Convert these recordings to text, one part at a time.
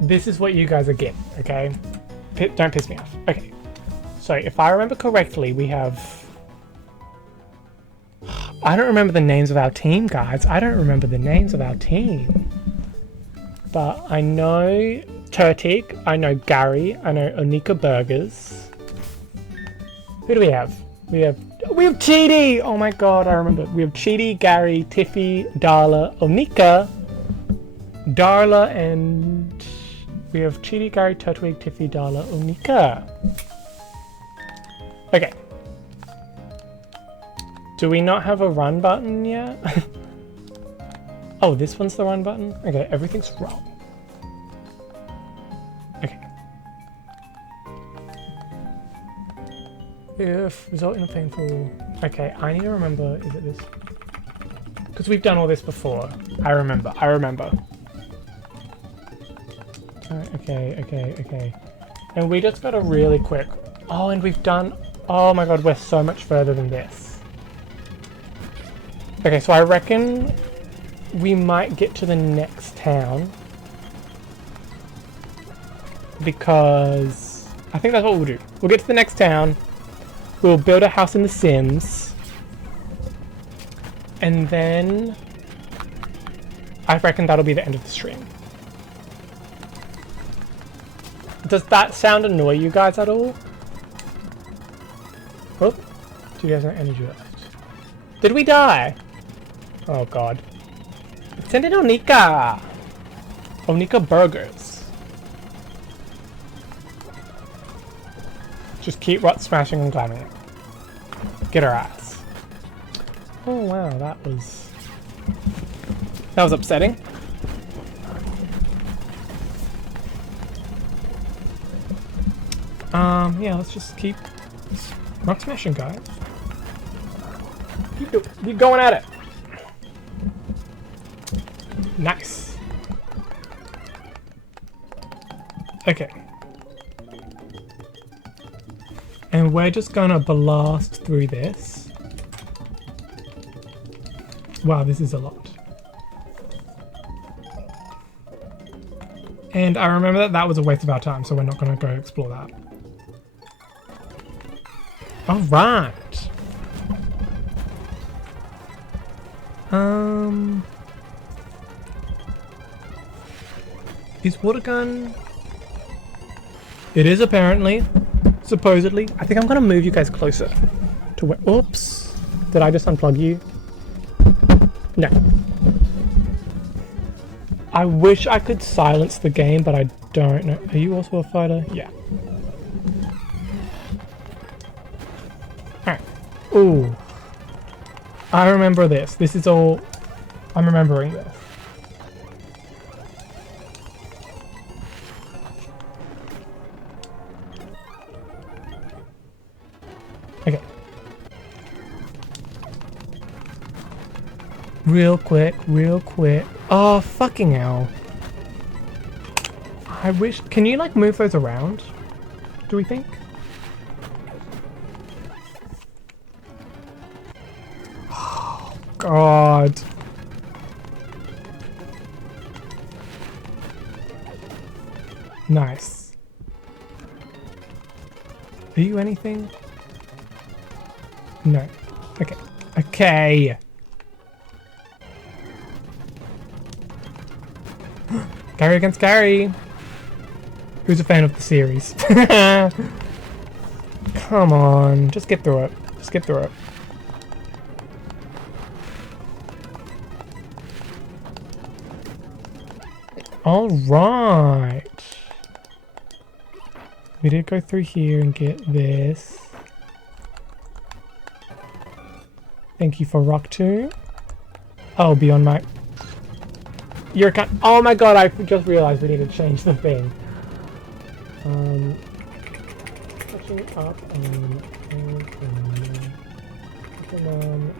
this is what you guys are getting, okay? Don't piss me off. Okay. So if I remember correctly, we have... I don't remember the names of our team, guys. I don't remember the names of our team. But I know Turtik, I know Gary, I know Onika Burgers. Who do we have? We have Cheaty! Oh my god, I remember. We have Cheaty, Gary, Tiffy, Darla, Onika, Darla, and we have Cheaty, Gary, Turtwig, Tiffy, Darla, Onika. Okay. Do we not have a run button yet? Oh, this one's the run button? Okay, everything's wrong. Okay. If result in a painful... Okay, I need to remember, is it this? Because we've done all this before. I remember. Okay. And we just got a really quick... Oh, and we've done... Oh my god, we're so much further than this. Okay, so I reckon we might get to the next town. Because I think that's what we'll do. We'll get to the next town. We'll build a house in The Sims. And then I reckon that'll be the end of the stream. Does that sound annoy you guys at all? Oh, do you guys have energy left? Did we die? Oh god. Send in Onika! Onika Burgers. Just keep rot smashing and climbing it. Get her ass. Oh wow, that was upsetting. Yeah, let's just keep rock smashing, guys. Keep going at it. Nice. Okay. And we're just gonna blast through this. Wow, this is a lot. And I remember that was a waste of our time, so we're not gonna go explore that. Alright. Is water gun? It is apparently. Supposedly. I think I'm gonna move you guys closer to where... Oops. Did I just unplug you? No. I wish I could silence the game, but I don't know. Are you also a fighter? Yeah. Alright. Ooh. I remember this. This is all... I'm remembering this. Okay. Real quick. Oh, fucking hell. I wish... Can you, like, move those around? Do we think? Oh, God. Nice. Are you anything? No. Okay. Okay. Gary against Gary. Who's a fan of the series? Come on. Just get through it. Just get through it. Alright. We did go through here and get this. Thank you for Rock Tomb. Oh, beyond my... You're a cunt. Oh my god, I just realized we need to change the thing. Touching up on platinum.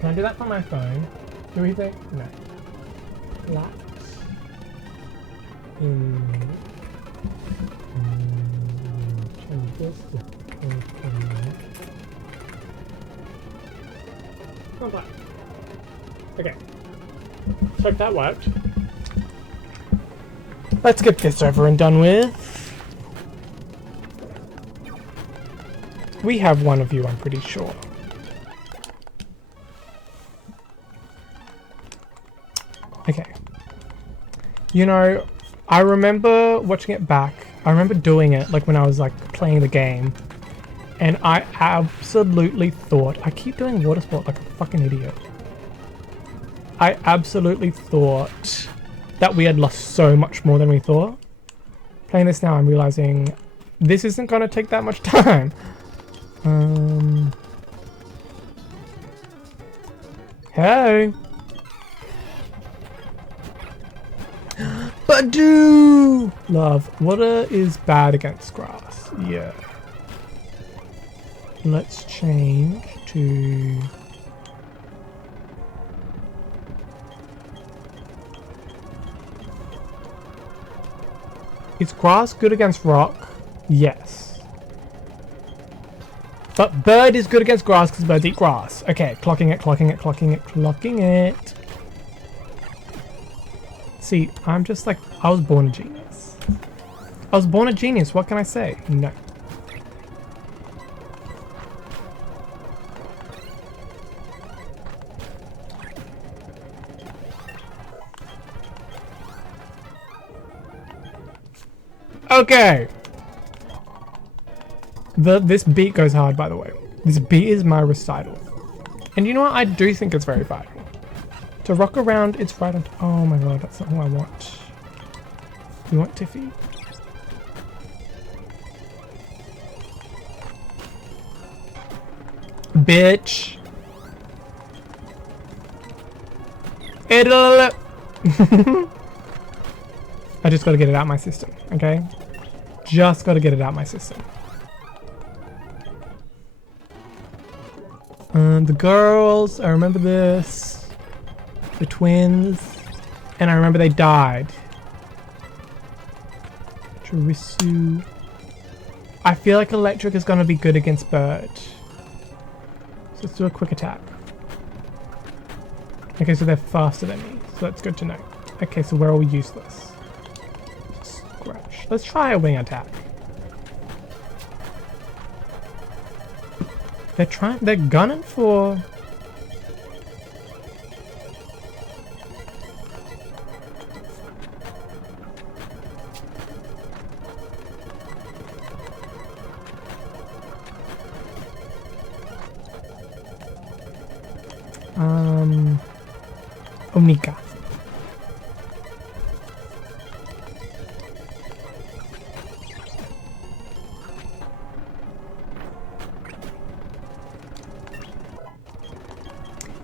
Can I do that from my phone? Do we think? No. Flat. Change this to Not bad. Okay. Let's hope that worked. Let's get this over and done with. We have one of you, I'm pretty sure. Okay. You know, I remember watching it back. I remember doing it like when I was like playing the game. And I absolutely thought, I keep doing water sport like a fucking idiot. I absolutely thought that we had lost so much more than we thought. Playing this now, I'm realizing this isn't going to take that much time. Hey. Badoo! Love, water is bad against grass. Yeah. Let's change to... Is grass good against rock? Yes. But bird is good against grass because birds eat grass. Okay, clocking it, clocking it, clocking it, clocking it. See, I'm just like, I was born a genius. I was born a genius, what can I say? No. Okay. This beat goes hard, by the way. This beat is my recital. And you know what? I do think it's very vital. To rock around, it's right on... Oh my god, that's not who I want. You want Tiffy? Bitch. I just gotta get it out of my system, okay? Just gotta get it out of my system. The girls, I remember this. The twins. And I remember they died. Chorisu. I feel like electric is gonna be good against bird. So let's do a quick attack. Okay, so they're faster than me. So that's good to know. Okay, so we're all useless. Scratch. Let's try a wing attack. They're gunning for... Onika.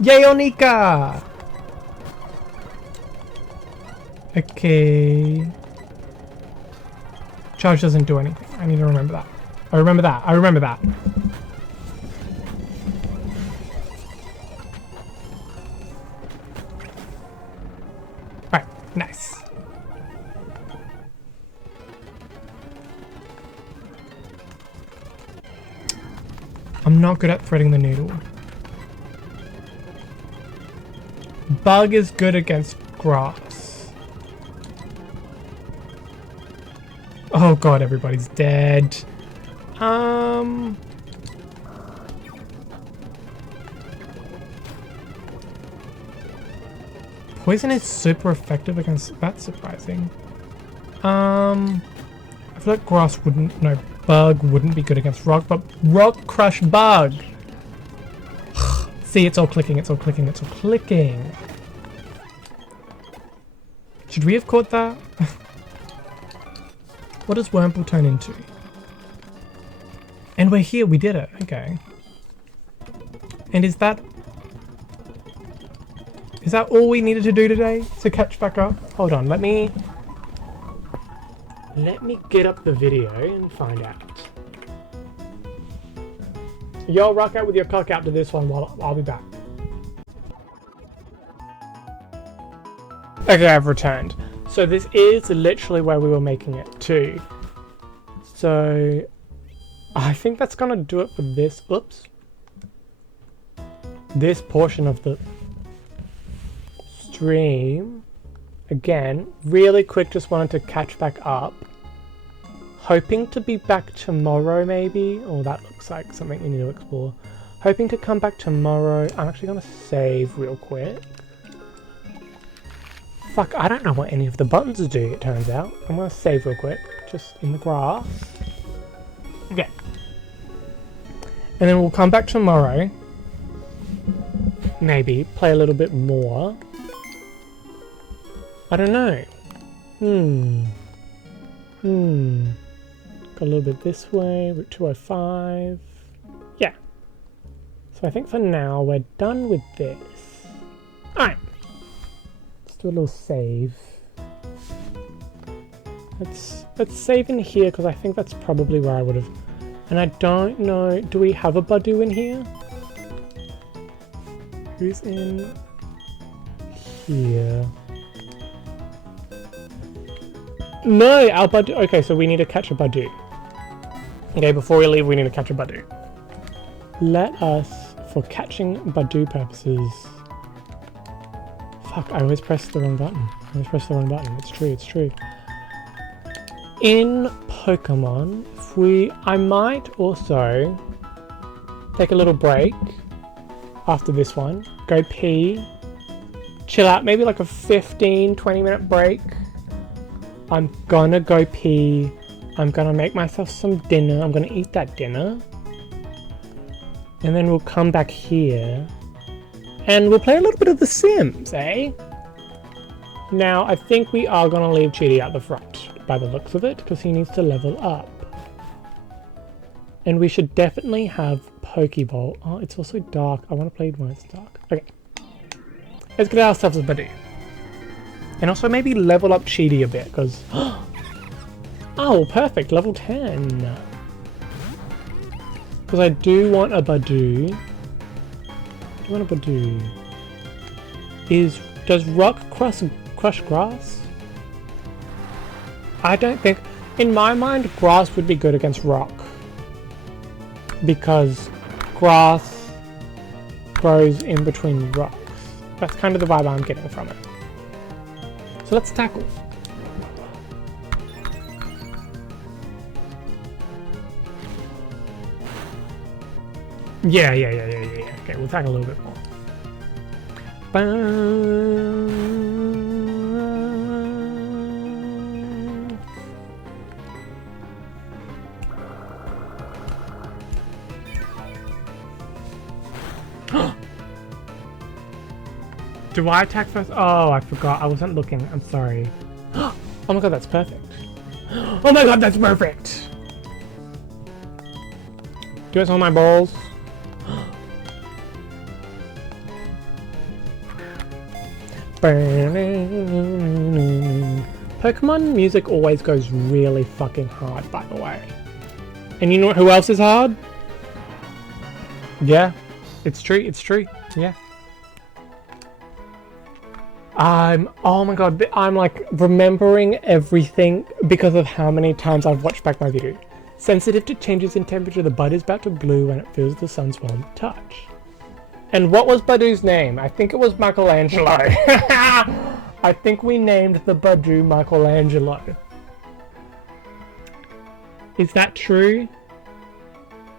Yay, Onika! Okay. Charge doesn't do anything. I need to remember that. I remember that. I remember that. Alright, nice. I'm not good at threading the needle. Bug is good against grass. Oh god, everybody's dead. Poison is super effective against... That's surprising. I feel like grass wouldn't... No, bug wouldn't be good against rock, but rock crush bug! See, it's all clicking, it's all clicking, it's all clicking. Should we have caught that? What does Wurmple turn into? And we're here, we did it, okay. And is that all we needed to do today to catch back up? Hold on, let me get up the video and find out. Y'all rock out with your clock out to this one while I'll be back. Okay, I've returned. So this is literally where we were making it to. So I think that's gonna do it for this. Oops. this portion of the stream. Again, really quick, just wanted to catch back up. Hoping to be back tomorrow maybe. Oh, that looks like something we need to explore. Hoping to come back tomorrow. I'm actually going to save real quick. Fuck, I don't know what any of the buttons do, it turns out. I'm going to save real quick, just in the grass. Okay. And then we'll come back tomorrow. Maybe play a little bit more. I don't know. Got a little bit this way, Route 205. Yeah. So I think for now we're done with this. Alright. Let's do a little save. Let's save in here because I think that's probably where I would have. And I don't know. Do we have a Badoo in here? Who's in here? No, our Badoo. Okay, so we need to catch a Badoo. Okay, before we leave, we need to catch a Badoo. Let us, for catching Badoo purposes. Fuck, I always press the wrong button. It's true, it's true. In Pokemon, I might also take a little break after this one. Go pee. Chill out, maybe like a 15-20 minute break. I'm gonna go pee. I'm gonna make myself some dinner. I'm gonna eat that dinner. And then we'll come back here. And we'll play a little bit of The Sims, eh? Now, I think we are gonna leave Chidi at the front, by the looks of it, because he needs to level up. And we should definitely have Pokeball. Oh, it's also dark. I want to play when it's dark. Okay. Let's get ourselves a Badoo. And also maybe level up Chidi a bit, because... Oh, perfect. Level 10. Because I do want a Badoo. Does rock crush grass? I don't think... In my mind, grass would be good against rock. Because grass grows in between rocks. That's kind of the vibe I'm getting from it. So let's tackle. Yeah. Okay, we'll tackle a little bit more. Do I attack first? Oh, I forgot. I wasn't looking. I'm sorry. Oh my god, that's perfect. Oh my god, that's perfect! Do it on my balls. Pokemon music always goes really fucking hard, by the way. And you know who else is hard? Yeah, it's true, yeah. Oh my god, I'm like remembering everything because of how many times I've watched back my video. Sensitive to changes in temperature, the bud is about to blue when it feels the sun's warm touch. And what was Badoo's name? I think it was Michelangelo. I think we named the Badoo Michelangelo. Is that true?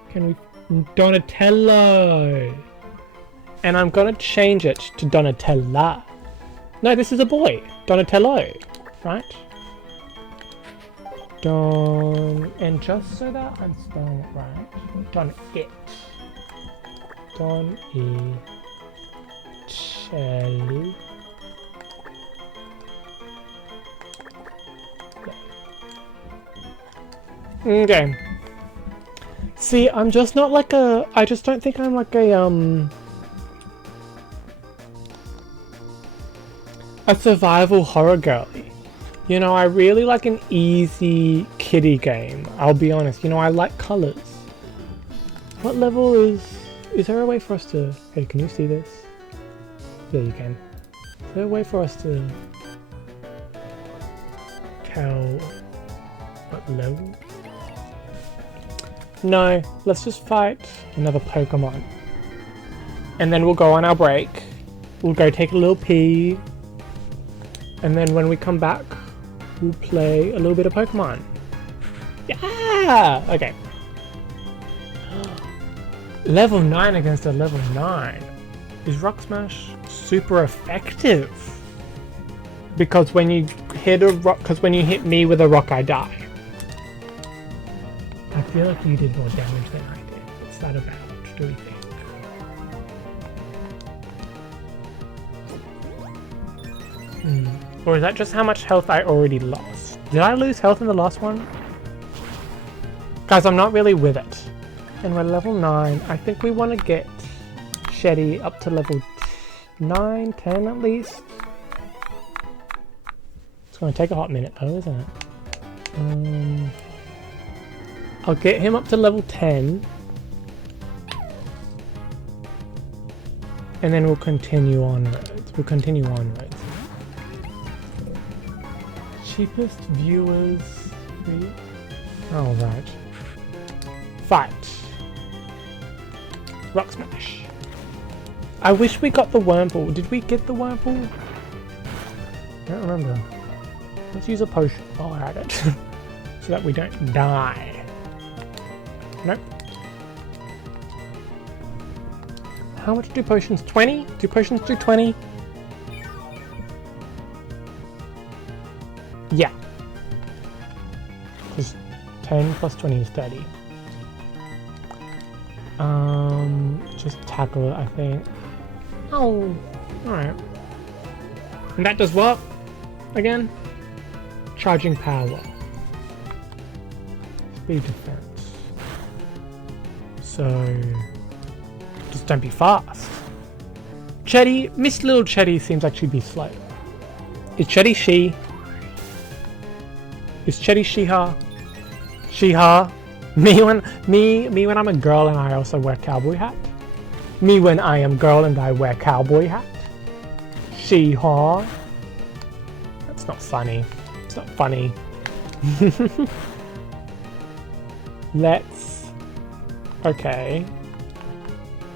Can we... Donatello! And I'm gonna change it to Donatella. No, this is a boy. Donatello, right? And just so that I'm spelling it right, Donatello. Okay. See, I'm just not like a... I just don't think I'm like a survival horror girly. You know, I really like an easy kiddie game, I'll be honest. You know, I like colours. What level is there a way for us to... Hey, can you see this? Yeah, you can. Is there a way for us to tell what level? No, let's just fight another Pokemon. And then we'll go on our break. We'll go take a little pee. And then when we come back, we'll play a little bit of Pokemon. Yeah! Okay. Level 9 against a level 9. Is Rock Smash super effective? Because when you hit a rock, when you hit me with a rock, I die. I feel like you did more damage than I did. What's that about, do we think? Or is that just how much health I already lost? Did I lose health in the last one? Guys, I'm not really with it. And we're level 9. I think we want to get Shetty up to level 9, 10 at least. It's going to take a hot minute though, isn't it? I'll get him up to level 10. And then we'll continue onwards. Cheapest viewers. Oh, right. Fight. Rock Smash. I wish we got the Wurmple. Did we get the Wurmple? I don't remember. Let's use a potion while we're at it. So that we don't die. Nope. How much do potions? 20? Do potions do 20? Yeah. Because 10 plus 20 is 30. Just tackle it, I think. Oh, alright. And that does what? Again? Charging power. Speed defense. So, just don't be fast. Chetty, Miss Little Chetty seems like she'd be slow. Is Chetty she? Is Chetty she-her? She-her? Me when I'm a girl and I also wear cowboy hat? Me when I am girl and I wear cowboy hat? She-her? That's not funny. It's not funny. Let's... Okay.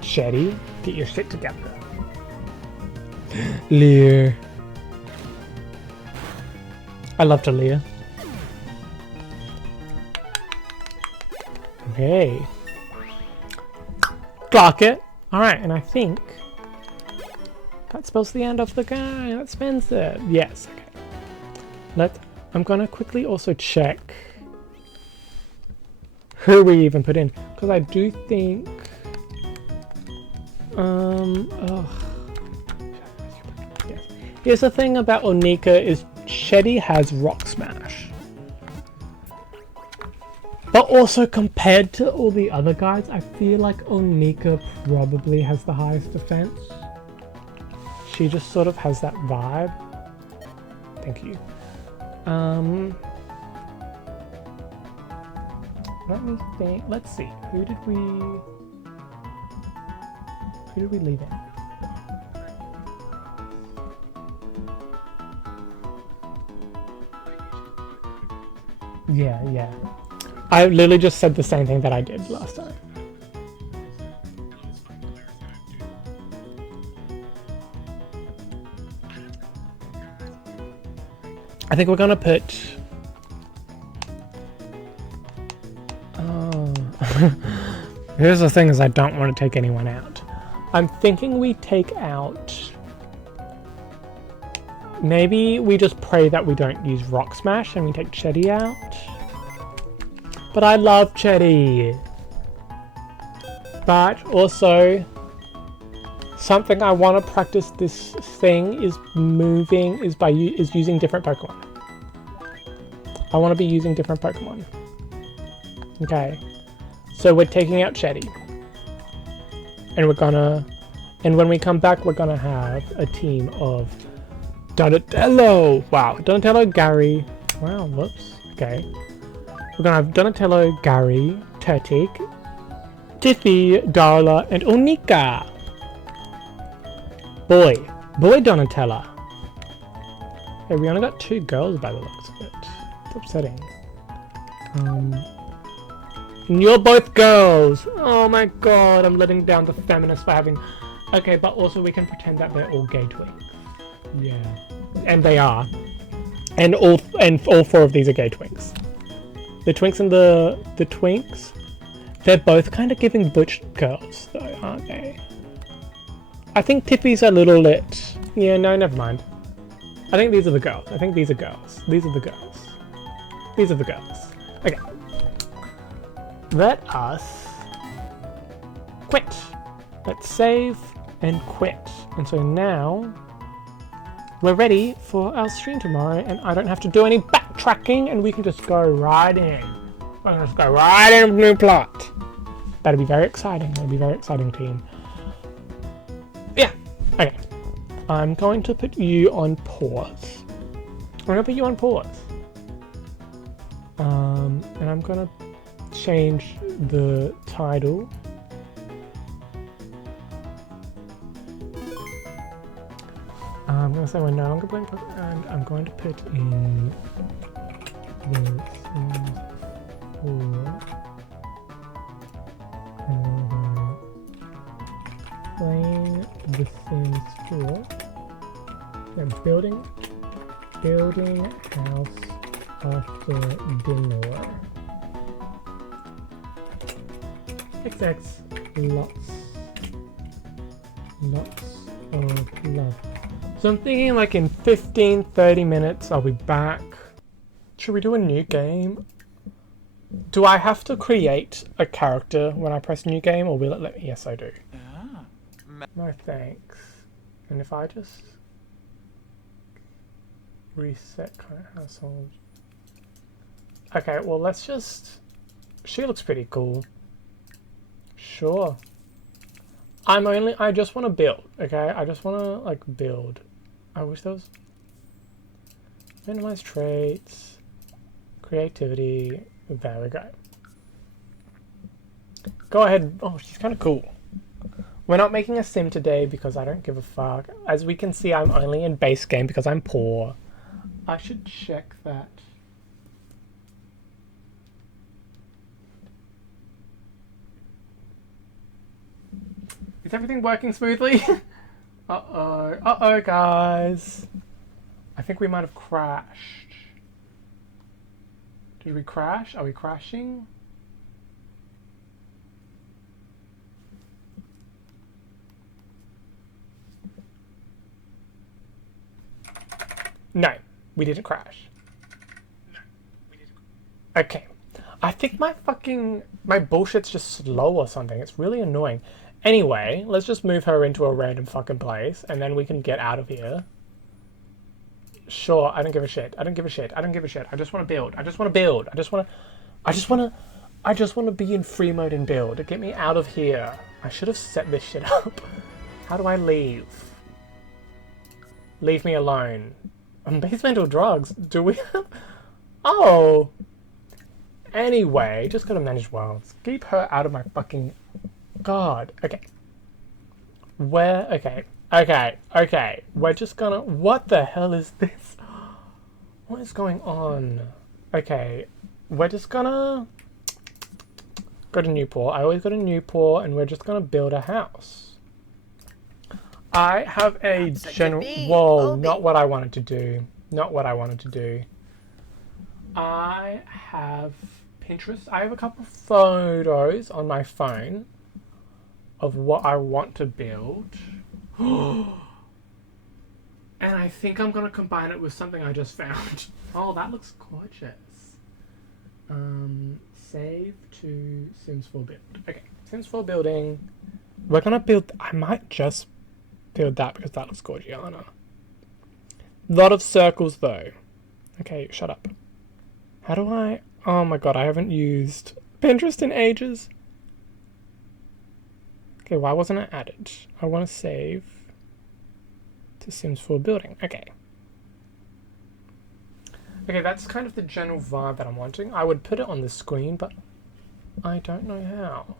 Shetty, get your shit together. Leer. I love to leer. Okay. Clock it. Alright, and I think that spells the end of the guy. That spends it. Yes, okay. I'm gonna quickly also check who we even put in. Because I do think yes. Here's the thing about Onika is Shetty has Rock Smash. But also compared to all the other guys, I feel like Onika probably has the highest defense. She just sort of has that vibe. Thank you. Let me think. Let's see. Who did we leave in? Yeah. I literally just said the same thing that I did last time. I think we're gonna put... Oh. Here's the thing is I don't want to take anyone out. I'm thinking we take out... Maybe we just pray that we don't use Rock Smash and we take Chetty out. But I love Chetty. But also, something I want to practice this thing is using different Pokemon. I want to be using different Pokemon. Okay, so we're taking out Chetty, and when we come back, we're gonna have a team of Donatello. Wow, Donatello, Gary. Wow, whoops. Okay. We're gonna have Donatello, Gary, Turtic, Tiffy, Darla, and Onika. Boy Donatella. Hey, we only got 2 girls by the looks of it. It's upsetting. And you're both girls. Oh my god, I'm letting down the feminists for having Okay, but also we can pretend that they're all gay twinks. Yeah. And they are. And all four of these are gay twinks. The twinks and the twinks, they're both kind of giving butch girls though, aren't they? I think Tippy's a little lit. Yeah, no, never mind. I think these are the girls. I think these are girls. These are the girls. These are the girls. Okay. Let us quit. Let's save and quit. And so now we're ready for our stream tomorrow, and I don't have to do any backtracking, and we can just go right in. We're gonna just go right in with new plot. That'll be very exciting. That'll be very exciting, team. Yeah. Okay. I'm going to put you on pause. I'm gonna put you on pause. And I'm gonna change the title. I'm gonna say we're no longer playing, and I'm going to put in the Sims 4. Playing the Sims 4. And building house after dinner. XX lots of love. So I'm thinking like in 15-30 minutes I'll be back. Should we do a new game? Do I have to create a character when I press new game, or will it let me? Yes, I do. No thanks. And if I just reset current household. Okay, well let's just... She looks pretty cool. Sure. I just want to build, okay? I just want to like build. I wish there was... Minimize traits. Creativity. There we go. Go ahead. Oh, she's kind of cool. We're not making a sim today because I don't give a fuck. As we can see, I'm only in base game because I'm poor. I should check that. Is everything working smoothly? Uh-oh. Uh-oh, guys. I think we might have crashed. Did we crash? Are we crashing? No, we didn't crash. Okay. I think my bullshit's just slow or something. It's really annoying. Anyway, let's just move her into a random fucking place, and then we can get out of here. Sure, I don't give a shit. I don't give a shit. I don't give a shit. I just want to build. I just want to build. I just want to be in free mode and build. Get me out of here. I should have set this shit up. How do I leave? Leave me alone. Base mental drugs. Do we have... Oh. Anyway, just gotta manage worlds. Keep her out of my fucking... God. Okay. Where... Okay. Okay. Okay. We're just gonna... What the hell is this? What is going on? Okay. We're just gonna... Go to Newport. I always go to Newport, and we're just gonna build a house. I have a general... Whoa, not what I wanted to do. Not what I wanted to do. I have Pinterest. I have a couple of photos on my phone of what I want to build. And I think I'm going to combine it with something I just found. Oh, that looks gorgeous. Save to Sims 4 build. Okay, Sims 4 building. We're going to build... I might just... build that because that looks gorgeous. Lot of circles though. Okay, shut up. How do I... Oh my god, I haven't used Pinterest in ages. Okay, why wasn't it added? I want to save to Sims 4 building. Okay. Okay, that's kind of the general vibe that I'm wanting. I would put it on the screen, but I don't know how.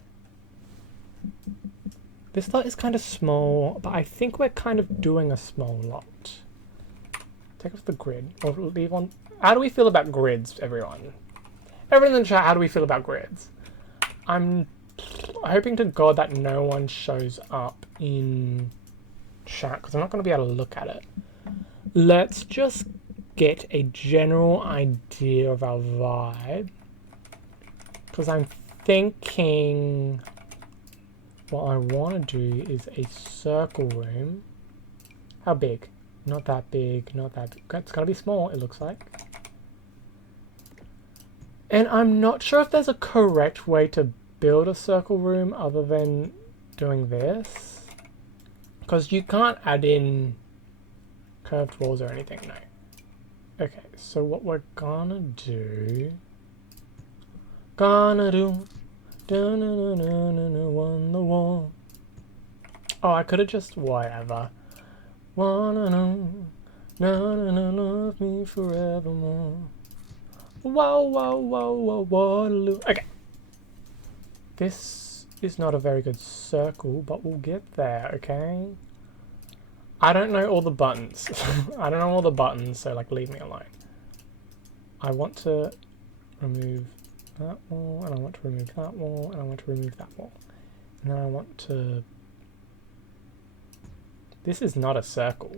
This lot is kind of small, but I think we're kind of doing a small lot. Take off the grid. Or leave on... How do we feel about grids, everyone? Everyone in the chat, how do we feel about grids? I'm hoping to God that no one shows up in chat because I'm not going to be able to look at it. Let's just get a general idea of our vibe. Because I'm thinking what I want to do is a circle room. How big? Not that big, not that big. It's going to be small, it looks like. And I'm not sure if there's a correct way to build a circle room other than doing this. Because you can't add in curved walls or anything, no. Okay, so what we're gonna do... on the wall. Oh, I could have just whatever. Wanna know, love me forevermore. Whoa, whoa, whoa, whoa, Waterloo. Okay. This is not a very good circle, but we'll get there, okay? I don't know all the buttons. I don't know all the buttons, so like leave me alone. I want to remove that wall, and I want to remove that wall, and I want to remove that wall. And then I want to... This is not a circle.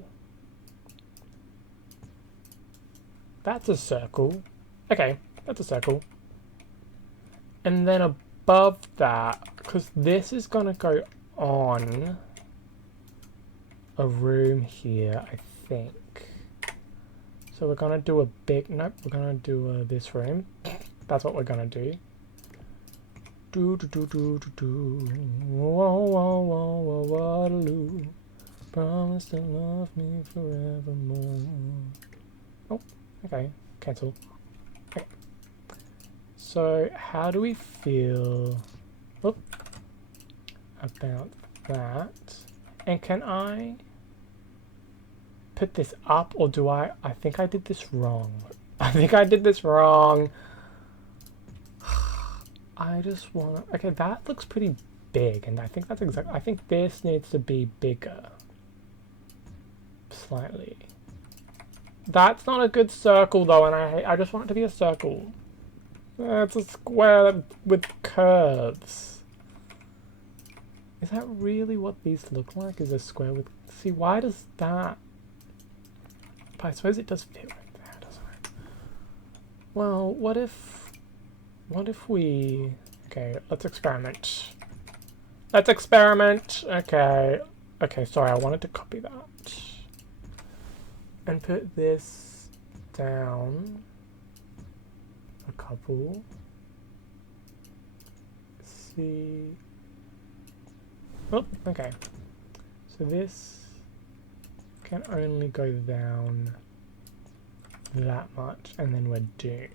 That's a circle. Okay, that's a circle. And then above that, because this is going to go on a room here, I think. So we're going to do a big... Nope, we're going to do this room. That's what we're going to do. Whoa, whoa, whoa, whoa, Waterloo. Promise to love me forevermore. Oh, okay. Cancel. Okay. So, how do we feel about that? And can I put this up, or do I think I did this wrong. I think I did this wrong. I just want to... Okay, that looks pretty big, and I think that's exactly... I think this needs to be bigger. Slightly. That's not a good circle, though, and I just want it to be a circle. It's a square with curves. Is that really what these look like? Is a square with... See, why does that... But I suppose it does fit right there, doesn't it? Well, what if we... Okay, let's experiment. Let's experiment! Okay. Okay, sorry, I wanted to copy that. And put this down a couple. See. Oh, okay. So this can only go down that much, and then we're doomed.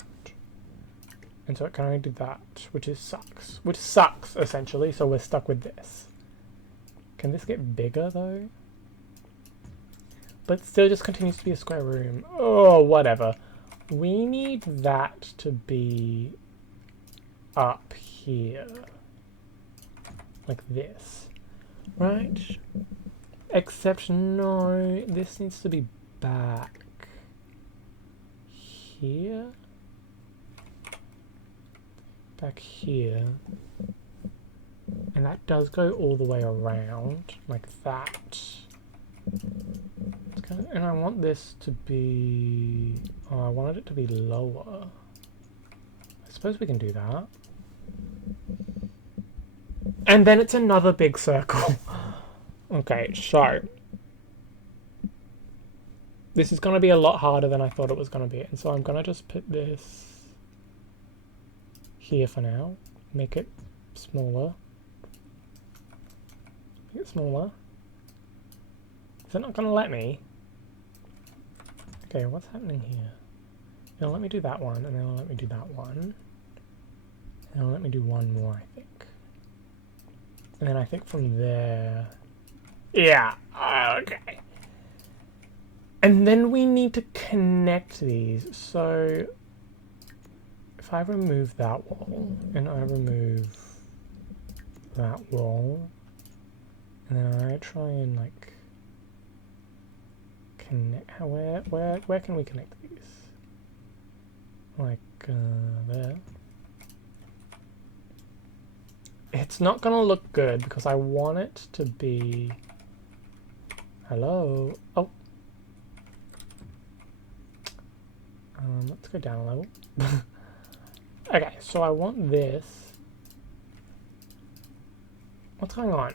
And so it can only do that, which sucks. Which sucks, essentially, so we're stuck with this. Can this get bigger, though? But it still just continues to be a square room. Oh, whatever. We need that to be up here. Like this. Right? Except, no, this needs to be back here. Back here. And that does go all the way around, like that. And I want this to be... Oh, I wanted it to be lower. I suppose we can do that. And then it's another big circle. Okay, so... This is going to be a lot harder than I thought it was going to be. And so I'm going to just put this here for now. Make it smaller. Make it smaller. Is it not going to let me? Okay, what's happening here? It'll let me do that one, and then it'll let me do that one. And it'll let me do one more, I think. And then I think from there... Yeah, okay. And then we need to connect these. So, if I remove that wall, and I remove that wall, and then I try and, like... Connect, where can we connect these? Like there. it's not gonna look good because I want it to be... Hello? Oh. Let's go down a level. Okay, so I want this. What's going on?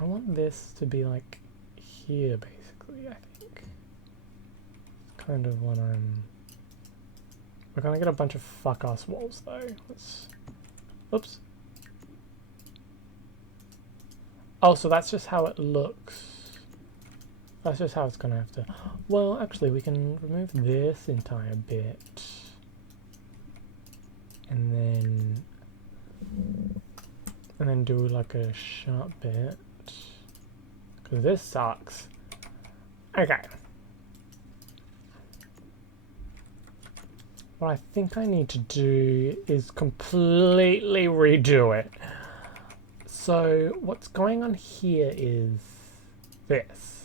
I want this to be like here, basically, I think. It's kind of what I'm... We're gonna get a bunch of fuck-ass walls, though. Let's... Oops. Oh, so that's just how it looks. That's just how it's gonna have to... Well, actually, we can remove this entire bit. And then do like a sharp bit. Because this sucks. Okay. What I think I need to do is completely redo it. So what's going on here is this.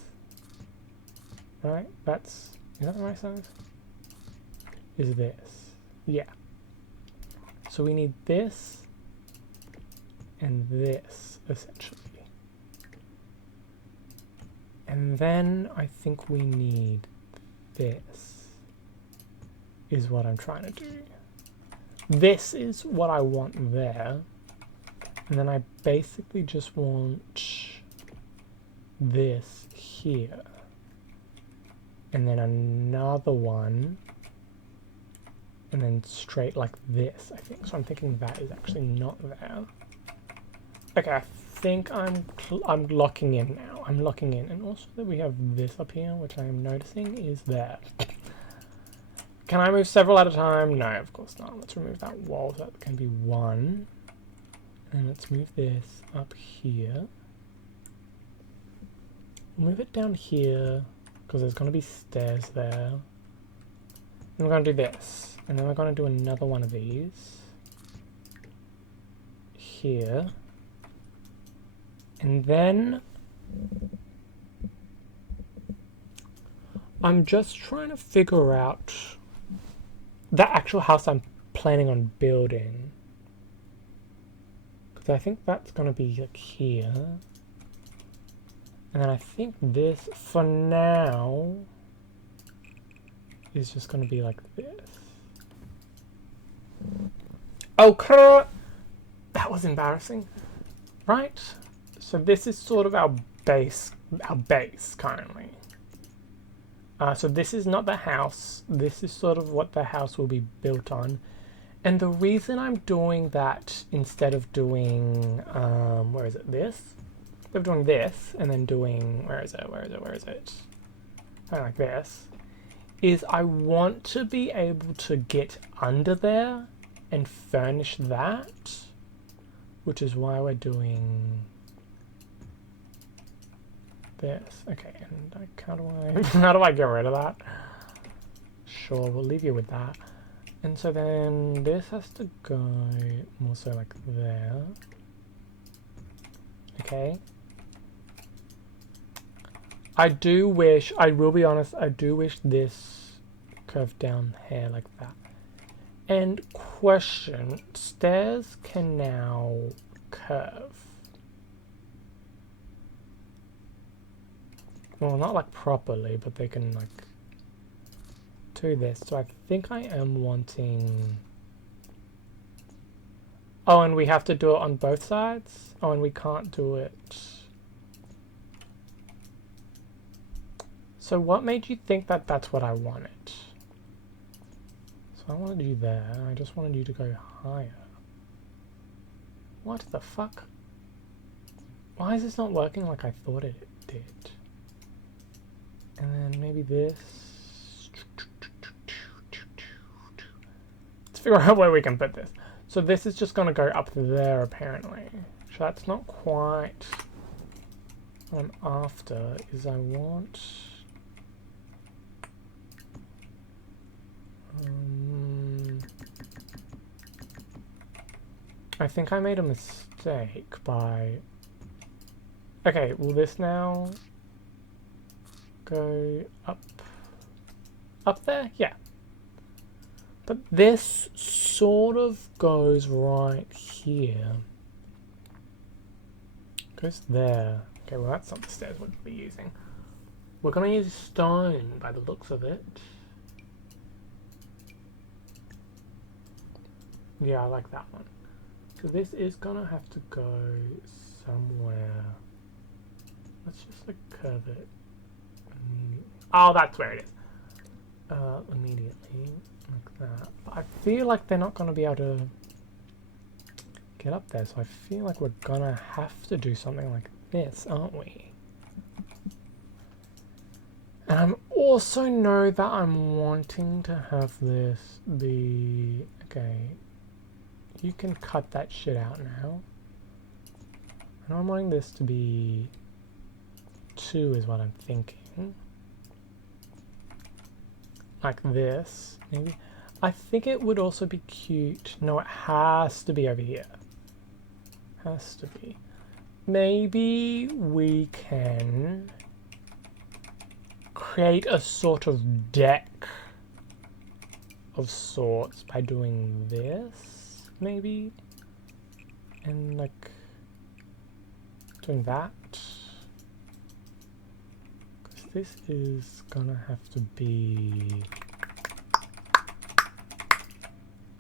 Right? Is that the right size? Is this. Yeah. So we need this and this, essentially. And then I think we need this, is what I'm trying to do. This is what I want there. And then I basically just want this here. And then another one. And then straight like this, I think. So I'm thinking that is actually not there. Okay, I think I'm locking in now. I'm locking in. And also that we have this up here, which I am noticing is there. Can I move several at a time? No, of course not. Let's remove that wall. So that can be one. And let's move this up here. Move it down here, because there's going to be stairs there. And we're going to do this. And then we're going to do another one of these. Here. And then... I'm just trying to figure out the actual house I'm planning on building. Because I think that's going to be like here. And then I think this, for now, is just going to be like this. Okay, that was embarrassing, right? So this is sort of our base currently. So this is not the house. This is sort of what the house will be built on. And the reason I'm doing that instead of doing, where is it, this? Instead of doing this and then doing, where is it? Something like this, is I want to be able to get under there and furnish that, which is why we're doing this. Okay, and how do I get rid of that? Sure, we'll leave you with that. And so then this has to go more so like there. Okay. I will be honest, I do wish this curved down here like that. And question, stairs can now curve. Well, not like properly, but they can like do this. So I think I am wanting... Oh, and we have to do it on both sides? Oh, and we can't do it... So what made you think that that's what I wanted? So I wanted you there. I just wanted you to go higher. What the fuck? Why is this not working like I thought it did? And then maybe this. Let's figure out where we can put this. So this is just going to go up there apparently. So that's not quite what I'm after. Is I want... I think I made a mistake by... Okay, will this now go up there? Yeah. But this sort of goes right here. Goes there. Okay, well that's not the stairs we're going to be using. We're going to use stone by the looks of it. Yeah, I like that one. So this is going to have to go somewhere. Let's just like curve it. Oh, that's where it is. Immediately, like that. But I feel like they're not going to be able to get up there, so I feel like we're going to have to do something like this, aren't we? And I also know that I'm wanting to have this be... Okay, you can cut that shit out now. And I'm wanting this to be 2 is what I'm thinking. Like this, maybe. I think it would also be cute. No, it has to be over here. Has to be. Maybe we can create a sort of deck of sorts by doing this, maybe? And like doing that. This is gonna have to be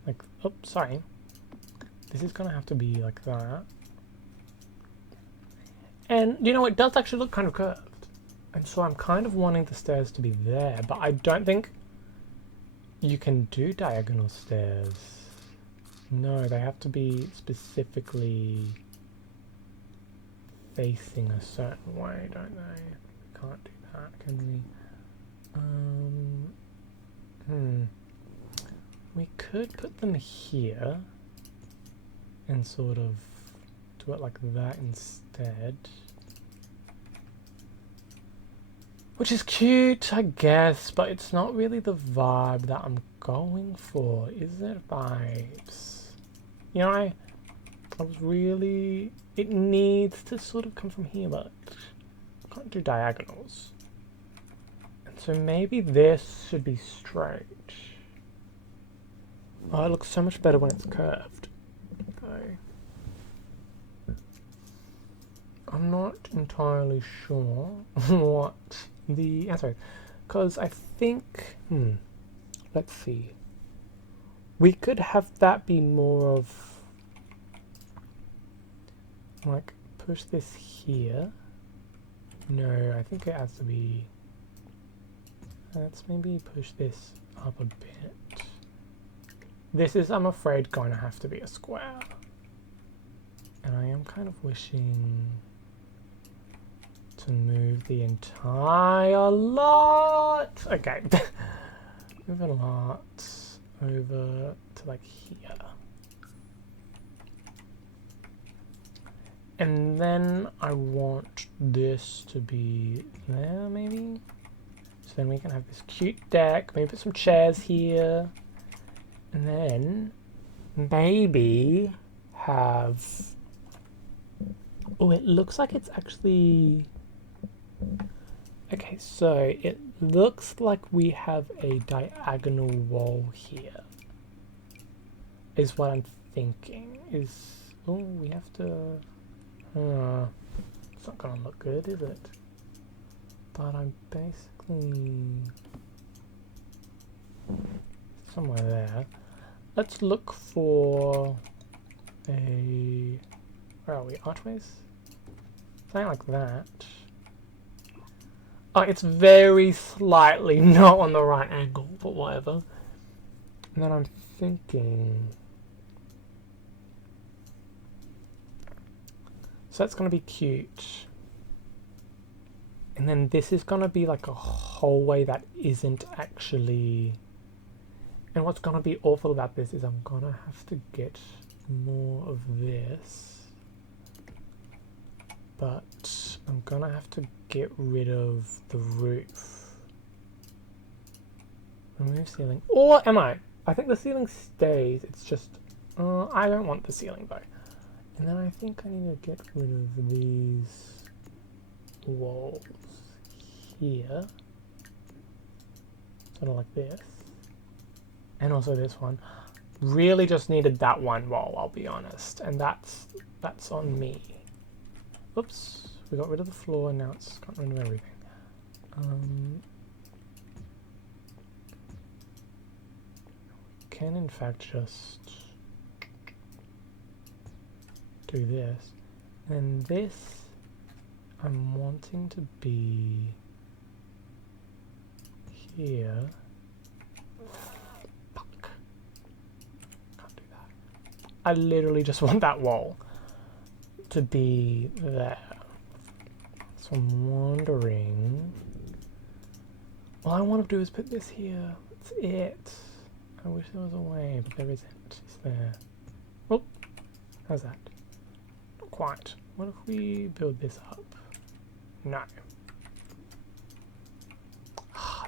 like, oh, sorry. This is gonna have to be like that. And, you know, it does actually look kind of curved. And so I'm kind of wanting the stairs to be there, but I don't think you can do diagonal stairs. No, they have to be specifically facing a certain way, don't they? We can't do that, can we? We could put them here and sort of do it like that instead. Which is cute, I guess, but it's not really the vibe that I'm going for, is it, vibes? You know, I was really... It needs to sort of come from here, but I can't do diagonals. And so maybe this should be straight. Oh, it looks so much better when it's curved. Okay. I'm not entirely sure what the answer is, because I think, let's see. We could have that be more of, like, push this here. No, I think it has to be, let's maybe push this up a bit. This is, I'm afraid, going to have to be a square. And I am kind of wishing to move the entire lot. Okay. Move a lot over to like here. And then I want this to be there, maybe? So then we can have this cute deck, maybe put some chairs here. And then maybe have... Oh, it looks like it's actually... Okay, so it looks like we have a diagonal wall here. Is what I'm thinking. Is... Oh, we have to... it's not gonna look good, is it? But I'm basically... somewhere there. Let's look for a... Where are we? Archways? Something like that. Oh, it's very slightly not on the right angle, but whatever. And then I'm thinking... So that's going to be cute. And then this is going to be like a hallway that isn't actually... And what's going to be awful about this is I'm going to have to get more of this. But I'm going to have to get rid of the roof. Remove ceiling. Or am I? I think the ceiling stays. It's just... I don't want the ceiling though. And then I think I need to get rid of these walls here. Sort of like this. And also this one. Really just needed that one wall, I'll be honest. And that's on me. Oops, we got rid of the floor and now it's gotten rid of everything. Can in fact just do this. And this I'm wanting to be here. Fuck. Can't do that. I literally just want that wall to be there. So I'm wondering... All I want to do is put this here. That's it. I wish there was a way, but there isn't. Is there? Oh, how's that? Not quite. What if we build this up? No.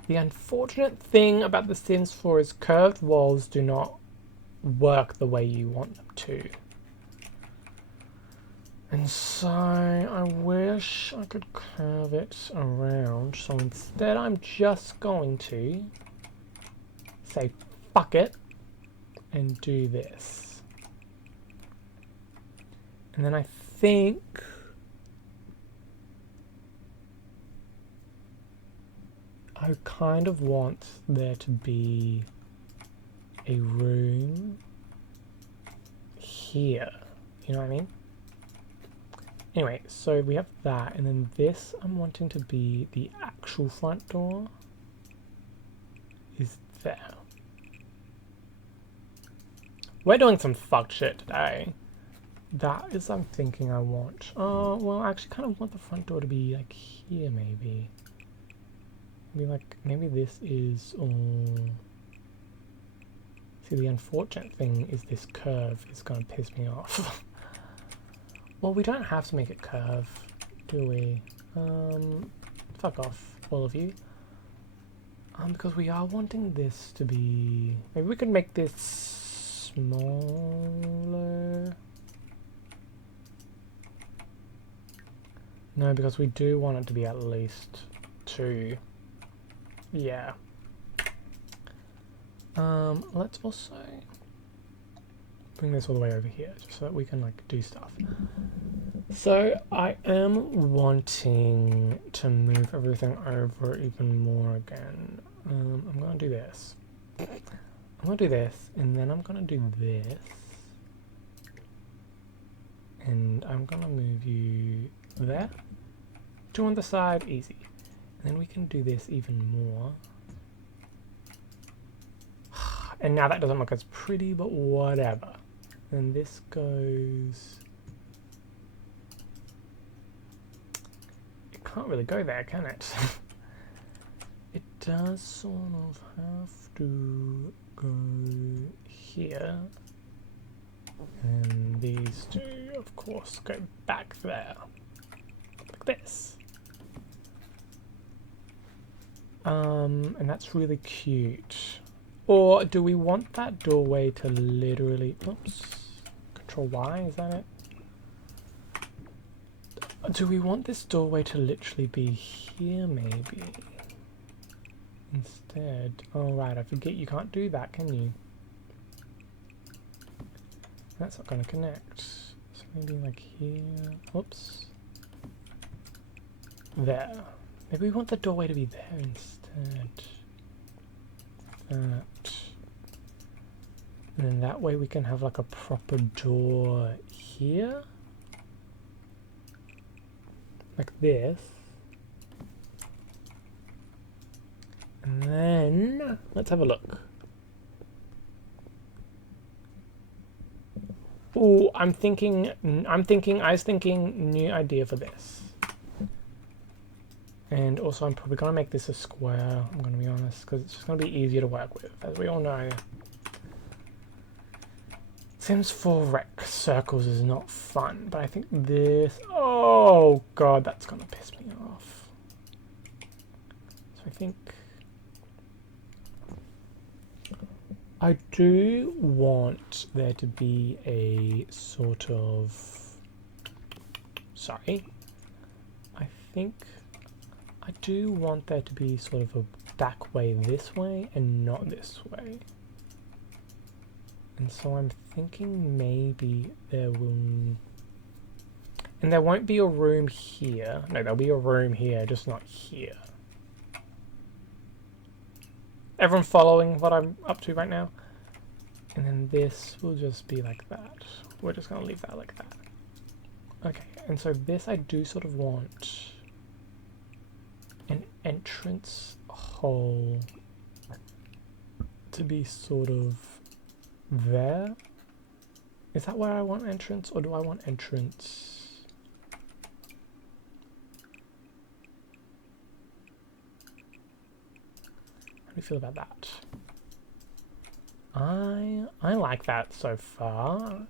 The unfortunate thing about the Sims 4 is curved walls do not work the way you want them to. And so I wish I could curve it around. So instead I'm just going to say fuck it and do this. And then I think I kind of want there to be a room here. You know what I mean? Anyway, so we have that, and then this I'm wanting to be the actual front door is there. We're doing some fucked shit today. That is I'm thinking I want. Oh, well, I actually kind of want the front door to be like here, maybe. Maybe like, maybe this is all... See, the unfortunate thing is this curve is going to piss me off. Well, we don't have to make it curve, do we? Fuck off, all of you. Because we are wanting this to be... Maybe we could make this smaller. No, because we do want it to be at least 2. Yeah. Let's also bring this all the way over here, just so that we can like do stuff. So I am wanting to move everything over even more again. I'm gonna do this. I'm gonna do this, and then I'm gonna do this. And I'm gonna move you there. 2 on the side, easy. And then we can do this even more. And now that doesn't look as pretty, but whatever. And this goes... It can't really go there, can it? It does sort of have to go here. And these 2, of course, go back there. Like this. And that's really cute. Or do we want that doorway to literally... Oops. Control Y, is that it? Do we want this doorway to literally be here, maybe? Instead... Oh, right, I forget you can't do that, can you? That's not going to connect. So maybe like here... Oops. There. Maybe we want the doorway to be there instead. That. And then that way we can have like a proper door here. Like this. And then let's have a look. Oh, I was thinking new idea for this. And also I'm probably going to make this a square, I'm going to be honest, because it's just going to be easier to work with, as we all know. Sims 4 rec circles is not fun, but I think this... Oh god, that's going to piss me off. So I think... I do want there to be a sort of... Sorry. I think... I do want there to be sort of a back way this way and not this way. And so I'm thinking maybe there will... And there won't be a room here. No, there'll be a room here, just not here. Everyone following what I'm up to right now? And then this will just be like that. We're just going to leave that like that. Okay, and so this I do sort of want an entrance hole to be sort of there. Is that where I want entrance, or do I want entrance? How do you feel about that? I like that so far.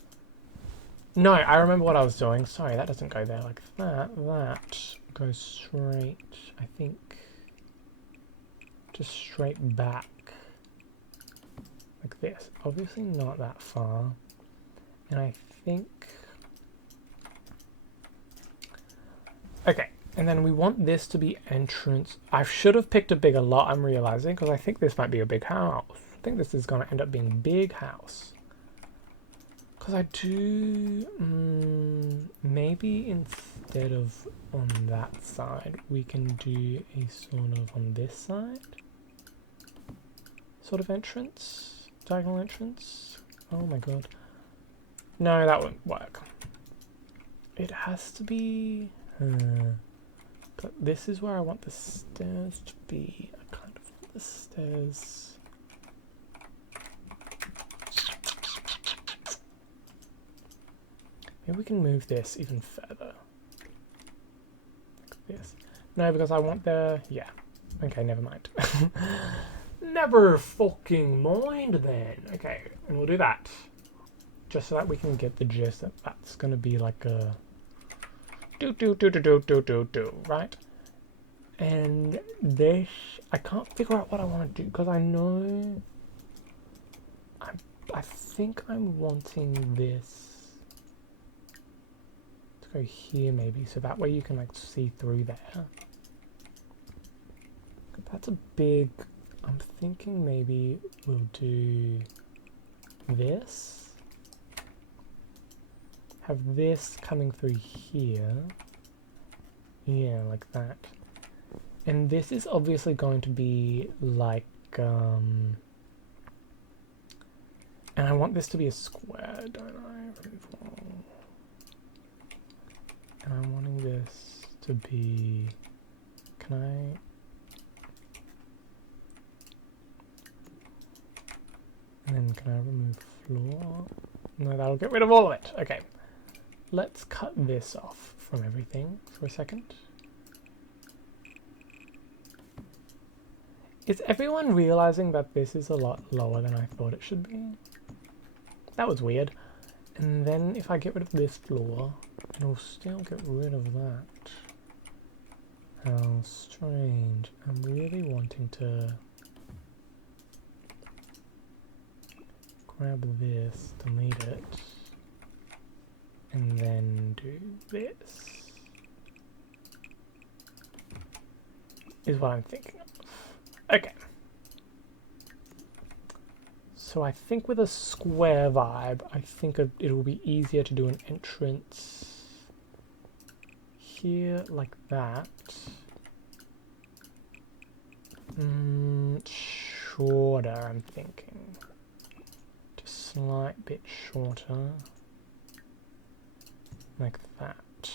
No, I remember what I was doing. Sorry, that doesn't go there like that. That goes straight, I think, just straight back. Like this. Obviously not that far. And I think... Okay, and then we want this to be entrance. I should have picked a bigger lot, I'm realizing, because I think this might be a big house. I think this is going to end up being a big house. Because I do... maybe instead of on that side, we can do a sort of on this side. Sort of entrance? Diagonal entrance? Oh my god. No, that won't work. It has to be... but this is where I want the stairs to be. I kind of want the stairs... Maybe we can move this even further. Like this. No, because I want the... Yeah. Okay, never mind. Never fucking mind then. Okay, and we'll do that. Just so that we can get the gist that that's going to be like a... Do, right? And this... I can't figure out what I want to do, because I know... I think I'm wanting this... go here maybe, so that way you can like see through there. That's a big... I'm thinking maybe we'll do this. Have this coming through here. Yeah, like that. And this is obviously going to be like... and I want this to be a square, don't I? And I'm wanting this to be... Can I... And then can I remove floor? No, that'll get rid of all of it. Okay. Let's cut this off from everything for a second. Is everyone realizing that this is a lot lower than I thought it should be? That was weird. And then if I get rid of this floor, it'll still get rid of that. How strange. I'm really wanting to grab this, delete it, and then do this. Is what I'm thinking of. Okay. So I think with a square vibe, I think it will be easier to do an entrance here like that. Shorter, I'm thinking. Just slight bit shorter. Like that.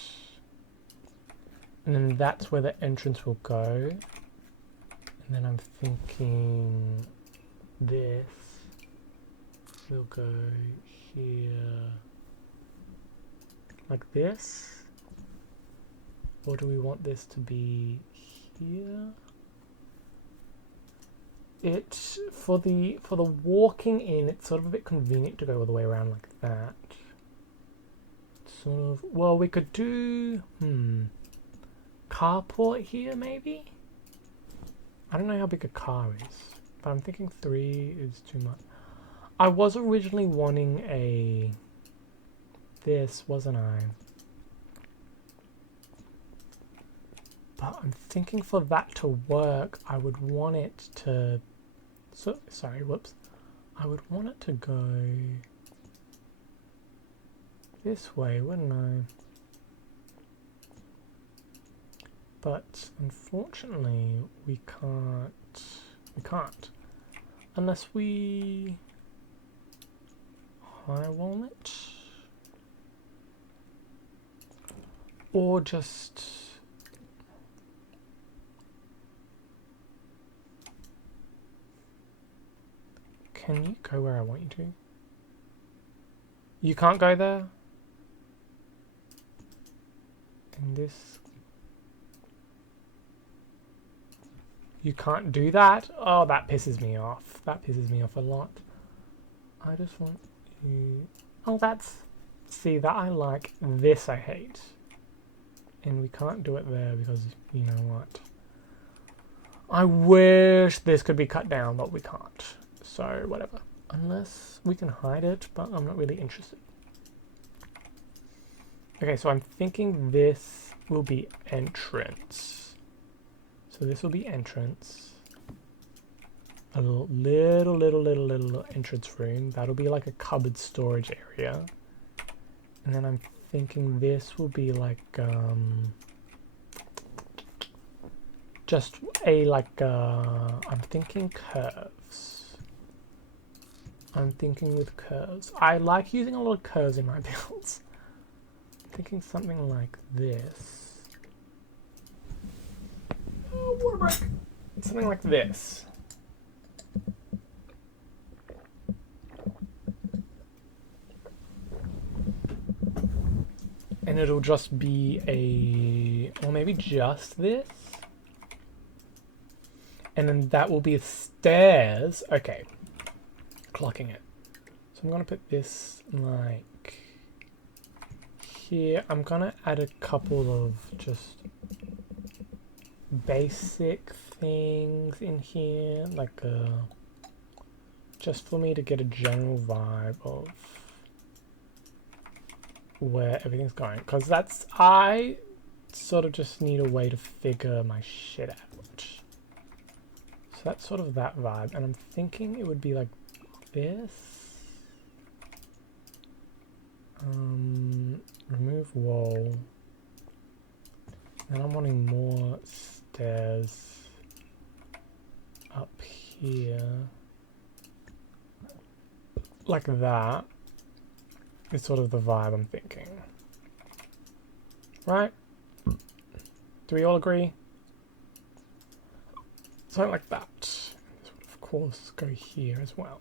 And then that's where the entrance will go. And then I'm thinking this will go here like this. Or do we want this to be here? It for the walking in, it's sort of a bit convenient to go all the way around like that. Sort of, well, we could do carport here maybe. I don't know how big a car is, but I'm thinking 3 is too much. I was originally wanting a this, wasn't I? But I'm thinking for that to work, I would want it to... sorry, whoops. I would want it to go this way, wouldn't I? But unfortunately, we can't. Unless we high wall it. Or just... Can you go where I want you to? You can't go there? In this... You can't do that? Oh, that pisses me off. That pisses me off a lot. I just want you... Oh, that's... See, that I like. This I hate. And we can't do it there because, you know what? I wish this could be cut down, but we can't. So, whatever. Unless we can hide it, but I'm not really interested. Okay, so I'm thinking this will be entrance. So this will be entrance. A little entrance room. That'll be like a cupboard storage area. And then I'm thinking this will be like just a I'm thinking curves. I'm thinking with curves. I like using a lot of curves in my builds. I'm thinking something like this. Oh, water break. Something like this. And it'll just be a, or maybe just this. And then that will be stairs. Okay, clocking it. So I'm gonna put this like here. I'm gonna add a couple of just basic things in here, like just for me to get a general vibe of where everything's going, because that's, I sort of just need a way to figure my shit out. So that's sort of that vibe, and I'm thinking it would be like this. Remove wall. And I'm wanting more stairs up here. Like that. Is sort of the vibe I'm thinking. Right? Do we all agree? Something like that. This would of course go here as well.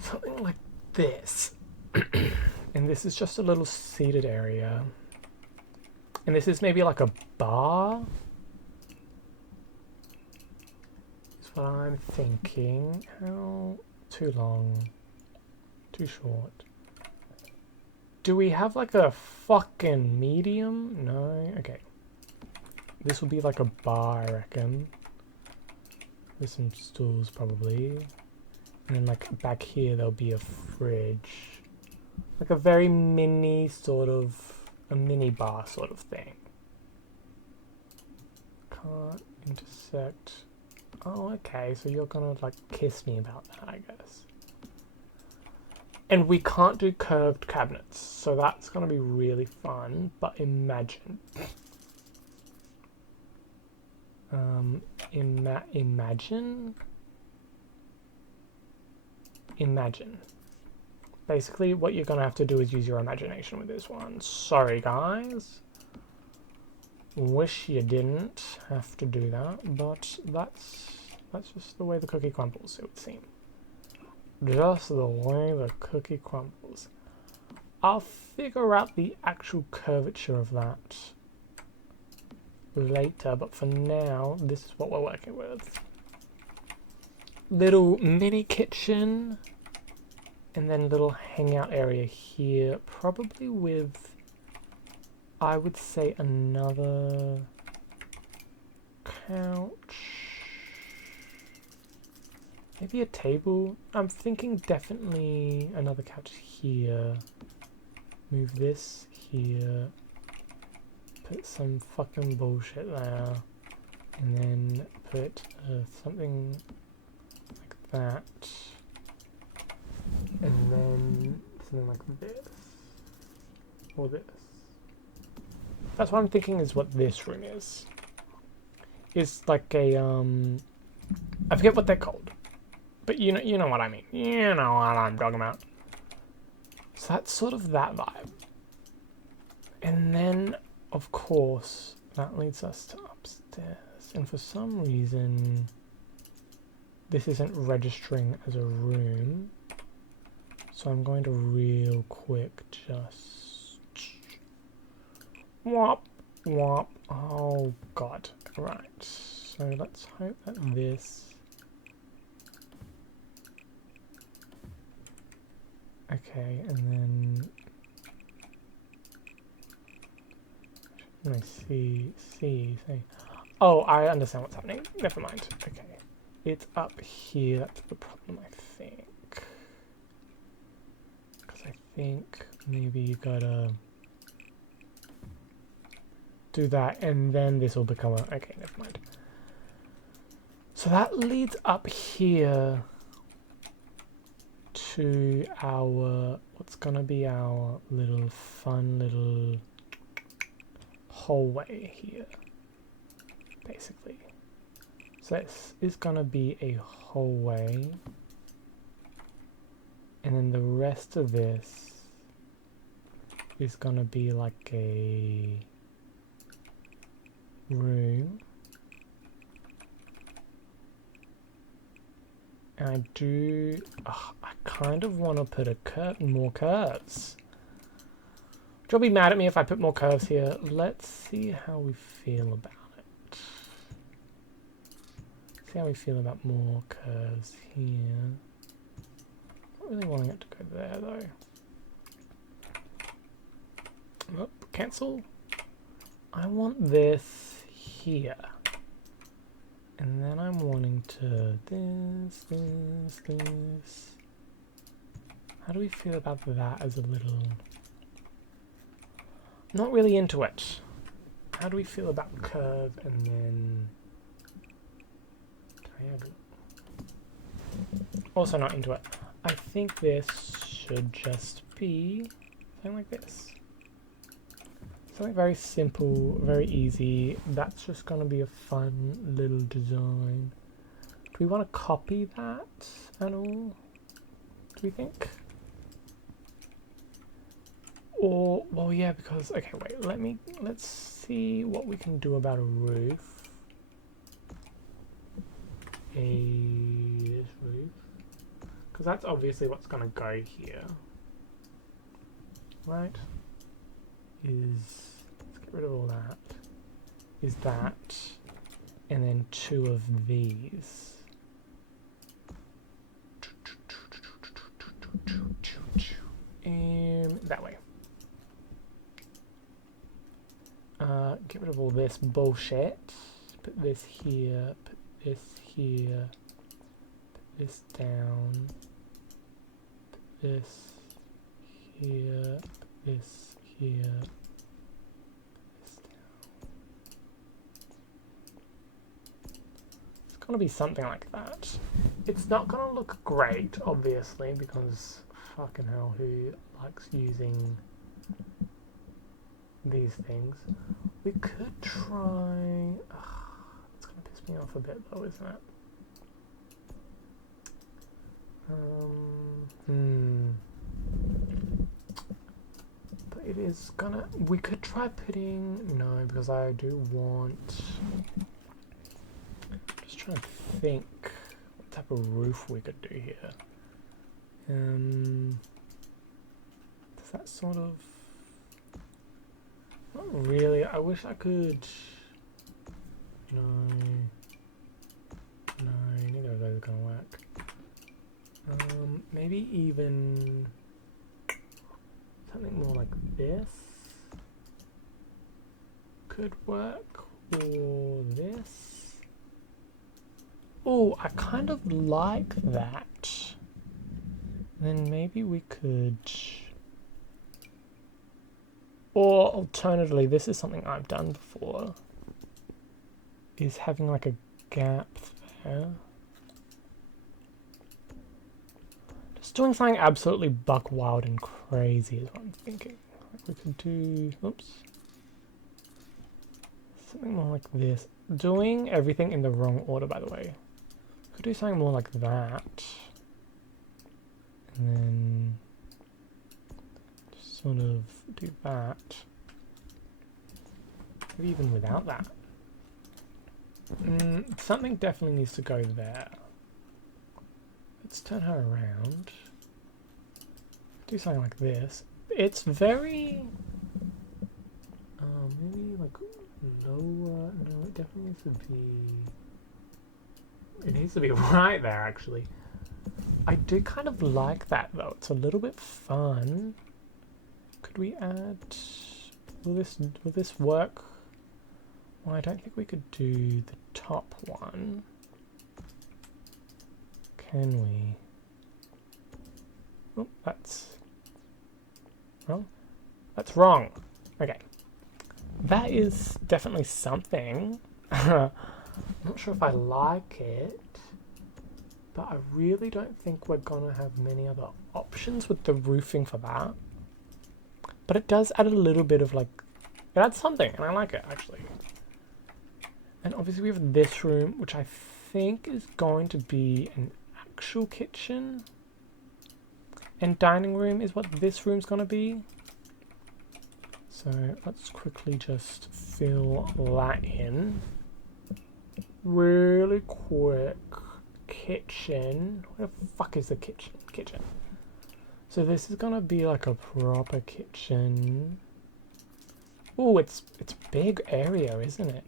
Something like this. And this is just a little seated area. And this is maybe like a bar. That's what I'm thinking. How too long? Too short. Do we have like a fucking medium? No? Okay. This will be like a bar, I reckon. With some stools, probably. And then like back here, there'll be a fridge. Like a very mini sort of, a mini bar sort of thing. Can't intersect. Oh, okay. So you're gonna like kiss me about that, I guess. And we can't do curved cabinets, so that's going to be really fun, but imagine. Imagine. Basically, what you're going to have to do is use your imagination with this one. Sorry, guys. Wish you didn't have to do that, but that's just the way the cookie crumbles, it would seem. Just the way the cookie crumbles. I'll figure out the actual curvature of that later, but for now, this is what we're working with. Little mini kitchen, and then little hangout area here, probably with, I would say, another couch. Maybe a table. I'm thinking definitely another couch here. Move this here. Put some fucking bullshit there. And then put something like that. And then something like this. Or this. That's what I'm thinking is what this room is. It's like a, I forget what they're called. But you know what I mean. You know what I'm talking about. So that's sort of that vibe. And then, of course, that leads us to upstairs. And for some reason, this isn't registering as a room. So I'm going to real quick just... Whop, whop. Oh, God. Right. So let's hope that this... Okay, and then... I see. Oh, I understand what's happening. Never mind. Okay. It's up here. That's the problem, I think. Because I think maybe you gotta do that, and then this will become a... Okay, never mind. So that leads up here to our... What's gonna be our little fun little hallway here, basically. So this is gonna be a hallway, and then the rest of this is gonna be like a room. And I do, I kind of want to put more curves. You'll be mad at me if I put more curves here. Let's see how we feel about it. See how we feel about more curves here. Not really wanting it to go there though. Oh, cancel. I want this here. And then I'm wanting to this. How do we feel about that as a little... Not really into it. How do we feel about curve and then triangle? Also not into it. I think this should just be something like this. Something very simple, very easy. That's just going to be a fun little design. Do we want to copy that at all? Do we think? Or, well, yeah, because, okay, wait, let's see what we can do about a roof. This roof. Because that's obviously what's going to go here. Right? Let's get rid of all that. Is that, and then 2 of these. And that way. Get rid of all this bullshit. Put this here, put this here, put this down, put this here, put this here, put this down. It's gonna be something like that. It's not gonna look great, obviously, because fucking hell, who likes using these things? We could try... it's going to piss me off a bit though, isn't it? But it is gonna... We could try putting... No, because I do want... Just trying to think what type of roof we could do here. Does that sort of... Not really. I wish I could... No, neither of those are gonna work. Maybe even something more like this could work, or this. Oh, I kind of like that. Then maybe we could... Or alternatively, this is something I've done before, is having like a gap there. Just doing something absolutely buck wild and crazy is what I'm thinking. Like we could do, oops. Something more like this. Doing everything in the wrong order, by the way. Could do something more like that. And then just sort of do that. Maybe even without that. Something definitely needs to go there. Let's turn her around. Do something like this. It's very... maybe like lower... No, it definitely needs to be... It needs to be right there, actually. I do kind of like that, though. It's a little bit fun. Could we add... Will this work? Well, I don't think we could do the top one. Can we? Oh, that's wrong. That's wrong. Okay. That is definitely something. I'm not sure if I like it, but I really don't think we're gonna have many other options with the roofing for that. But it does add a little bit of like, it adds something, and I like it actually. And obviously we have this room, which I think is going to be an actual kitchen. And dining room is what this room's going to be. So let's quickly just fill that in. Really quick. Kitchen. Where the fuck is the kitchen? Kitchen. So this is going to be like a proper kitchen. Oh, it's big area, isn't it?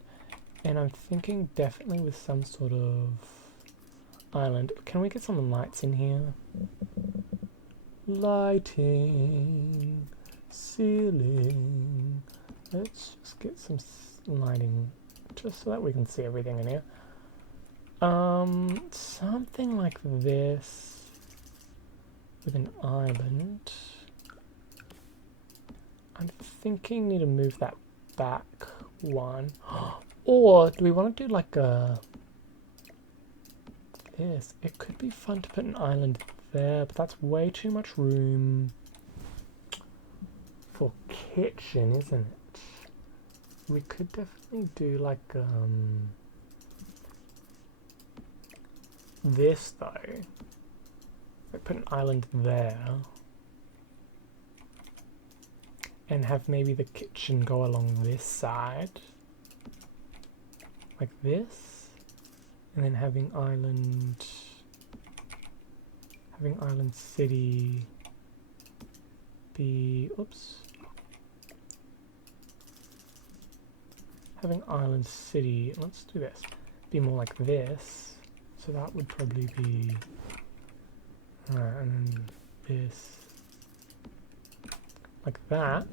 And I'm thinking definitely with some sort of island. Can we get some lights in here? Lighting, ceiling. Let's just get some lighting just so that we can see everything in here. Something like this with an island. I'm thinking need to move that back one. Or do we want to do like a this? It could be fun to put an island there, but that's way too much room for kitchen, isn't it? We could definitely do like this though. Like put an island there and have maybe the kitchen go along this side. Like this, and then having island city be, oops, having island city, let's do this, be more like this, so that would probably be, alright, and then this, like that.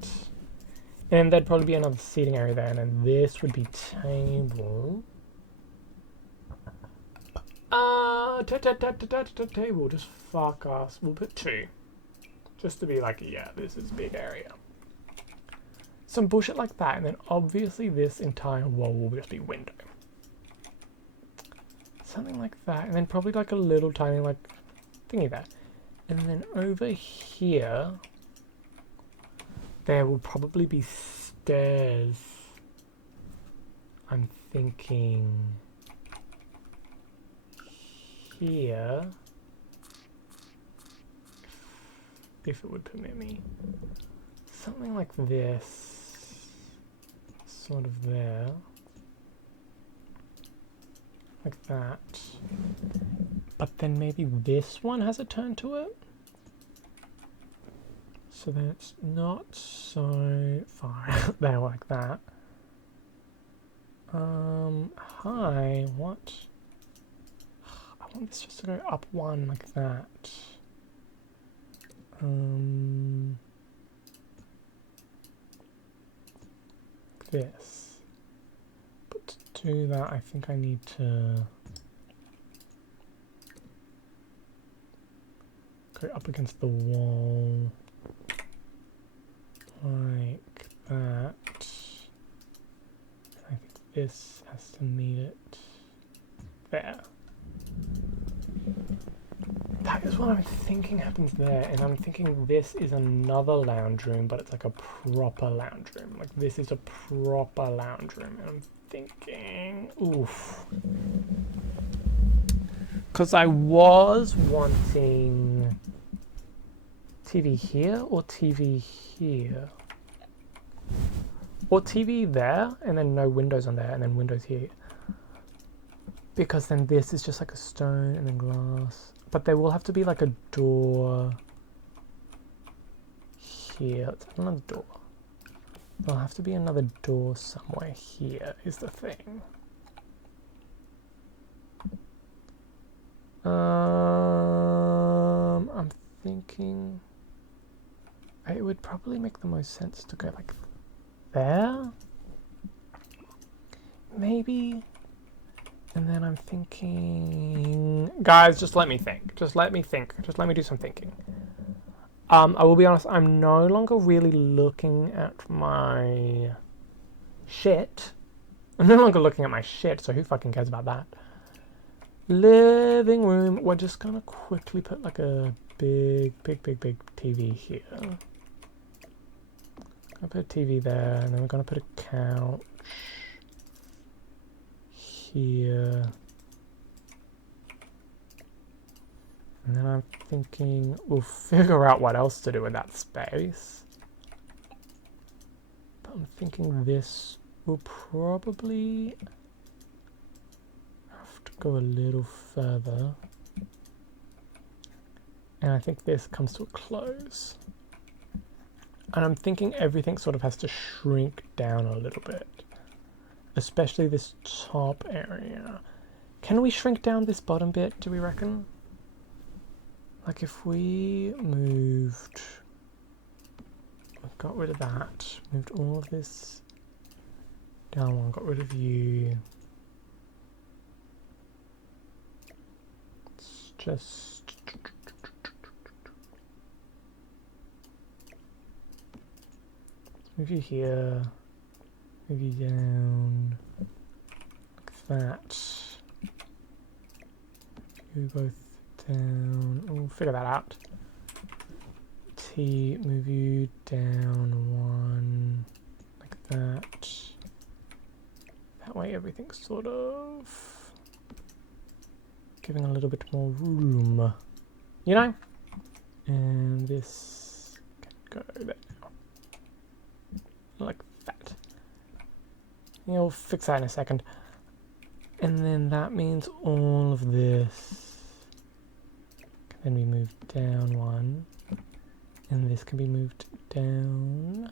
And there'd probably be another seating area there, and then this would be table. Table, just fuck us. We'll put 2. Just to be like, yeah, this is a big area. Some bullshit like that, and then obviously this entire wall will just be window. Something like that, and then probably like a little tiny like thingy there. And then over here, there will probably be stairs. I'm thinking here, if it would permit me. Something like this, sort of there, like that. But then maybe this one has a turn to it. So then it's not so far out there like that. Hi, what? I want this just to go up one like that. Like this. But to do that, I think I need to go up against the wall. Like that. I think this has to meet it there. That is what I'm thinking happens there, and I'm thinking this is another lounge room, but it's like a proper lounge room. Like this is a proper lounge room, and I'm thinking, oof. Because I was wanting TV here or TV here. Or TV there, and then no windows on there, and then windows here. Because then this is just like a stone and then glass. But there will have to be like a door here. Let's have another door. There'll have to be another door somewhere here, is the thing. I'm thinking it would probably make the most sense to go like there. Maybe. And then I'm thinking, guys, just let me think. Just let me think. Just let me do some thinking. I will be honest, I'm no longer really looking at my shit. I'm no longer looking at my shit, so who fucking cares about that? Living room. We're just gonna quickly put like a big TV here. I'll put a TV there, and then we're gonna put a couch here. And then I'm thinking we'll figure out what else to do with that space. But I'm thinking this will probably have to go a little further. And I think this comes to a close. And I'm thinking everything sort of has to shrink down a little bit. Especially this top area. Can we shrink down this bottom bit, do we reckon? Like if we moved... got rid of that. Moved all of this down one. Got rid of you. Let's just... move you here. Move you down. Like that. You both down. We'll figure that out. T, move you down one. Like that. That way everything's sort of giving a little bit more room. You know? And this can go there. Like that. Yeah, we'll fix that in a second. And then that means all of this can then be moved down one. And this can be moved down.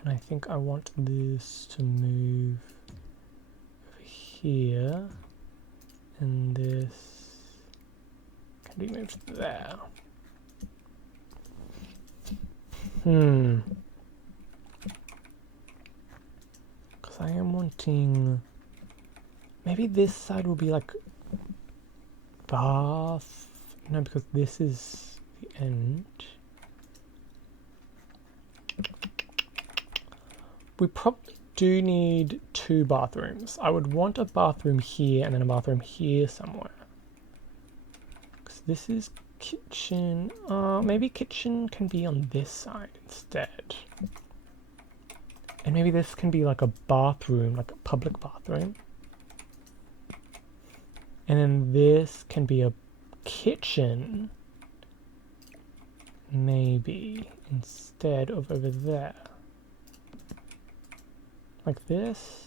And I think I want this to move over here. And this can be moved there. I am wanting... maybe this side will be like... bath... no, because this is the end. We probably do need 2 bathrooms. I would want a bathroom here and then a bathroom here somewhere. Because this is kitchen... maybe kitchen can be on this side instead. And maybe this can be like a bathroom, like a public bathroom. And then this can be a kitchen, maybe, instead of over there. Like this.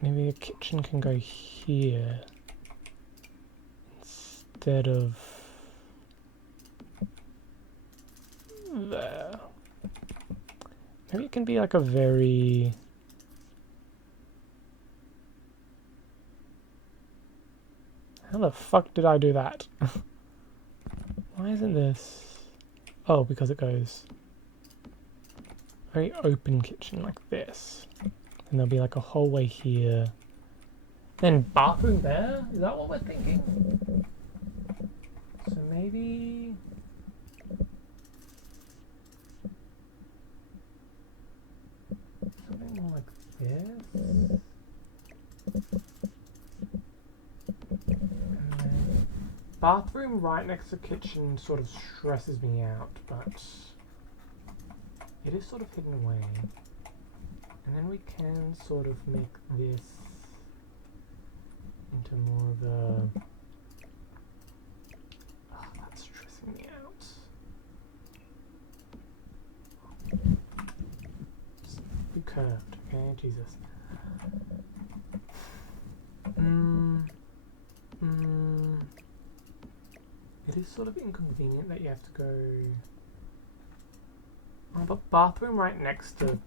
Maybe a kitchen can go here instead of there. Maybe it can be like a very... how the fuck did I do that? Why isn't this... oh, because it goes... very open kitchen like this. And there'll be like a hallway here. Then bathroom there? Is that what we're thinking? So maybe... something more like this. bathroom right next to the kitchen sort of stresses me out, but it is sort of hidden away. And then we can sort of make this into more of a... Oh, that's stressing me out. Just be curved, okay? Jesus. It is sort of inconvenient that you have to go... Oh, but bathroom right next to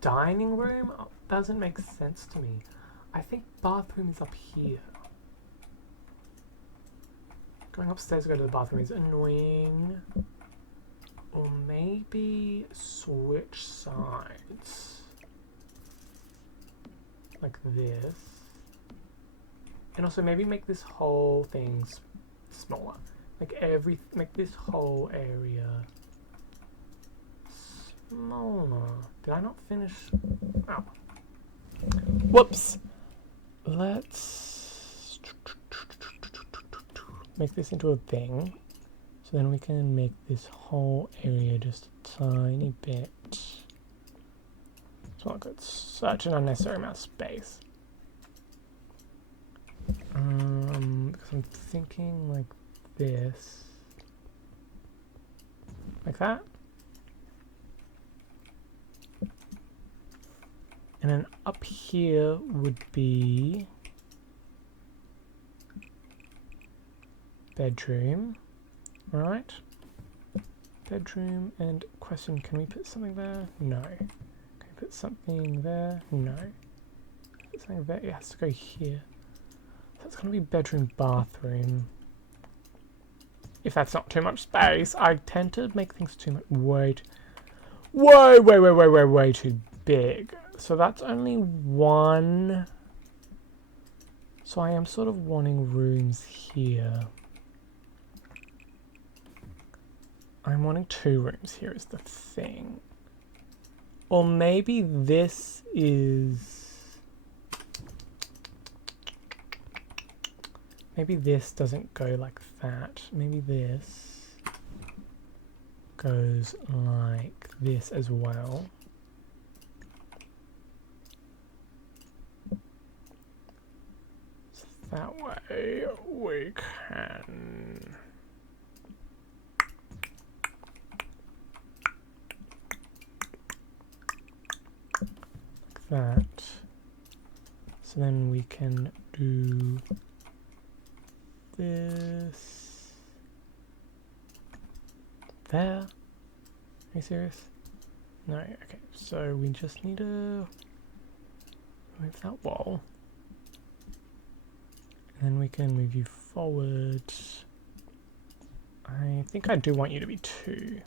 dining room doesn't make sense to me. I think bathroom is up here. Going upstairs to go to the bathroom is annoying. Or maybe switch sides. Like this. And also maybe make this whole thing smaller. Like make this whole area smaller. Did I not finish? Oh. Whoops. Let's make this into a thing. So then we can make this whole area just a tiny bit. It's not good. Such an unnecessary amount of space. Because I'm thinking like this. Like that. And then up here would be bedroom, right? Bedroom, and question, can we put something there? No. Can we put something there? No. Put something there, it has to go here. So it's going to be bedroom, bathroom. If that's not too much space, I tend to make things too much, way too big. So that's only one. So I am sort of wanting rooms here. I'm wanting 2 rooms here is the thing. Or maybe this is... Maybe this doesn't go like that. Maybe this goes like this as well. So that way we can... like that. So then we can do this there. Are you serious? No, okay, so we just need to move that wall. And then we can move you forward. I think I do want you to be 2.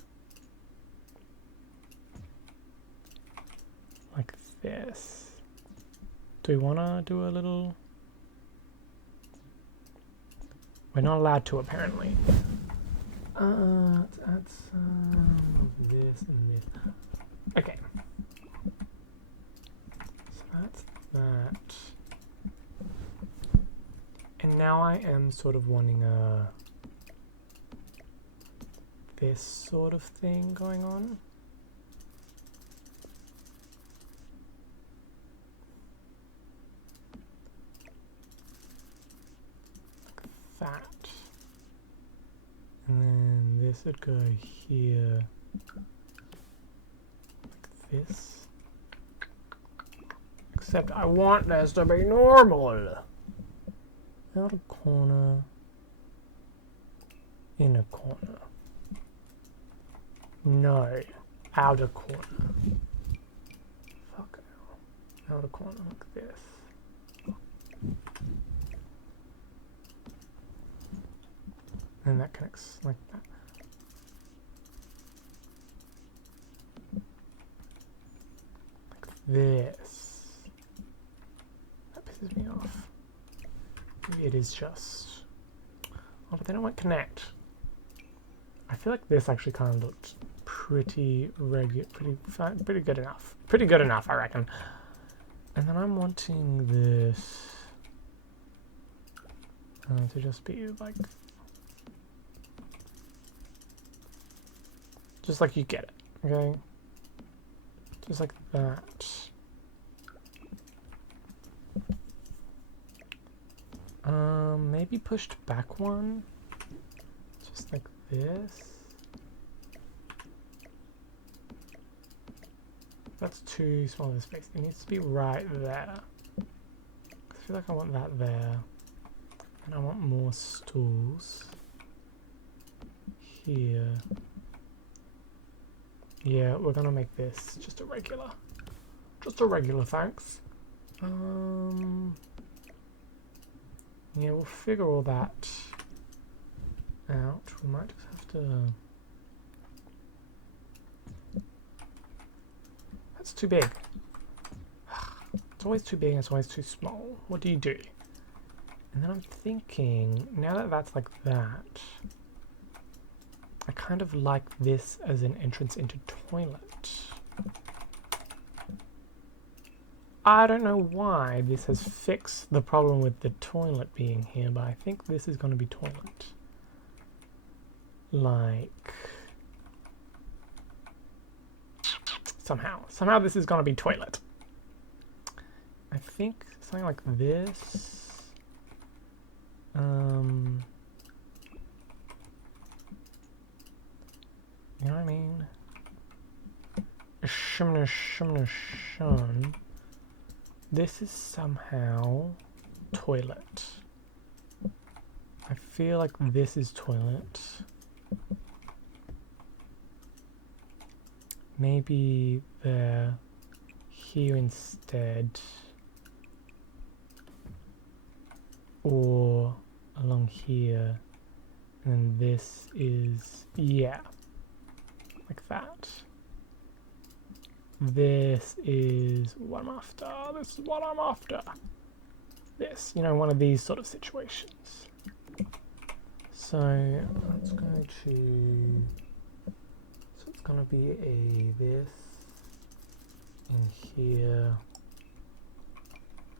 Like this. Do we want to do a little... We're not allowed to, apparently. Let's add some of this and this. Okay. So that's that. And now I am sort of wanting a... this sort of thing going on. That. And then this would go here like this. Except I want this to be normal. Outer corner, inner corner. No, outer corner. Fuck out. Outer corner like this. And that connects like that. Like this. That pisses me off. Maybe it is just... Oh, but then it won't connect. I feel like this actually kind of looked pretty regular, pretty good enough. Pretty good enough, I reckon. And then I'm wanting this to just be like Just like you get it, okay? Just like that. Maybe pushed back one. Just like this. That's too small of a space. It needs to be right there. I feel like I want that there. And I want more stools here. Yeah, we're gonna make this just a regular. Just a regular, thanks. Yeah, we'll figure all that out. We might just have to... That's too big. It's always too big and it's always too small. What do you do? And then I'm thinking, now that that's like that, I kind of like this as an entrance into toilet. I don't know why this has fixed the problem with the toilet being here, but I think this is going to be toilet. Like... Somehow this is going to be toilet. I think something like this. You know what I mean? Shun. This is somehow toilet. I feel like this is toilet. Maybe they're here instead. Or along here. And then this is, yeah, like that. This is what I'm after. This is what I'm after. This, you know, one of these sort of situations. So let's go to, so it's gonna be a this in here,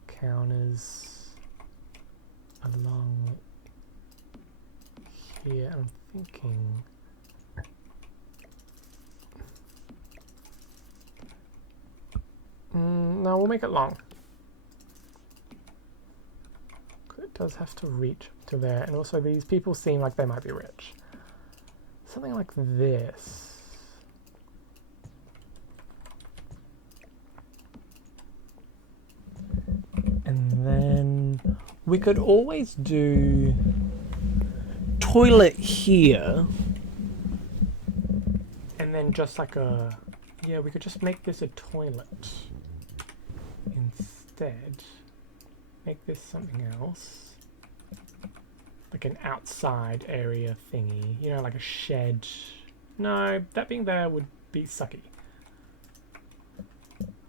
counters along here. I'm thinking no, we'll make it long. It does have to reach to there, and also these people seem like they might be rich. Something like this. And then we could always do toilet here. And then just like a, yeah, we could just make this a toilet. Instead, make this something else. Like an outside area thingy. You know, like a shed. No, that being there would be sucky.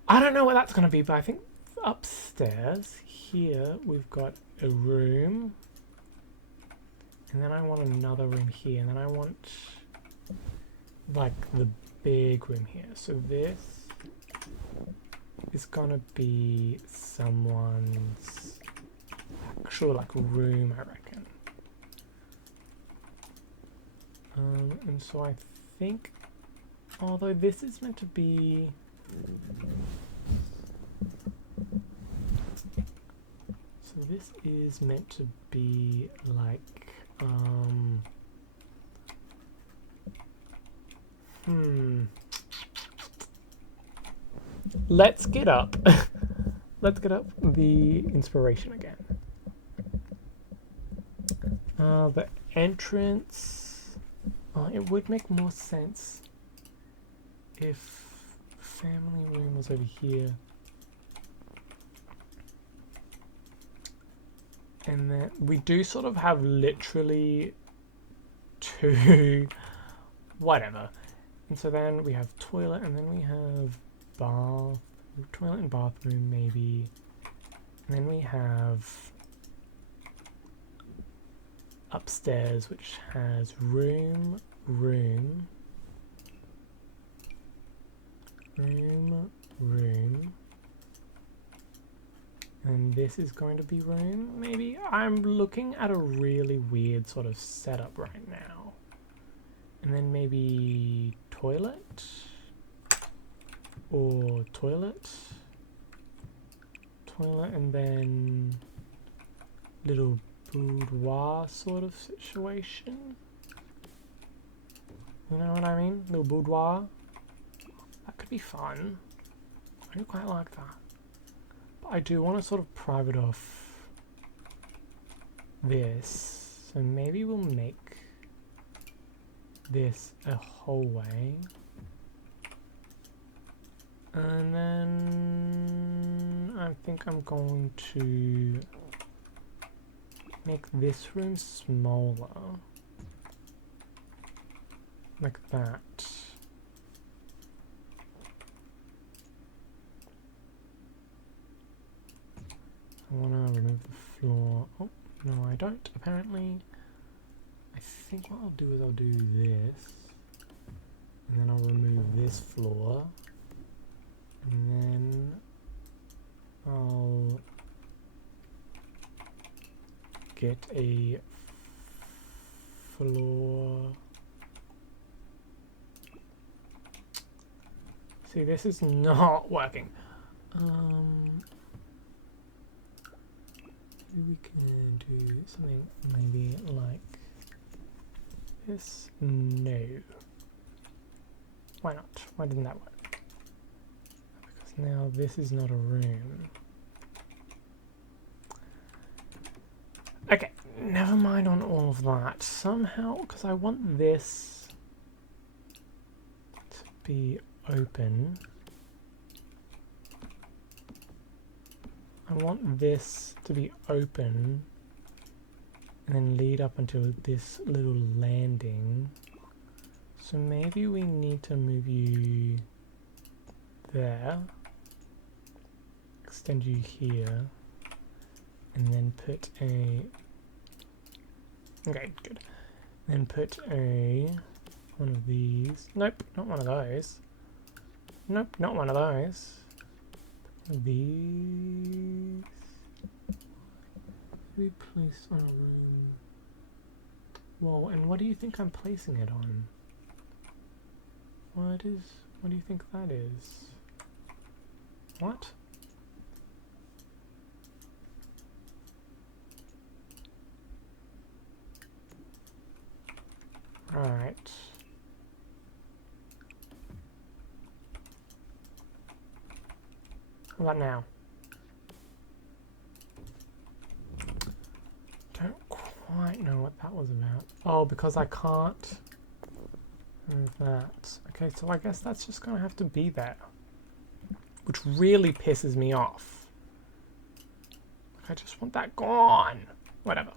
I don't know what that's going to be, but I think upstairs here we've got a room. And then I want another room here. And then I want like the big room here. So this is gonna be someone's actual like room, I reckon. And so I think, although this is meant to be, so this is meant to be like let's get up. Let's get up the inspiration again. The entrance. It would make more sense if family room was over here. And then we do sort of have literally two, whatever. And so then we have toilet, and then we have bath, toilet and bathroom maybe. And then we have upstairs, which has room, and this is going to be room, maybe? I'm looking at a really weird sort of setup right now. And then maybe toilet or toilet, and then little boudoir sort of situation. You know what I mean? Little boudoir. That could be fun. I do quite like that. But I do want to sort of private off this. So maybe we'll make this a hallway. And then I think I'm going to make this room smaller. Like that. I want to remove the floor. Oh, no I don't, apparently. I think what I'll do is I'll do this. And then I'll remove this floor. And then I'll get a floor. See, this is not working. Maybe we can do something maybe like this. No. Why not? Why didn't that work? Because now this is not a room. Okay, never mind on all of that. Somehow, because I want this to be open. I want this to be open and then lead up until this little landing. So maybe we need to move you there, extend you here, and then put a, okay, good. Then put a, one of these, nope, not one of those. Nope, not one of those. One of these. We place on a room. Whoa, and what do you think I'm placing it on? What do you think that is? What? Right. What about now? Don't quite know what that was about. Oh, because I can't move that. Okay, so I guess that's just gonna have to be there. Which really pisses me off. I just want that gone. Whatever.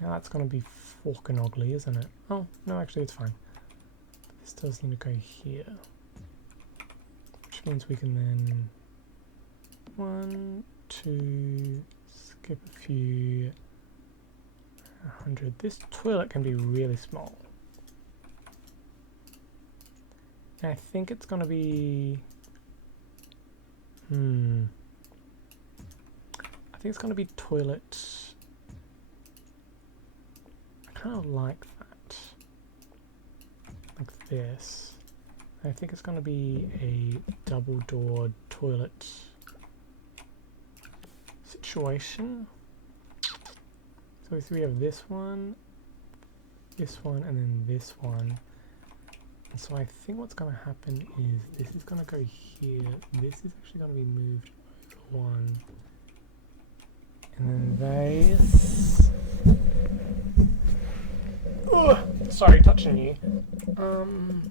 Now that's gonna be fucking ugly, isn't it? Oh, no, actually it's fine. This does need to go here. Which means we can then 1, 2, skip a few 100. This toilet can be really small. And I think it's gonna be I think it's gonna be toilet. I kind of like that. Like this. I think it's gonna be a double-doored toilet situation. So we have this one, and then this one. And so I think what's going to happen is this is going to go here. This is actually going to be moved over one. And then this. Oh, sorry, touching you. And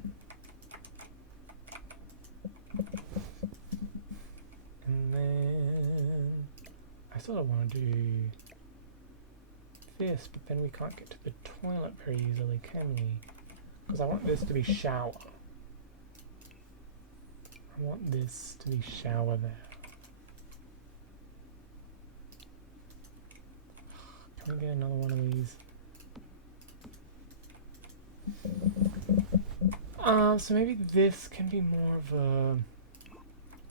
then I sort of want to do this, but then we can't get to the toilet very easily, can we? Because I want this to be shower. I want this to be shower there. Can we get another one of these? So maybe this can be more of a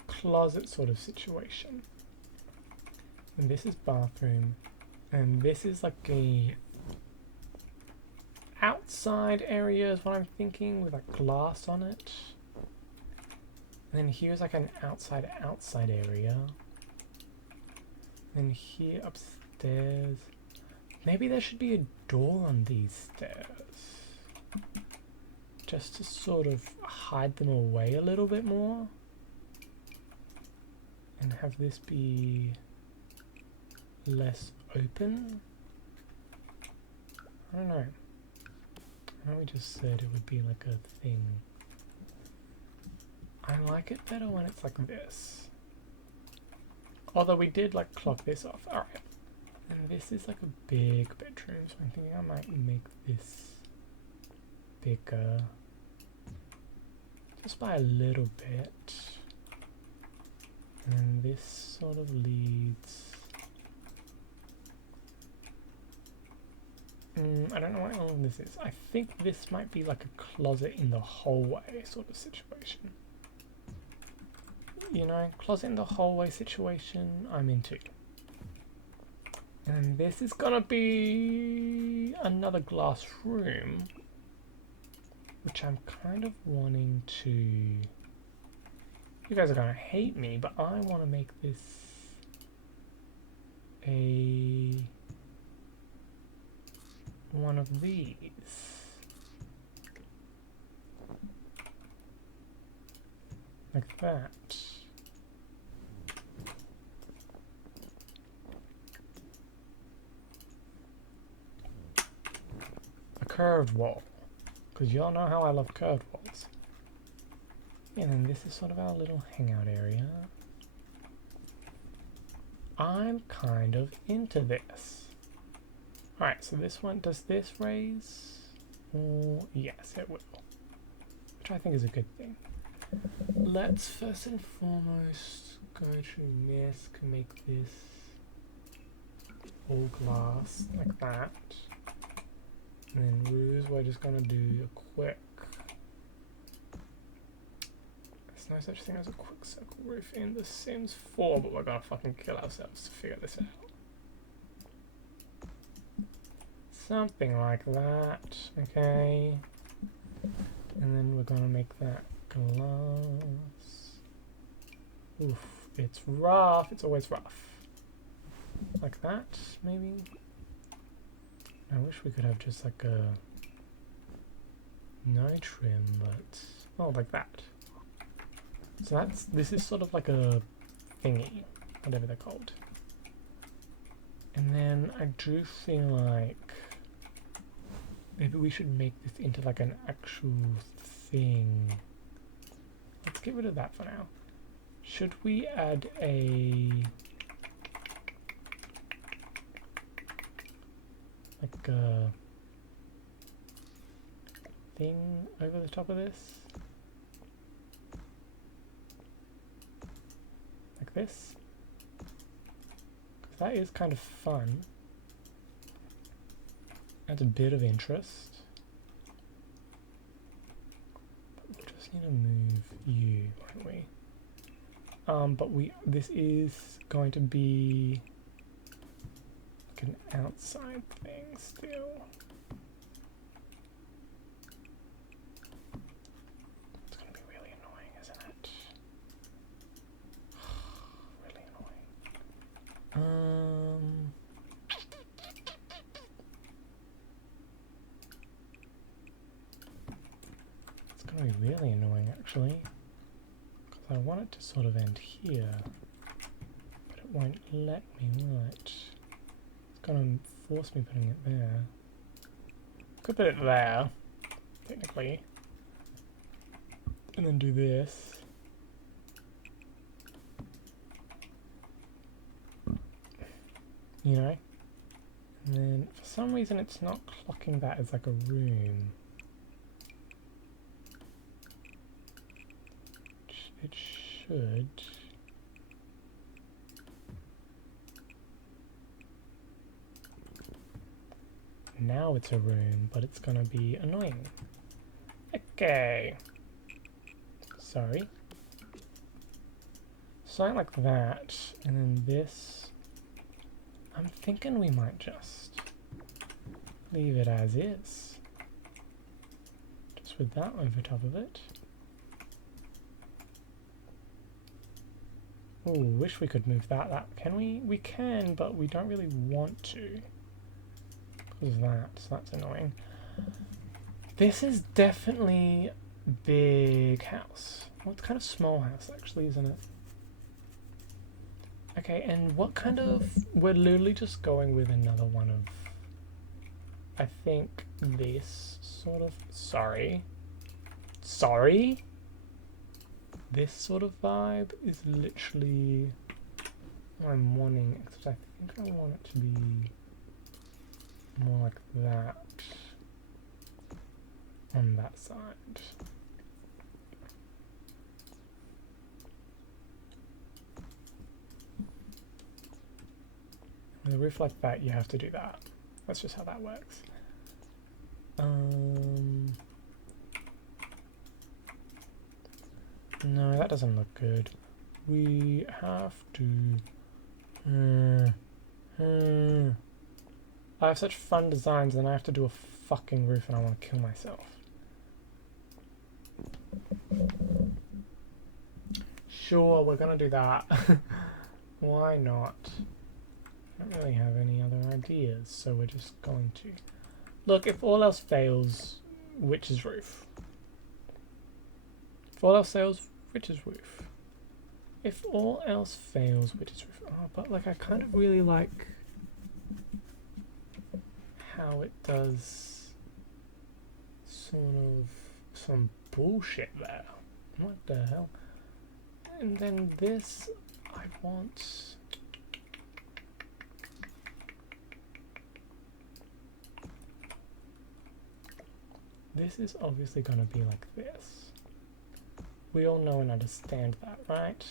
closet sort of situation. And this is bathroom. And this is like a outside area is what I'm thinking, with like glass on it. And then here's like an outside area. And here upstairs, maybe there should be a door on these stairs, just to sort of hide them away a little bit more. And have this be less open. I don't know. I know we just said it would be like a thing. I like it better when it's like this. Although we did like clock this off. Alright. And this is like a big bedroom, so I'm thinking I might make this bigger. Just by a little bit. And then this sort of leads... I don't know what all of this is. I think this might be like a closet in the hallway sort of situation. You know, closet in the hallway situation, I'm into. And this is gonna be another glass room, which I'm kind of wanting to... You guys are gonna hate me, but I want to make this one of these. Like that. A curved wall. Because y'all know how I love curved walls. And then this is sort of our little hangout area. I'm kind of into this. Alright, so this one, does this raise? Oh, yes, it will. Which I think is a good thing. Let's first and foremost go to mask, make this all glass, like that. And then roofs, we're just gonna do a quick... There's no such thing as a quick circle roof in The Sims 4, but we're gonna fucking kill ourselves to figure this out. Something like that, okay. And then we're gonna make that glass. Oof, it's rough, it's always rough. Like that, maybe? I wish we could have just like a no trim, but oh, like that. So this is sort of like a thingy, whatever they're called. And then I do feel like maybe we should make this into like an actual thing. Let's get rid of that for now. Should we add a like a thing over the top of this? Like this? Because that is kind of fun. Adds a bit of interest. But we'll just need to move you, won't we? But this is going to be like an outside thing still. It's going to be really annoying, isn't it? Really annoying. It's going to be really annoying actually. I want it to sort of end here, but it won't let me, will it? It's going to force me putting it there. Could put it there, technically, and then do this. You know? And then for some reason it's not clocking that as like a room. It should. Now it's a room, but it's gonna be annoying. Okay. Sorry. Something like that, and then this. I'm thinking we might just leave it as is. with that over top of it. Oh, wish we could move that. Can we? We can, but we don't really want to. Because of that, so that's annoying. This is definitely big house. Well, it's kind of small house actually, isn't it? Okay, and what kind of... We're literally just going with another one of... I think this sort of... Sorry? This sort of vibe is literally what I'm wanting, except I think I want it to be more like that on that side. With a roof like that, you have to do that. That's just how that works. No, that doesn't look good. We have to... I have such fun designs and I have to do a fucking roof and I want to kill myself. Sure, we're gonna do that. Why not? I don't really have any other ideas, so we're just going to... Look, if all else fails, witch's roof. If all else fails, witch's roof. If all else fails, witch's roof. Oh, but like I kind of really like how it does sort of some bullshit there. What the hell? And then this, I want... This is obviously going to be like this. We all know and understand that, right?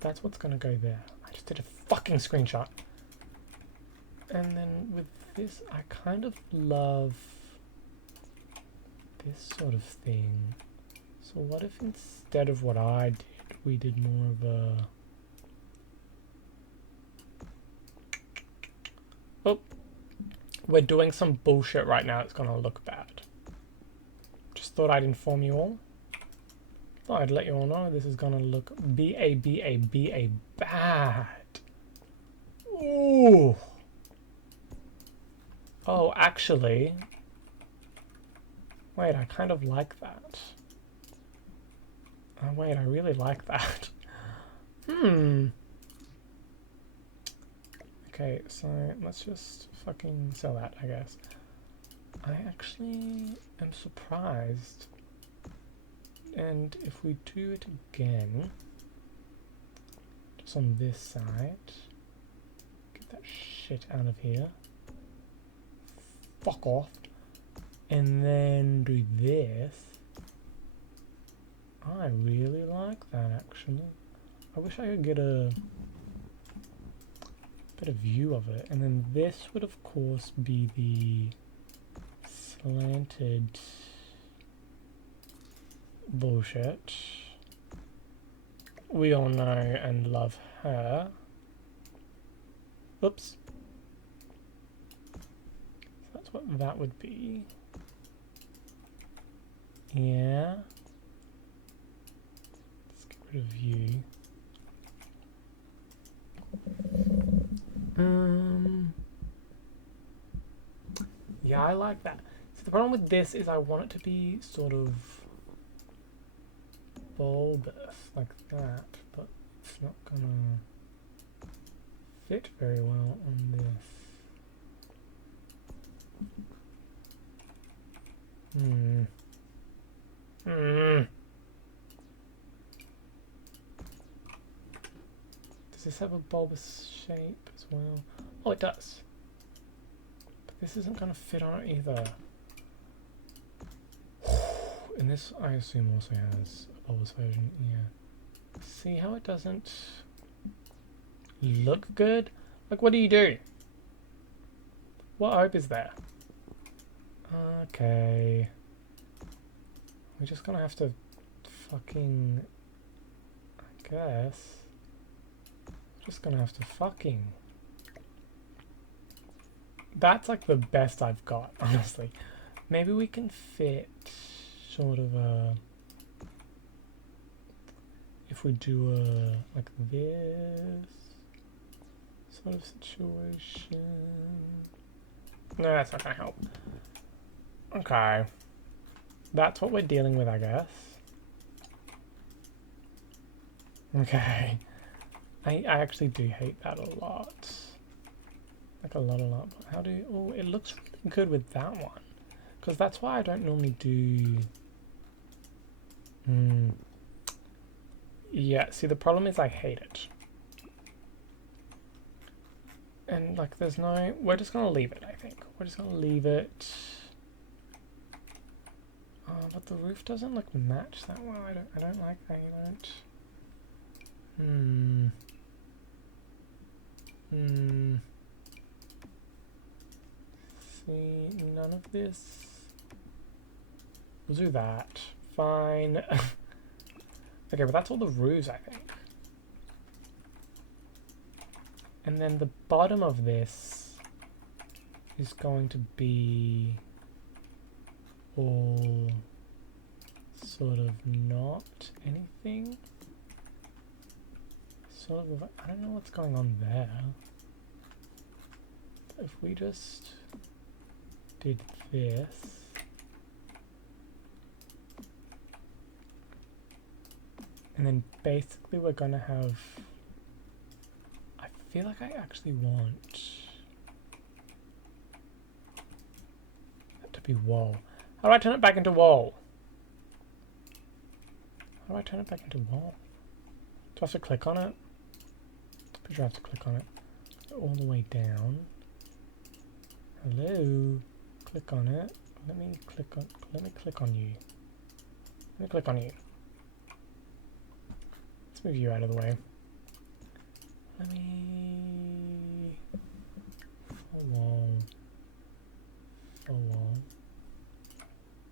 That's what's going to go there. I just did a fucking screenshot. And then with this, I kind of love this sort of thing. So what if instead of what I did, we did more of a... Oh, we're doing some bullshit right now. It's gonna look bad. Just thought I'd inform you all. Thought I'd let you all know this is gonna look B-A-B-A-B-A bad. Ooh. Oh, actually... Wait, I kind of like that. Oh, wait, I really like that. Okay, so let's just fucking sell that, I guess. I actually am surprised. And if we do it again, just on this side, get that shit out of here. Fuck off. And then do this. I really like that actually. I wish I could get a better view of it. And then this would of course be the slanted bullshit. We all know and love her. Oops. So that's what that would be. Yeah. Let's get rid of you. Yeah, I like that. So the problem with this is I want it to be sort of bulbous like that, but it's not gonna fit very well on this. Does this have a bulbous shape as well? Oh, it does. But this isn't going to fit on it either. And this, I assume, also has a bulbous version. Yeah. See how it doesn't look good? Like, what do you do? What hope is there? Okay. We're just gonna have to fucking... I guess. Just gonna have to fucking... That's like the best I've got, honestly. Maybe we can fit sort of a, if we do a, like this sort of situation. No, that's not gonna help. Okay. That's what we're dealing with, I guess. Okay. I actually do hate that a lot. Like a lot. How do you, oh, it looks really good with that one. Because that's why I don't normally do... Yeah, see the problem is I hate it. And like there's no... We're just going to leave it, I think. We're just going to leave it. But the roof doesn't like match that well. I don't like that. See, none of this. We'll do that. Fine. Okay, but that's all the roofs, I think. And then the bottom of this is going to be all sort of not anything. Sort of, I don't know what's going on there. If we just did this. And then basically we're gonna have, I feel like I actually want that to be wall. How do I turn it back into wall? How do I turn it back into wall? Do I have to click on it? Pretty sure I have to click on it. All the way down. Hello? Click on it. Let me click on you. Let me click on you. Let's move you out of the way. Let me...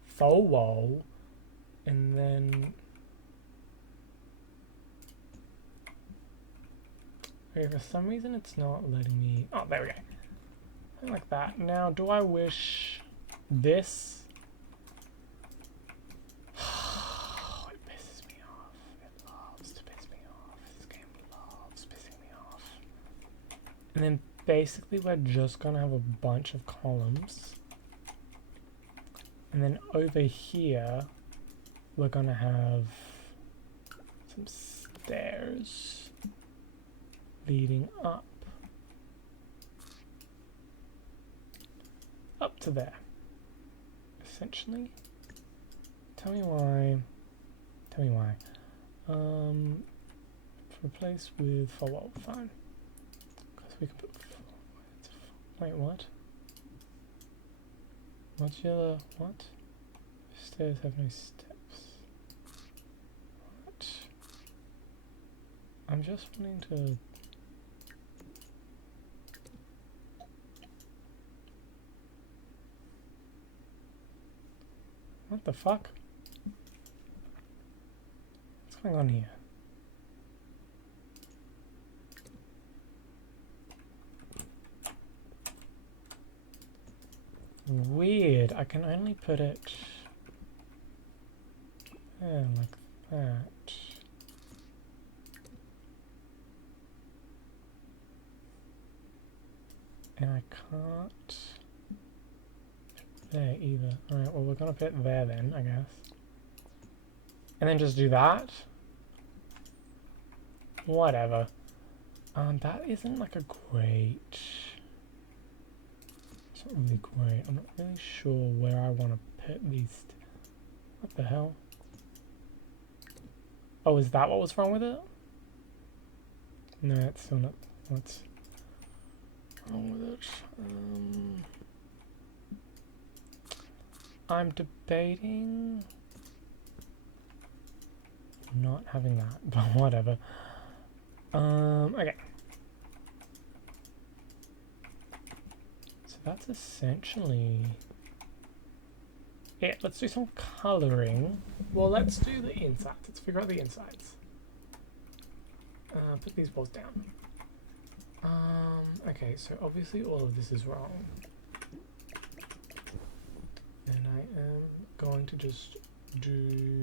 Faux wall. And then... Okay, for some reason it's not letting me... Oh, there we go. Something like that. Now, do I wish this... Oh, it pisses me off. It loves to piss me off. This game loves pissing me off. And then basically we're just gonna have a bunch of columns. And then over here, we're gonna have some stairs leading up to there, essentially. Tell me why. Replace with for wall, fine. Because we can put. Wait, what? What's the other? What? Stairs have no steps. What? I'm just wanting to. What the fuck? What's going on here? Weird. I can only put it there like that. And I can't there either. Alright, well we're gonna put it there then, I guess. And then just do that. Whatever. That isn't like a great... It's not really great. I'm not really sure where I want to put these... What the hell? Oh, is that what was wrong with it? No, it's still not... What's wrong with it? I'm debating not having that, but whatever. Okay. So that's essentially it. Let's do some coloring. Well, let's do the insides. Let's figure out the insides. Put these walls down. Okay, so obviously all of this is wrong. And I am going to just do...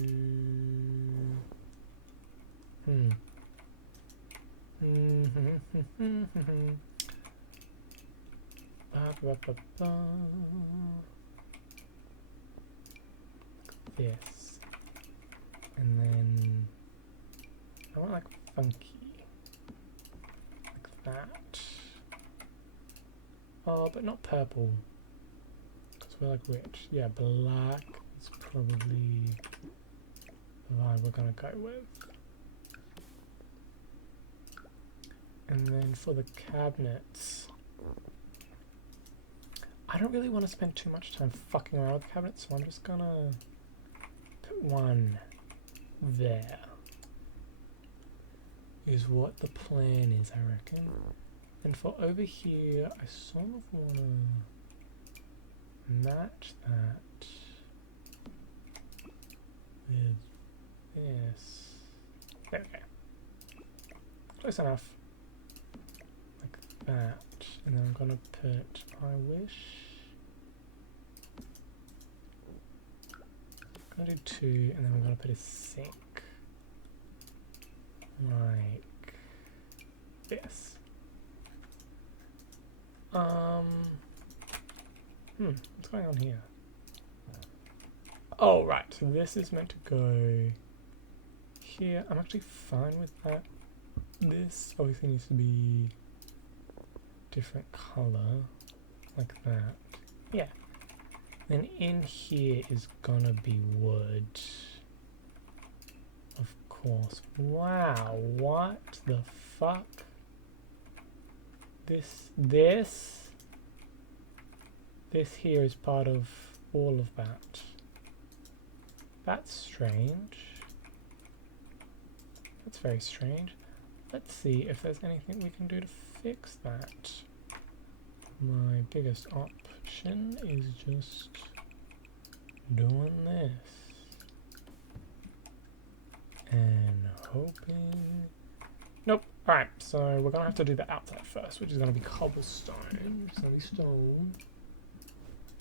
This. And then I want like funky. Like that. Oh, but not purple. Because we're like rich. Yeah, black is probably the vibe we're gonna go with. And then for the cabinets, I don't really want to spend too much time fucking around with the cabinets, so I'm just gonna put one there. Is what the plan is, I reckon. And for over here, I sort of want to match that with this. There we go. Close enough. Like that. And then I'm going to put, I wish. I'm going to do 2, and then we're going to put a sink. Like this. What's going on here? Oh, right, so this is meant to go here. I'm actually fine with that. This obviously needs to be different color, like that. Yeah. Then in here is gonna be wood. Of course. Wow, what the fuck? This here is part of all of that. That's strange. That's very strange. Let's see if there's anything we can do to fix that. My biggest option is just doing this. And hoping... Nope. Alright, so we're going to have to do the outside first, which is going to be cobblestone. It's going to be stone.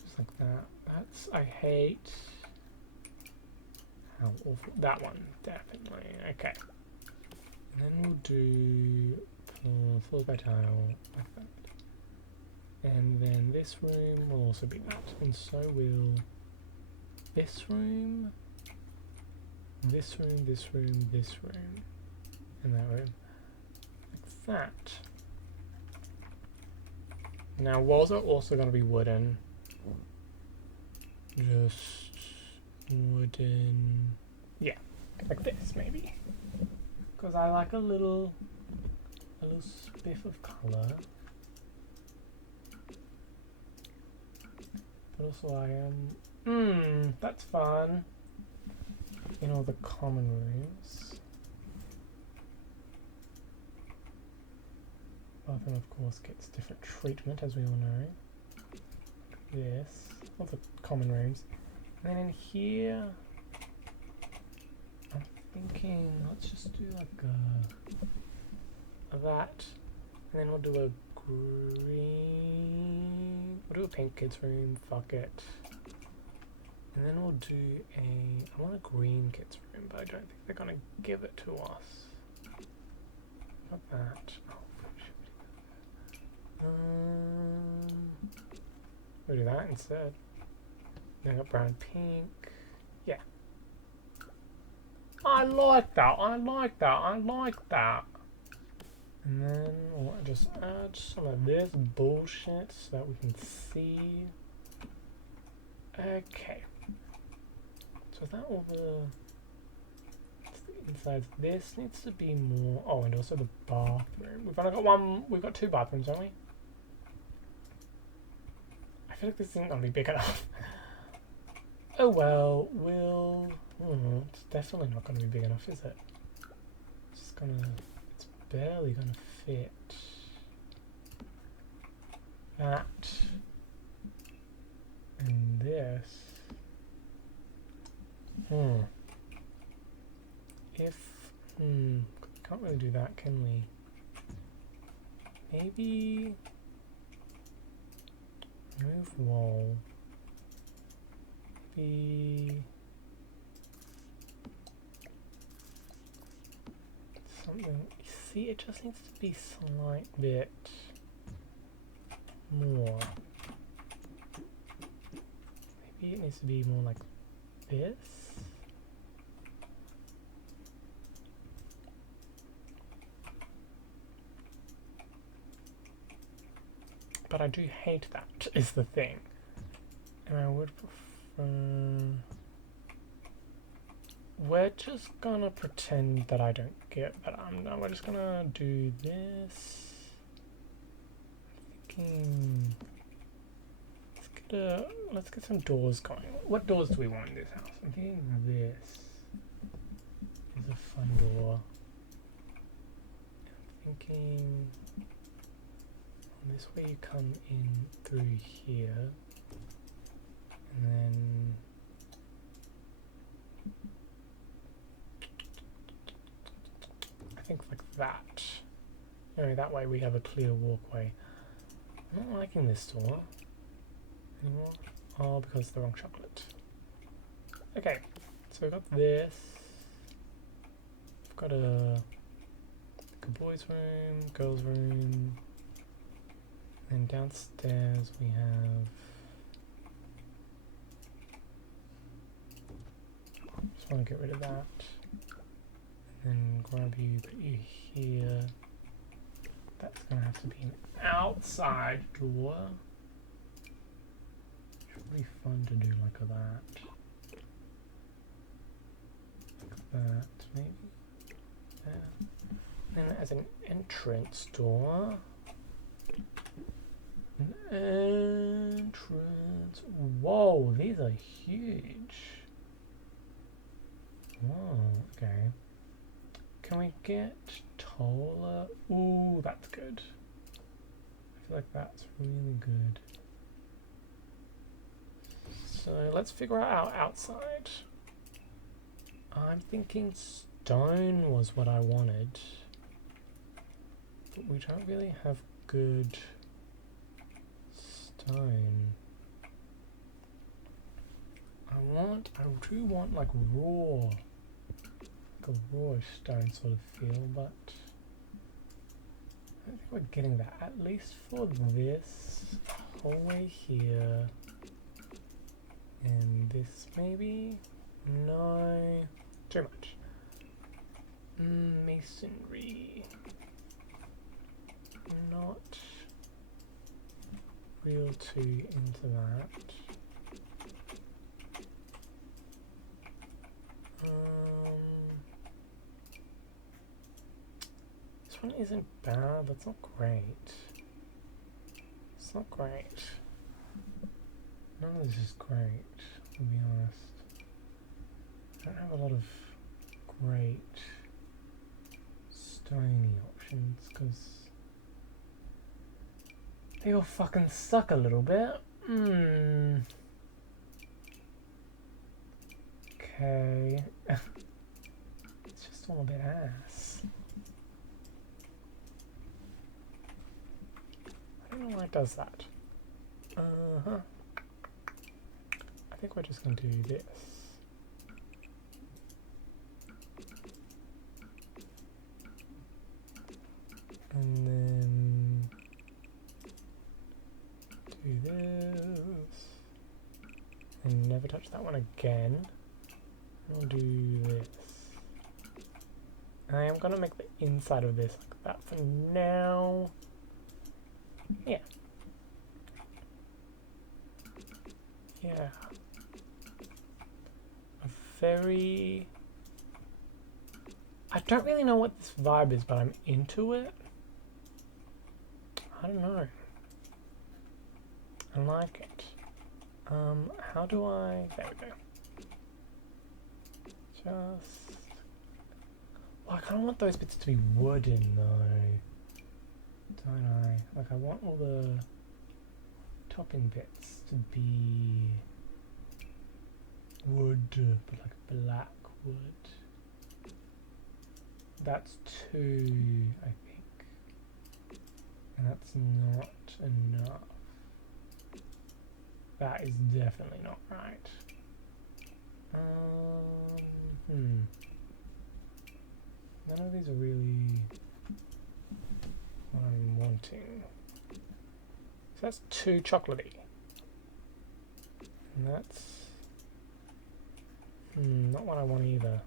Just like that. That's... I hate... how awful... That one, definitely. Okay. And then we'll do... floor by tile, like that. And then this room will also be that. And so will... this room... this room, this room, this room. And that room. That. Now walls are also going to be wooden. Just wooden. Yeah, like this maybe. Because I like a little spiff of colour. But also I am that's fun. In all the common rooms. Bathroom, of course, gets different treatment, as we all know. This, all the common rooms. And then in here, I'm thinking, let's just do like a that. And then we'll do a green, we'll do a pink kids room, fuck it. And then we'll do I want a green kids room, but I don't think they're gonna give it to us. Not that. We'll do that instead. Then I got brown pink. Yeah. I like that. I like that. I like that. And then we'll just add some of this bullshit so that we can see. Okay. So is that all the insides? This needs to be more. Oh, and also the bathroom. We've only got one. We've got 2 bathrooms, haven't we? I feel like this isn't going to be big enough. Oh well, it's definitely not going to be big enough, is it? It's barely going to fit. That. And this. Can't really do that, can we? Maybe... move wall. be something. See, it just needs to be a slight bit more. Maybe it needs to be more like this. But I do hate that, is the thing. And I would prefer... We're just gonna pretend that I don't get that. No, we're just gonna do this. I'm thinking... Let's get some doors going. What doors do we want in this house? I'm thinking this is a fun door. I'm thinking... This way you come in through here, and then I think like that. You know, that way we have a clear walkway. I'm not liking this door anymore. Oh, because it's the wrong chocolate. Okay, so we've got this. We've got a boys' room, girls' room. And downstairs we have... Just want to get rid of that. And then grab you, put you here. That's going to have to be an outside door. It's really fun to do like that. Like that, maybe. There. Then as an entrance door... Entrance. Whoa, these are huge. Whoa, okay. Can we get taller? Ooh, that's good. I feel like that's really good. So let's figure out our outside. I'm thinking stone was what I wanted. But we don't really have good stone. I do want like raw, like a raw stone sort of feel, but I don't think we're getting that, at least for this whole way here. And this maybe? No, too much. Masonry. Not real too into that. This one isn't bad, that's not great. It's not great. None of this is great, to be honest. I don't have a lot of great stony options, because they all fucking suck a little bit. Okay. It's just all a bit ass. I don't know why it does that. I think we're just going to do this. And then do this. And never touch that one again. I'll do this. I am going to make the inside of this like that for now. Yeah. Yeah. A very... I don't really know what this vibe is, but I'm into it. I don't know. I like it. How do I... There we go. Just... Well, I kind of want those bits to be wooden, though. Don't I? Like, I want all the topping bits to be wood, but like black wood. That's two, I think. And that's not enough. That is definitely not right. None of these are really what I'm wanting. So that's too chocolatey. And that's not what I want either.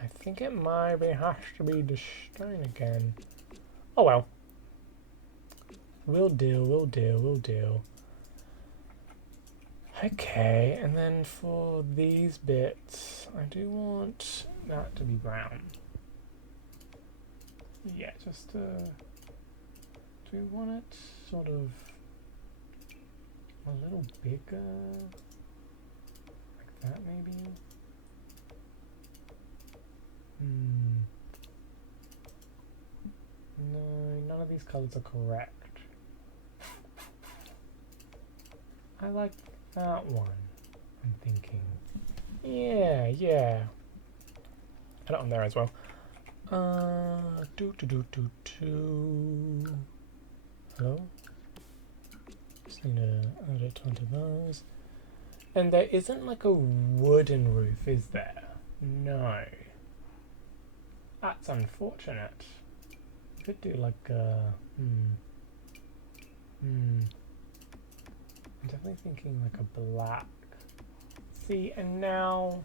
I think it might have to be the stone again. Oh well. We'll do. Okay, and then for these bits, I do want that to be brown. Yeah, just do we want it sort of a little bigger? Like that maybe? No, none of these colors are correct. I like that one, I'm thinking. Yeah. Put it on there as well. Hello? Just need to add it onto those. And there isn't like a wooden roof, is there? No. That's unfortunate. Could do like a... I'm definitely thinking like a black. See, and now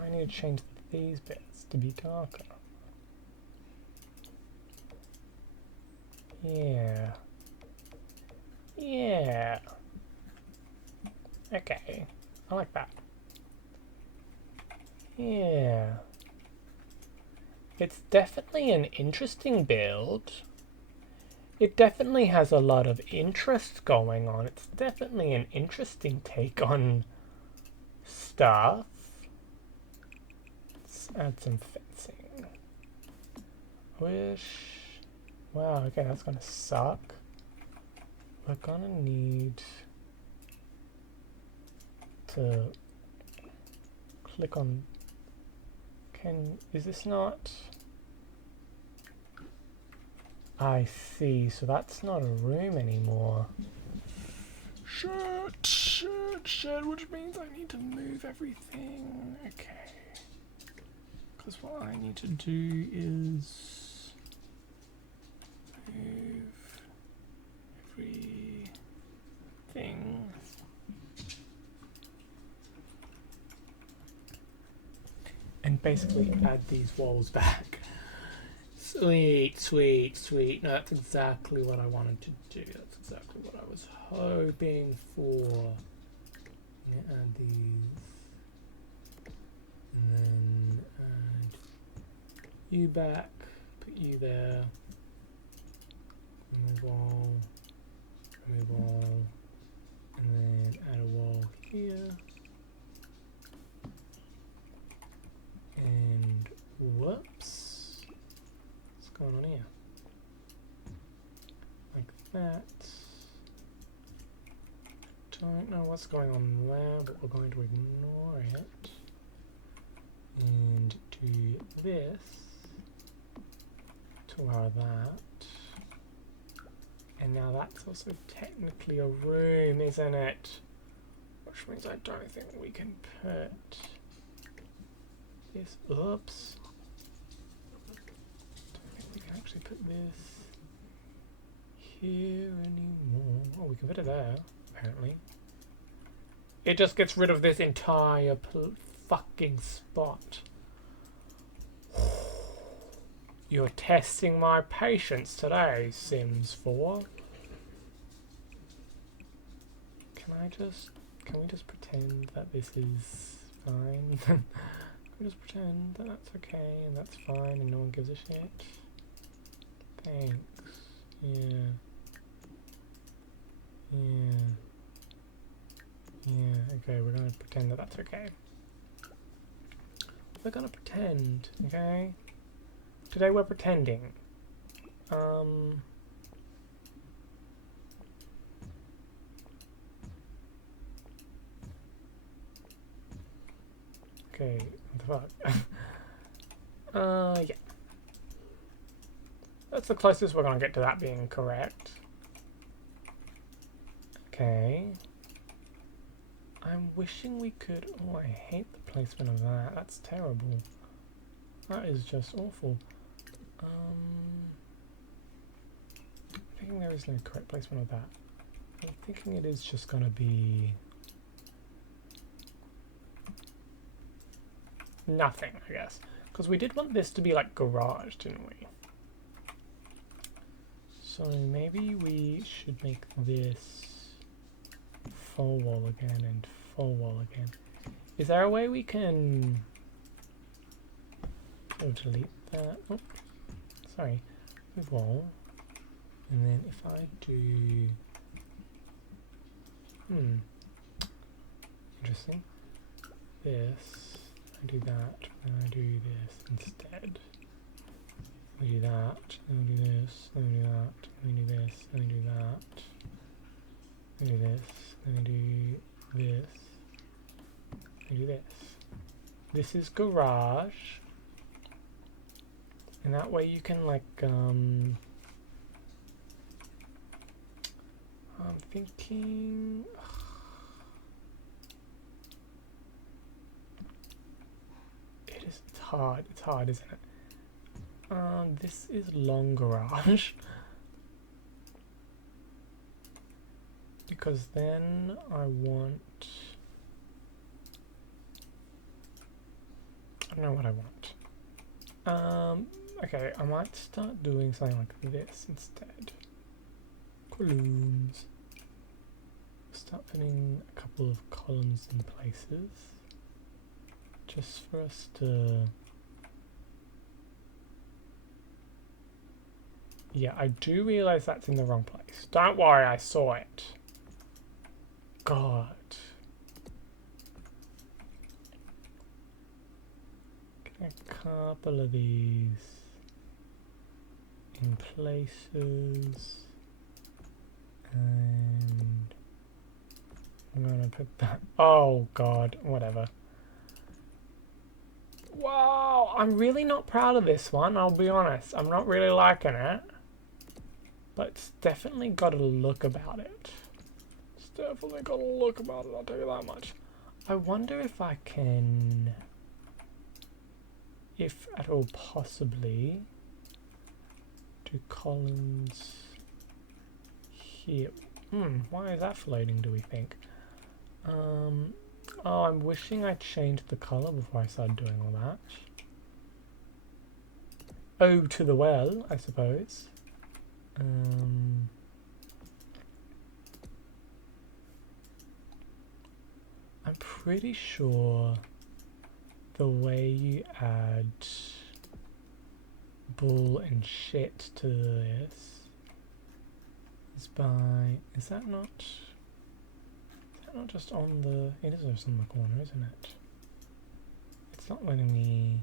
I need to change these bits to be darker. Yeah. Okay. I like that. Yeah. It's definitely an interesting build. It definitely has a lot of interest going on. It's definitely an interesting take on stuff. Let's add some fencing. Wow, okay, that's gonna suck. We're gonna need to click on... Is this not... I see, so that's not a room anymore. Shit, which means I need to move everything. Okay. Because what I need to do is move everything. And basically add these walls back. Sweet. No, that's exactly what I wanted to do. That's exactly what I was hoping for. Yeah, add these. And then add you back. Put you there. Remove wall. Remove wall. And then add a wall here. And whoops, what's going on here? Like that. Don't know what's going on there, but we're going to ignore it. And do this to our that. And now that's also technically a room, isn't it? Which means I don't think we can put this, oops. Don't think we can actually put this here anymore. Oh, we can put it there, apparently. It just gets rid of this entire fucking spot. You're testing my patience today, Sims 4. Can we just pretend that this is fine? We just pretend that that's okay and that's fine and no one gives a shit. Thanks. Yeah, okay, we're gonna pretend that that's okay. We're gonna pretend, okay? Today we're pretending. Okay, what the fuck? Yeah. That's the closest we're gonna get to that being correct. Okay. I'm wishing we could... Oh, I hate the placement of that. That's terrible. That is just awful. I'm thinking there is no correct placement of that. I'm thinking it is just gonna be... nothing, I guess. Because we did want this to be like garage, didn't we? So maybe we should make this full wall again and full wall again. Is there a way we can... Oh, delete that. Oh, sorry. Move wall. And then if I do... Interesting. This. I do that. And I do this instead. I do that. Then I do this. Then I do that. Then I do this. Then I do that. Then I do this. Then I do this. I do this. This is garage. And that way you can like I'm thinking it's hard, isn't it? This is long garage. Because then I want... I don't know what I want. Okay, I might start doing something like this instead. Columns. Start putting a couple of columns in places. Just for us to... Yeah, I do realise that's in the wrong place. Don't worry, I saw it. God. Get a couple of these in places. And I'm gonna put that... Oh God, whatever. Wow, I'm really not proud of this one, I'll be honest. I'm not really liking it. But it's definitely got a look about it. It's definitely got a look about it, I'll tell you that much. I wonder if I can... if at all possibly... do columns... here. Why is that floating, do we think? Oh, I'm wishing I changed the colour before I started doing all that. Oh, to the well, I suppose. I'm pretty sure the way you add bull and shit to this is by... Is that not just on the... It is just on the corner, isn't it? It's not letting me...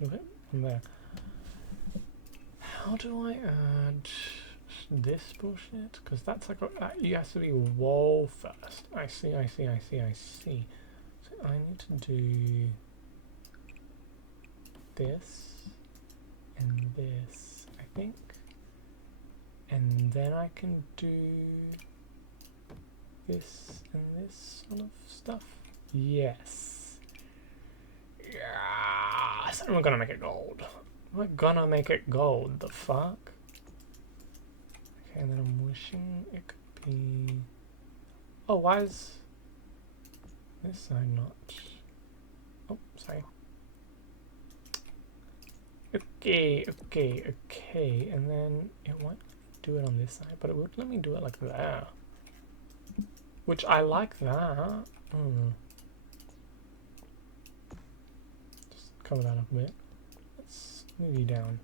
Look at from there. How do I add this bullshit? Because that's like you have to be wall first. I see. So I need to do this and this, I think, and then I can do this and this sort of stuff. Yes. Yes. And we're gonna make it gold. We're gonna make it gold, the fuck? Okay, and then I'm wishing it could be... Oh, why is this side not... Oh, sorry. Okay, and then it won't do it on this side, but it would let me do it like that. Which I like that. Just cover that up a bit. Move you down.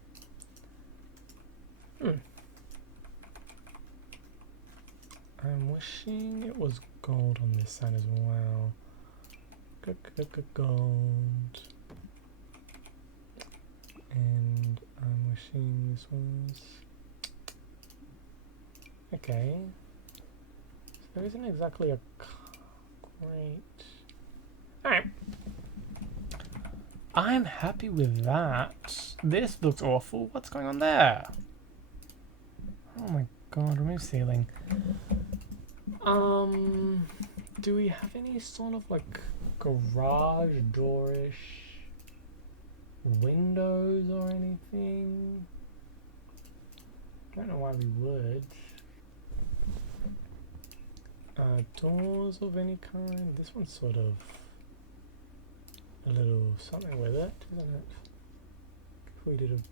I'm wishing it was gold on this side as well. Gold. And I'm wishing this was... Okay. So there isn't exactly a great... Alright. I'm happy with that. This looks awful. What's going on there? Oh my god, remove ceiling. Do we have any sort of like garage doorish windows or anything? Don't know why we would. Doors of any kind. This one's sort of a little something with it, isn't it? If we did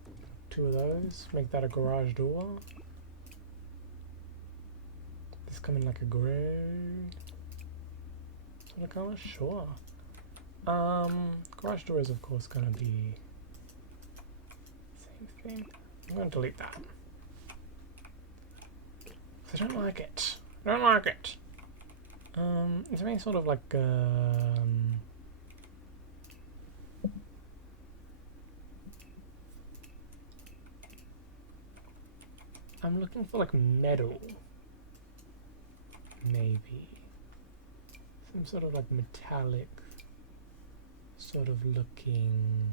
two of those, make that a garage door. This come in like a grey sort of colour? Sure. Garage door is of course gonna be same thing. I'm gonna delete that. I don't like it. I don't like it. Is there any sort of like I'm looking for like metal. Maybe. Some sort of like metallic sort of looking.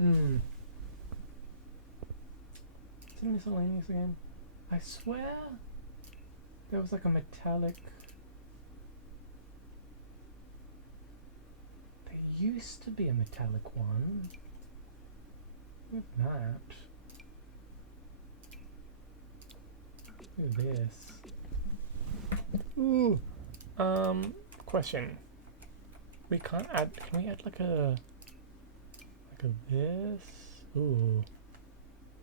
Is it miscellaneous again? I swear there was like a metallic. There used to be a metallic one. With that. Look at this. Ooh. Question. We can't add. Can we add like a this? Ooh.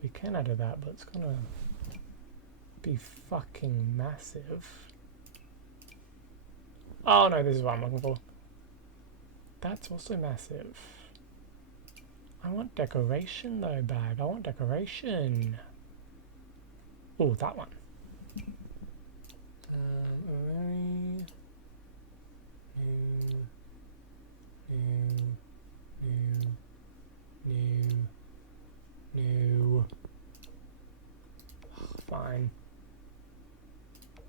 We can add that, but it's gonna be fucking massive. Oh no, this is what I'm looking for. That's also massive. I want decoration though, babe. I want decoration. Oh, that one. New. Fine.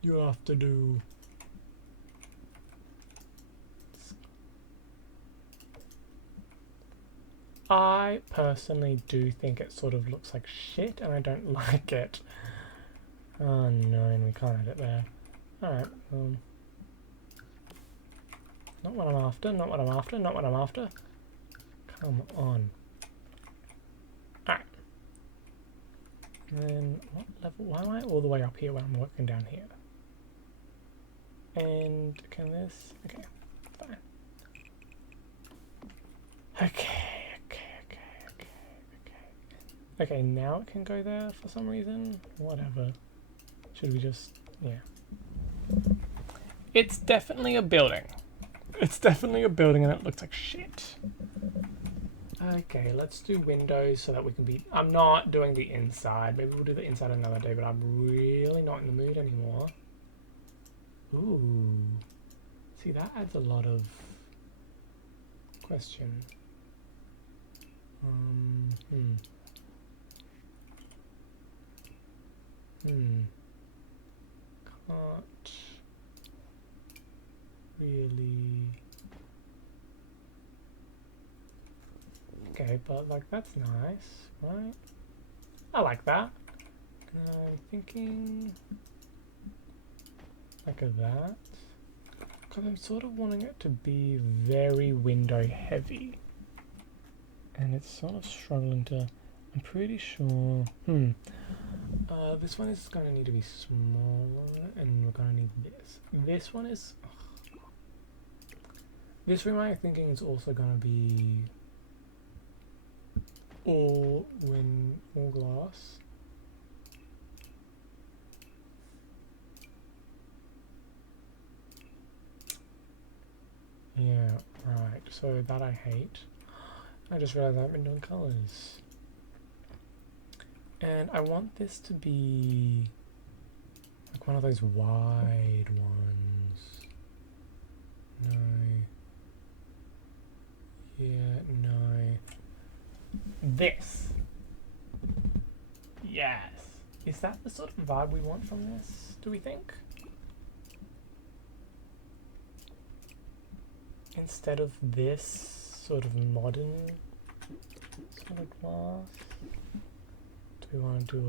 You have to do. I personally do think it sort of looks like shit and I don't like it. Oh no, and we can't add it there. Alright, not what I'm after, not what I'm after, not what I'm after. Come on. Alright. And then, what level? Why am I all the way up here when I'm working down here? And can this? Okay, fine. Okay, now it can go there for some reason. Whatever. Should we just... yeah. It's definitely a building. It's definitely a building and it looks like shit. Okay, let's do windows so that we can be... I'm not doing the inside. Maybe we'll do the inside another day, but I'm really not in the mood anymore. Ooh. See, that adds a lot of question. Can't really. Okay, but like that's nice, right? I like that. I'm thinking like of that. Because I'm sort of wanting it to be very window heavy. And it's sort of struggling to, I'm pretty sure, this one is going to need to be smaller and we're going to need this. This one is, this room I'm thinking is also going to be all glass. Yeah, right, so that I hate. I just realized I haven't been doing colours. And I want this to be like one of those wide ones. No. Yeah, no. This. Yes. Is that the sort of vibe we want from this, do we think? Instead of this sort of modern sort of glass, do we want to do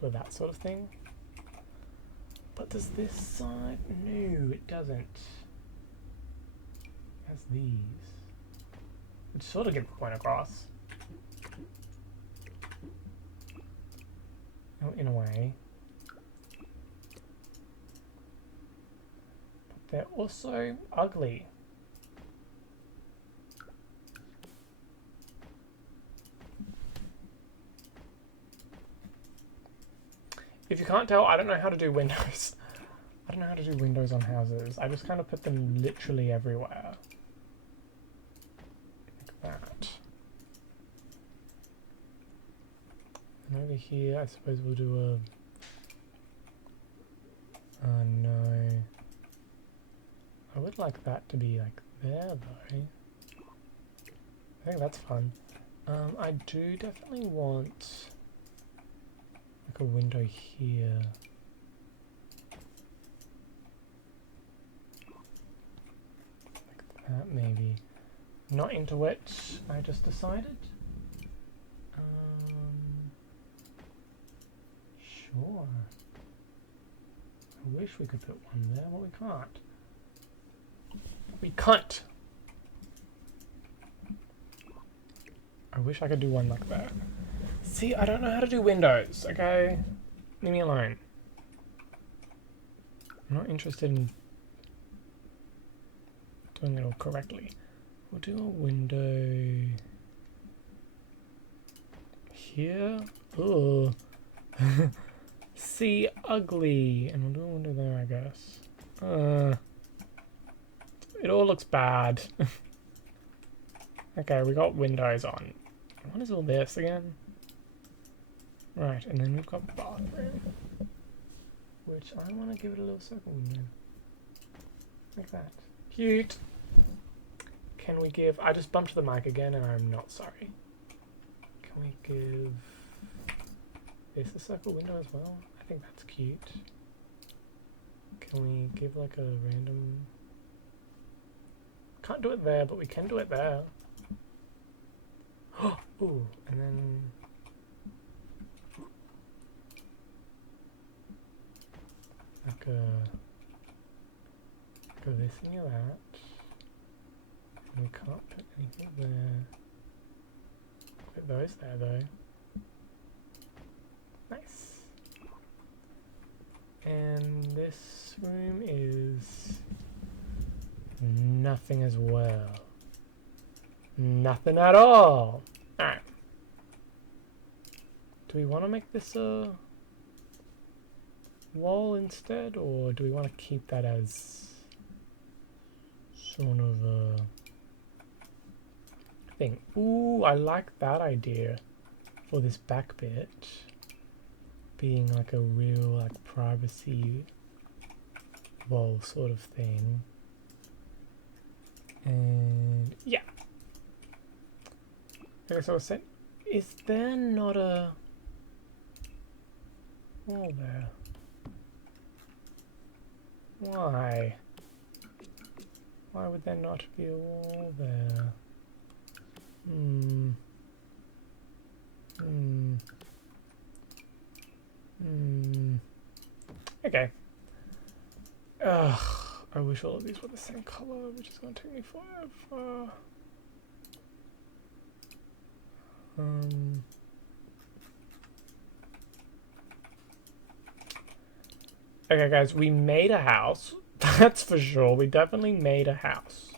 do a that sort of thing. But does this side? No, it doesn't. It has these. Which sort of get the point across. Oh, in a way. But they're also ugly. If you can't tell, I don't know how to do windows. I don't know how to do windows on houses. I just kind of put them literally everywhere. Like that. And over here, I suppose we'll do a... Oh no. I would like that to be like there though. I think that's fun. I do definitely want like a window here. Like that maybe. Not into it, I just decided. Sure. I wish we could put one there, but we can't. We can't! I wish I could do one like that. See, I don't know how to do windows, okay? Leave me alone. I'm not interested in doing it all correctly. We'll do a window here. Oh. See, ugly. And we'll do a window there, I guess. It all looks bad. Okay, we got windows on. What is all this again? Right, and then we've got bathroom, which I want to give it a little circle window. Like that. Cute. Can we give... I just bumped the mic again and I'm not sorry. Can we give this a circle window as well? I think that's cute. Can we give like a random... Can't do it there, but we can do it there. Ooh, and then... Like go this near that. And we can't put anything there. Put those there though. Nice. And this room is nothing as well. Nothing at all. Alright. Do we want to make this a wall instead, or do we want to keep that as sort of a thing? Ooh, I like that idea for this back bit being like a real like privacy wall sort of thing. And yeah. Okay, so I said, is there not a wall there? Why? Why would there not be a wall there? Okay. Ugh, I wish all of these were the same color, which is going to take me forever. Okay, guys, we made a house. That's for sure. We definitely made a house.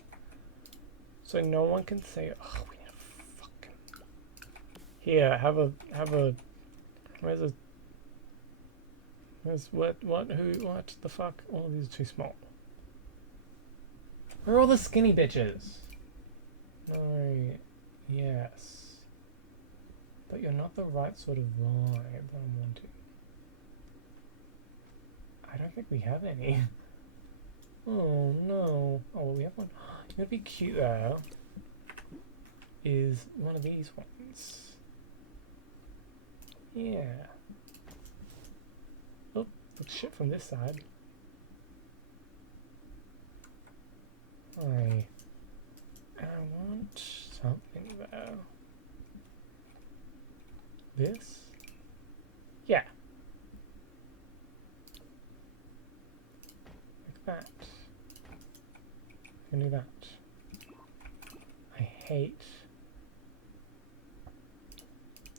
So no one can say, oh, we need a fucking... Here, have a... Where's what the fuck? All of these are too small. Where are all the skinny bitches? No, yes. But you're not the right sort of vibe that I'm wanting. I don't think we have any. Oh no. Oh, well, we have one. You know what'd be cute there? Is one of these ones. Yeah. Oh, looks shit from this side. I want something there. This? Yeah. hate.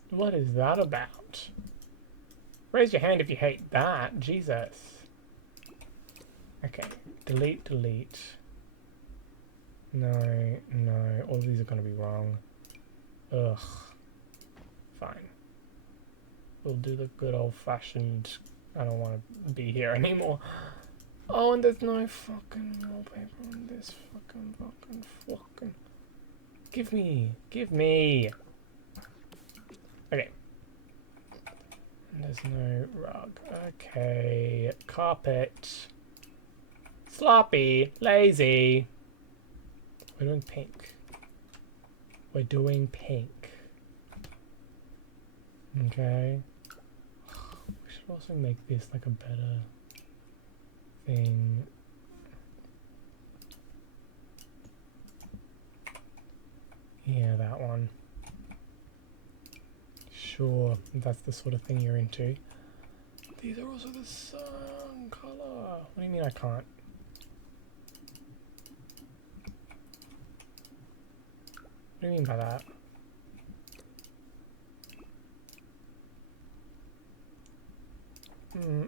What is that about? Raise your hand if you hate that. Jesus. Okay. Delete, delete. No, no. All these are going to be wrong. Ugh. Fine. We'll do the good old-fashioned... I don't want to be here anymore. Oh, and there's no fucking wallpaper on this fucking... Give me! Give me! Okay. And there's no rug. Okay. Carpet. Sloppy. Lazy. We're doing pink. We're doing pink. Okay. We should also make this like a better thing. Yeah, that one. Sure, that's the sort of thing you're into. These are also the sun color. What do you mean I can't? What do you mean by that?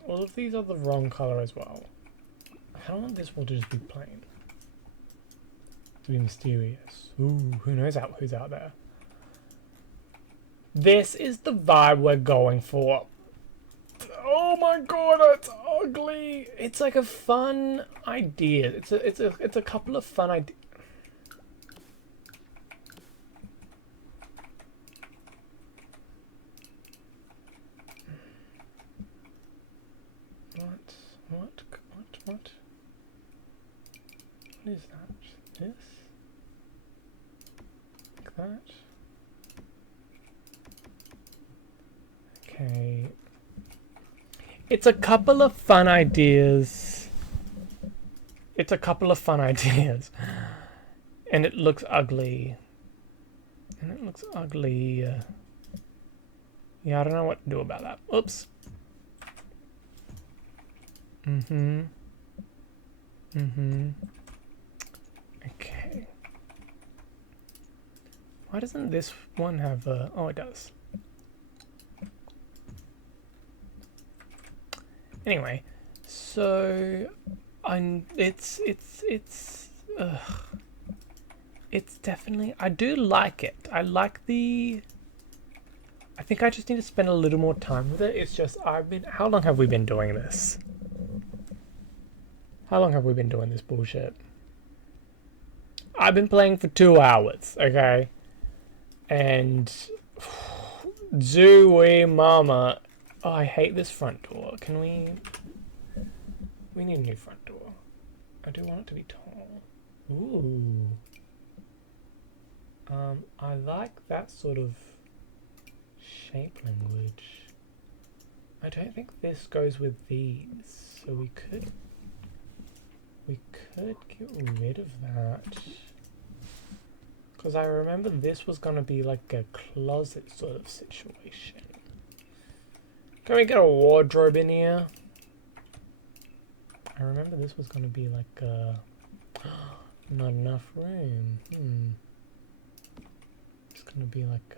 All of these are the wrong color as well. I don't want this wall to just be plain. To be mysterious. Ooh, who knows who's out there? This is the vibe we're going for. Oh my god, it's ugly. It's like a fun idea. It's a couple of fun ideas. What? What is that? This? Like that? Okay. It's a couple of fun ideas. It's a couple of fun ideas. And it looks ugly. Yeah, I don't know what to do about that. Oops. Okay. Why doesn't this one have a... Oh, it does. Anyway, so it's definitely, I do like it. I like the... I think I just need to spend a little more time with it. It's just, how long have we been doing this? How long have we been doing this bullshit? I've been playing for 2 hours, okay? And... Zooey mama. Oh, I hate this front door. Can we... We need a new front door. I do want it to be tall. Ooh. I like that sort of shape language. I don't think this goes with these, so we could get rid of that. Because I remember this was going to be like a closet sort of situation. Can we get a wardrobe in here? I remember this was going to be like not enough room. It's going to be like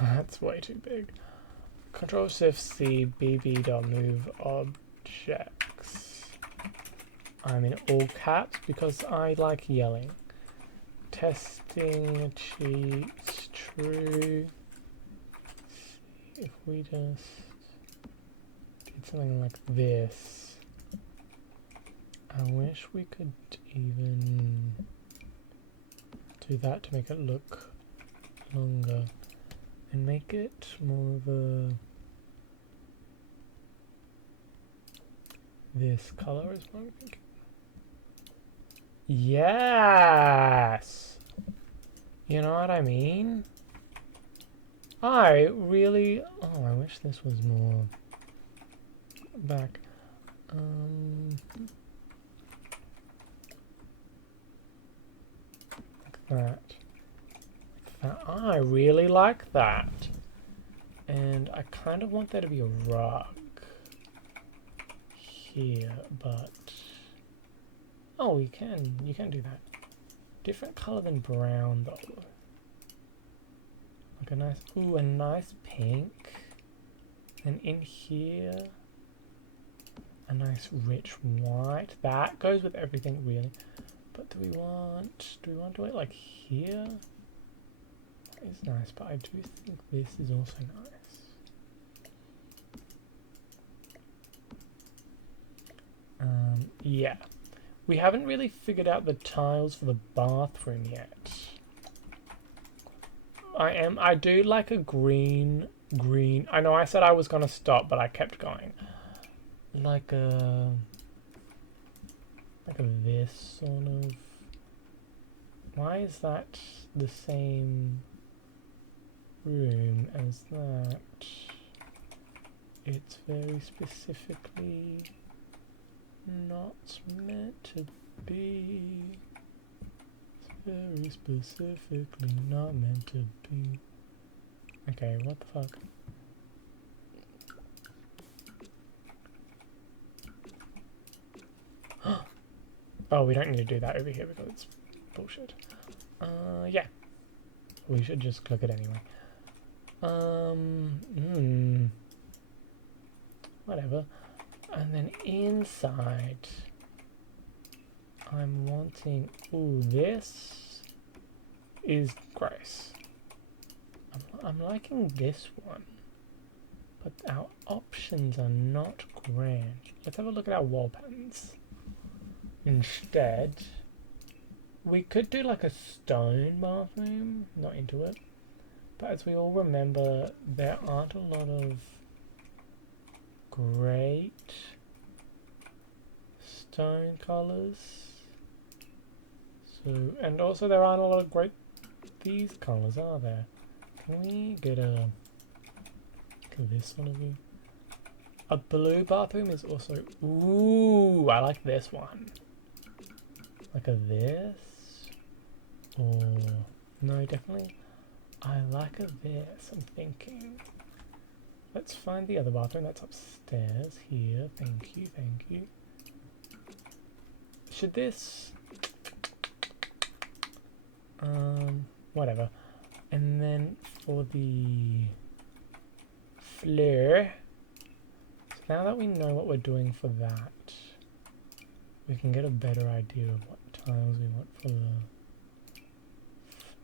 that's way too big. Control-Shift-C BB.move objects. I'm in all caps because I like yelling. Testing cheats true. See if we just did something like this. I wish we could even do that to make it look longer and make it more of a this color is what I'm thinking. Yes! You know what I mean? I really... Oh, I wish this was more back. Like that. I really like that. And I kind of want there to be a rug here, but Oh, you can do that. Different color than brown though. Like a nice pink. And in here, a nice rich white. That goes with everything really. But do we want it like here? That is nice, but I do think this is also nice. Yeah. We haven't really figured out the tiles for the bathroom yet. I do like a green. I know I said I was gonna stop, but I kept going. Like this sort of. Why is that the same room as that? It's very specifically not meant to be. It's very specifically not meant to be. Okay, what the fuck? Oh, we don't need to do that over here because it's bullshit. Yeah. We should just click it anyway. Whatever. And then inside, I'm wanting, ooh, this is gross. I'm liking this one, but our options are not grand. Let's have a look at our wall patterns. Instead, we could do like a stone bathroom, not into it. But as we all remember, there aren't a lot of great stone colours. So, and also there aren't a lot of great these colours, are there? Can we get a this one of you? A blue bathroom is also, ooh, I like this one. Like a this, or no, definitely. I like a this. I'm thinking. Let's find the other bathroom that's upstairs here. Thank you, thank you. Should this? Whatever. And then for the flare. So now that we know what we're doing for that, we can get a better idea of what tiles we want for the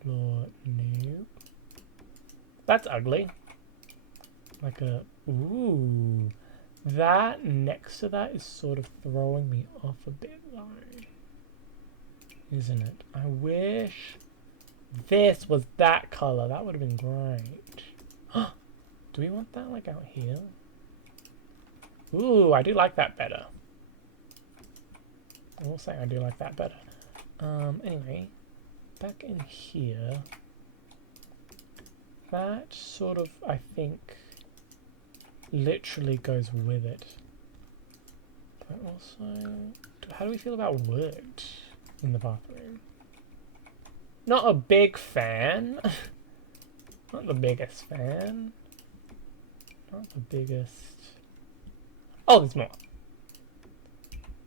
floor. Nope. That's ugly. Like a, ooh. That next to that is sort of throwing me off a bit though. Isn't it? I wish this was that color. That would have been great. Do we want that like out here? Ooh, I do like that better. I will say I do like that better. Anyway, back in here, that sort of, I think, literally goes with it. But also, how do we feel about wood in the bathroom? Not a big fan. Not the biggest fan. Not the biggest. Oh, there's more.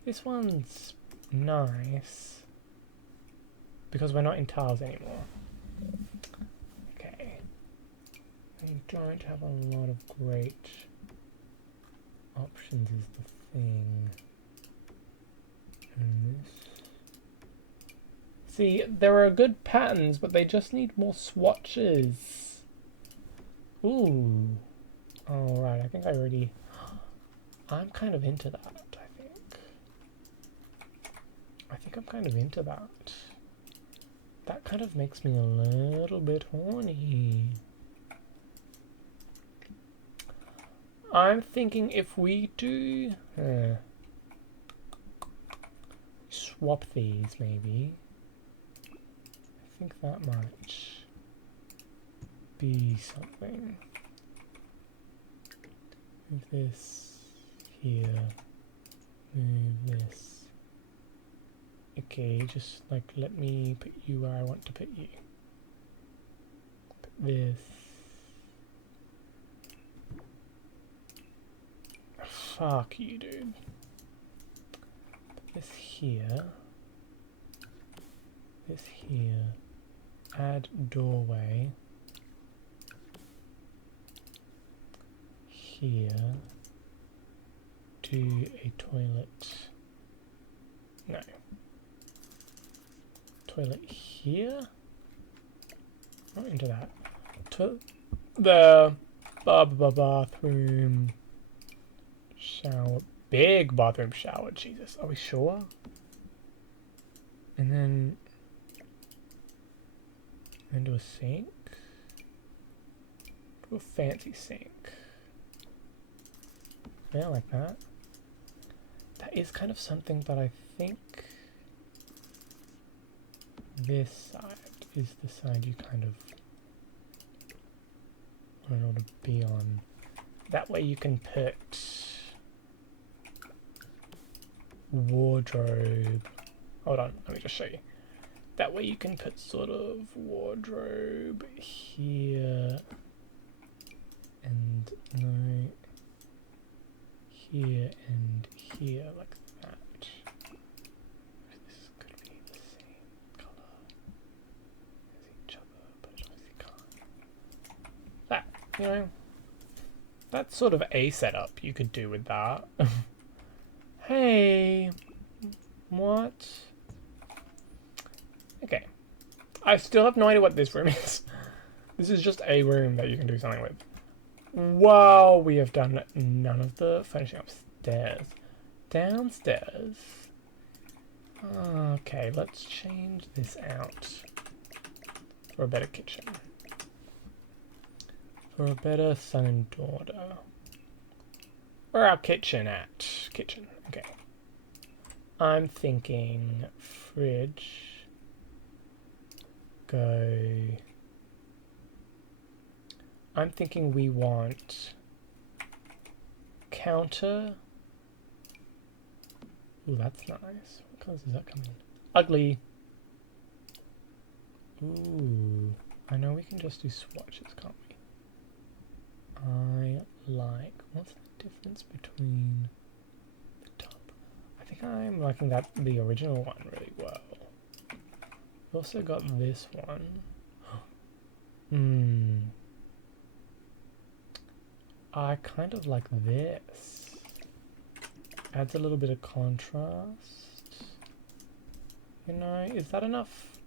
This one's nice because we're not in tiles anymore. Okay. We don't have a lot of great options is the thing. And this. See, there are good patterns, but they just need more swatches. Ooh. Alright, I think I already... I'm kind of into that, I think I'm kind of into that. That kind of makes me a little bit horny. I'm thinking if we do... swap these, maybe. I think that might be something. Move this here. Move this. Okay, just like let me put you where I want to put you. Put this. Fuck you, dude. Put this here. this here. Add doorway. Here. Do a toilet. No. Toilet here? Not into that. The bathroom. Shower. Big bathroom shower. Jesus. Are we sure? And then do a sink. Do a fancy sink. Yeah, like that. That is kind of something that I think this side is the side you kind of want it to be on. That way you can put wardrobe. Hold on, let me just show you. That way you can put sort of wardrobe here and no, here and here like that. This could be the same colour as each other, but it obviously can't. That, you know, that's sort of a setup you could do with that. Hey, what? Okay, I still have no idea what this room is. This is just a room that you can do something with. Wow, we have done none of the furnishing upstairs. Downstairs. Okay, let's change this out for a better kitchen. For a better son and daughter. Where our kitchen at? Kitchen, okay. I'm thinking fridge. Go. I'm thinking we want counter. Ooh, that's nice. What colors does that come in? Ugly. Ooh, I know we can just do swatches, can't we? I like. What's the difference between the top? I think I'm liking that the original one really well. We've also got this one. I kind of like this. Adds a little bit of contrast. You know, is that enough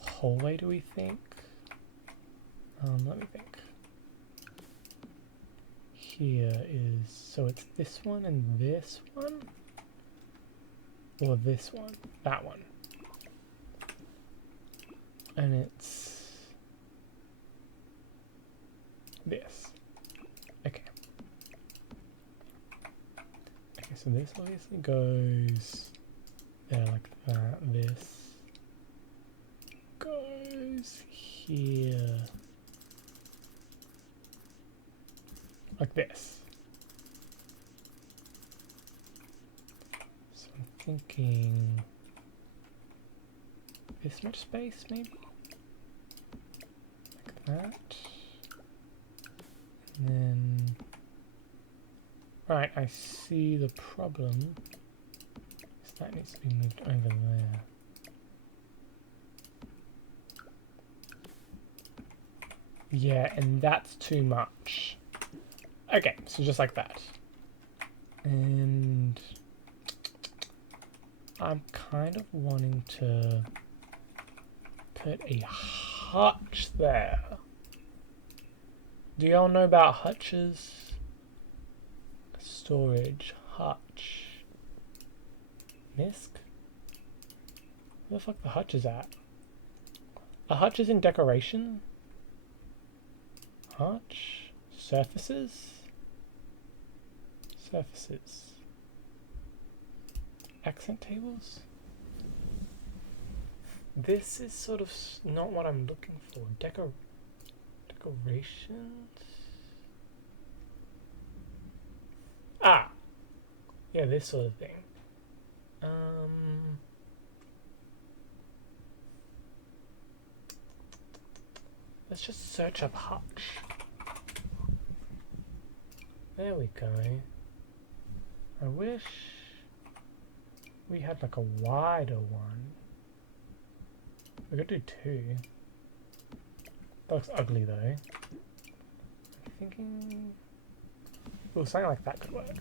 hallway, do we think? Let me think. Here is, so it's this one and this one? Or this one? That one. And it's this. Okay. Okay, so this obviously goes there like that. This goes here like this. So I'm thinking this much space maybe? Like that. And then, right, I see the problem. So that needs to be moved over there. Yeah, and that's too much. Okay, so just like that. And I'm kind of wanting to put a hutch there. Do y'all know about hutches? Storage, hutch. Misc? Where the fuck the hutch is at? A hutch is in decoration? Hutch? Surfaces? Surfaces. Accent tables? This is sort of not what I'm looking for. Decorations? Ah! Yeah, this sort of thing. Let's just search up hutch. There we go. I wish we had like a wider one. We could do 2. That looks ugly though. I'm thinking... Oh, something like that could work.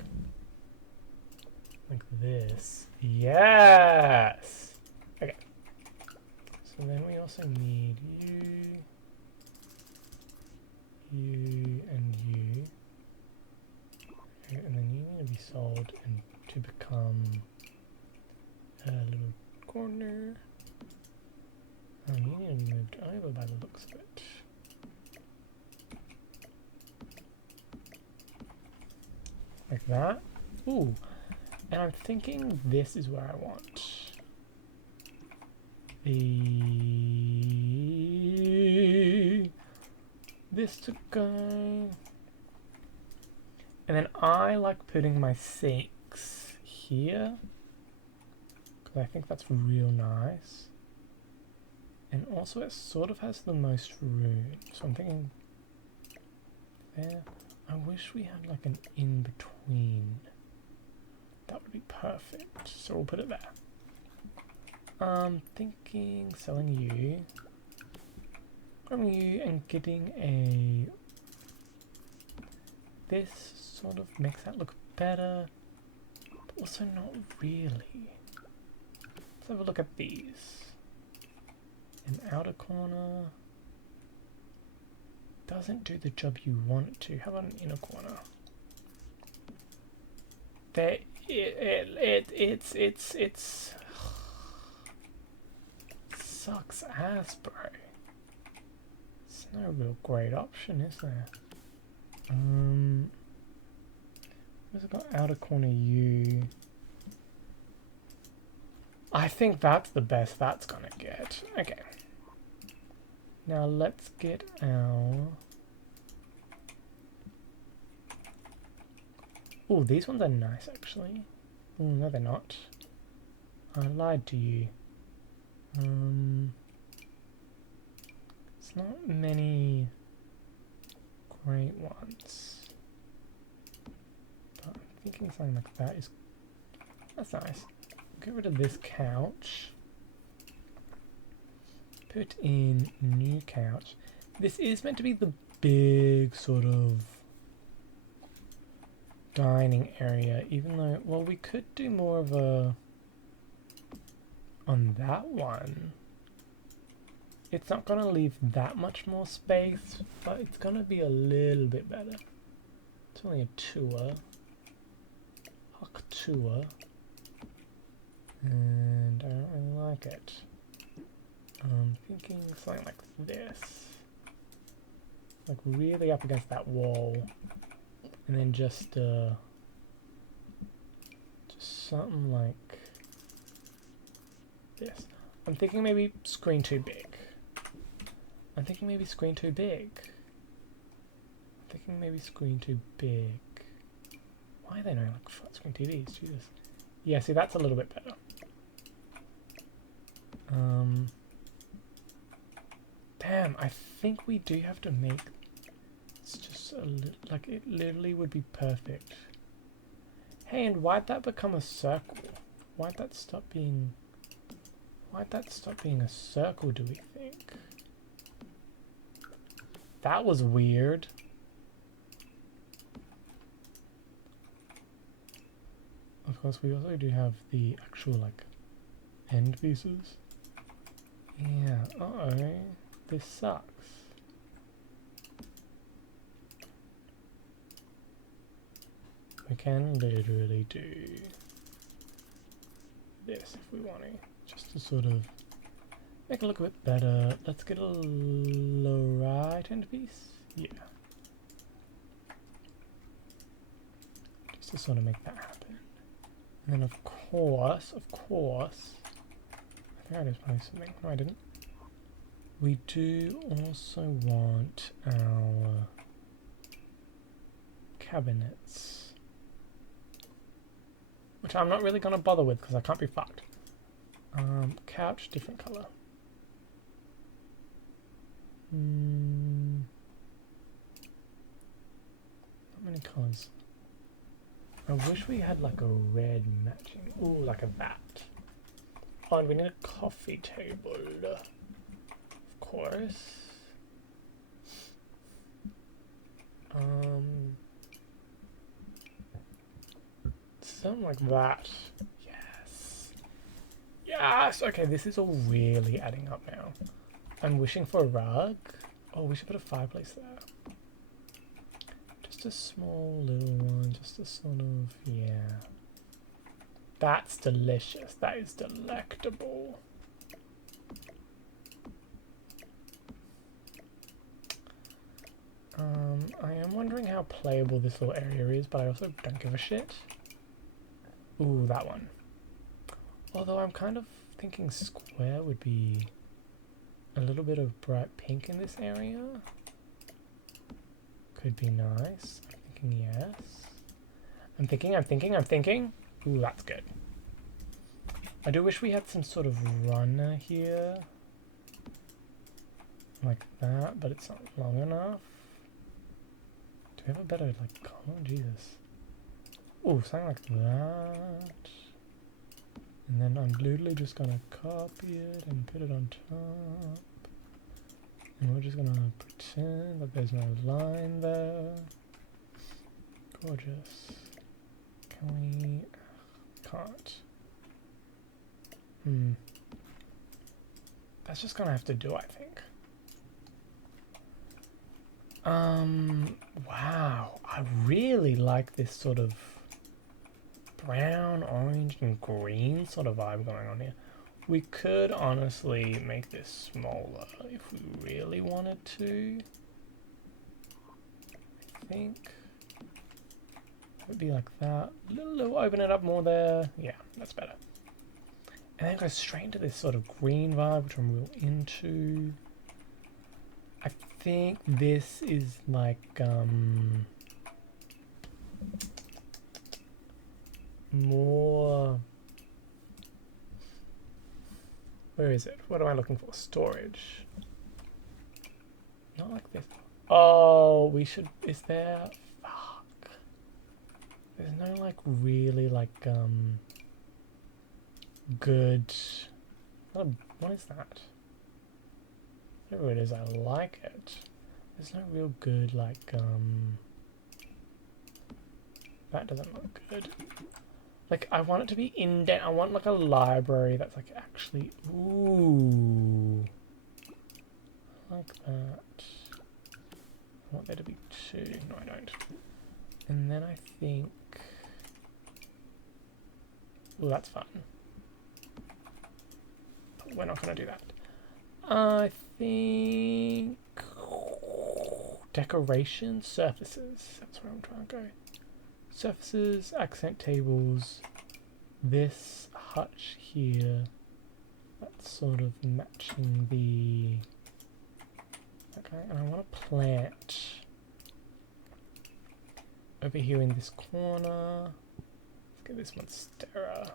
Like this. Yes! Okay. So then we also need you, and you. Okay, and then you need to be sold and to become a little corner. You need to be moved over by the looks of it. Like that. Ooh. And I'm thinking this is where I want this to go. And then I like putting my sinks here, because I think that's real nice. And also it sort of has the most room. So I'm thinking there. I wish we had like an in-between. That would be perfect. So we'll put it there. Thinking selling you. Grabbing you and getting a... This sort of makes that look better. But also not really. Let's have a look at these. An outer corner doesn't do the job you want it to. How about an inner corner? There, it's sucks ass, bro. It's no real great option, is there? Where's it got outer corner U? I think that's the best that's gonna get. Okay. Now let's get our... Oh, these ones are nice actually. Oh, no they're not. I lied to you. It's not many great ones. But I'm thinking something like that is... That's nice. Get rid of this couch. Put in new couch. This is meant to be the big sort of dining area, even though, well, we could do more of a... On that one, it's not going to leave that much more space, but it's going to be a little bit better. It's only a tour. Huck tour. And I don't really like it. I'm thinking something like this. Like really up against that wall. And then just something like this. I'm thinking maybe screen too big. I'm thinking maybe screen too big. I'm thinking maybe screen too big. Why are they not like flat screen TVs? Jesus. Yeah, see that's a little bit better. Damn, I think we do have to make... It's just a little... Like, it literally would be perfect. Hey, and why'd that become a circle? Why'd that stop being... Why'd that stop being a circle, do we think? That was weird. Of course, we also do have the actual, like, end pieces. Yeah, uh-oh. This sucks. We can literally do this if we want to, just to sort of make it look a bit better. Let's get a low right end piece. Yeah. Just to sort of make that happen. And then of course, I think I just placed something. No, I didn't. We do also want our cabinets, which I'm not really going to bother with because I can't be fucked. Couch, different colour. Not many colours. I wish we had like a red matching. Ooh, like a bat. Oh, and we need a coffee table. course. Something like that. Yes. Yes! Okay, this is all really adding up now. I'm wishing for a rug. Oh, we should put a fireplace there. Just a small little one, just a sort of, yeah. That's delicious. That is delectable. I am wondering how playable this little area is, but I also don't give a shit. Ooh, that one. Although I'm kind of thinking square would be a little bit of bright pink in this area. Could be nice. I'm thinking yes. I'm thinking. Ooh, that's good. I do wish we had some sort of runner here. Like that, but it's not long enough. Do we have a better, like, color? Jesus. Ooh, something like that. And then I'm literally just gonna copy it and put it on top. And we're just gonna pretend that there's no line there. Gorgeous. Can we... Can't. That's just gonna have to do, I think. Wow. I really like this sort of brown, orange, and green sort of vibe going on here. We could honestly make this smaller if we really wanted to. I think it would be like that. Little open it up more there. Yeah, that's better. And then go straight into this sort of green vibe, which I'm real into. I think this is like more... Where is it? What am I looking for? Storage. Not like this. Oh, we should... Is there... Fuck. There's no like really like good... What is that? Whatever it is, I like it. There's no real good like that doesn't look good. Like, I want it to be indent. I want like a library that's like actually... Ooh. I like that. I want there to be two. No, I don't. And then I think... Well, that's fun. But we're not going to do that. I think... Decoration surfaces. That's where I'm trying to go. Surfaces, accent tables, this hutch here, that's sort of matching the... Okay, and I want a plant over here in this corner. Let's get this monstera.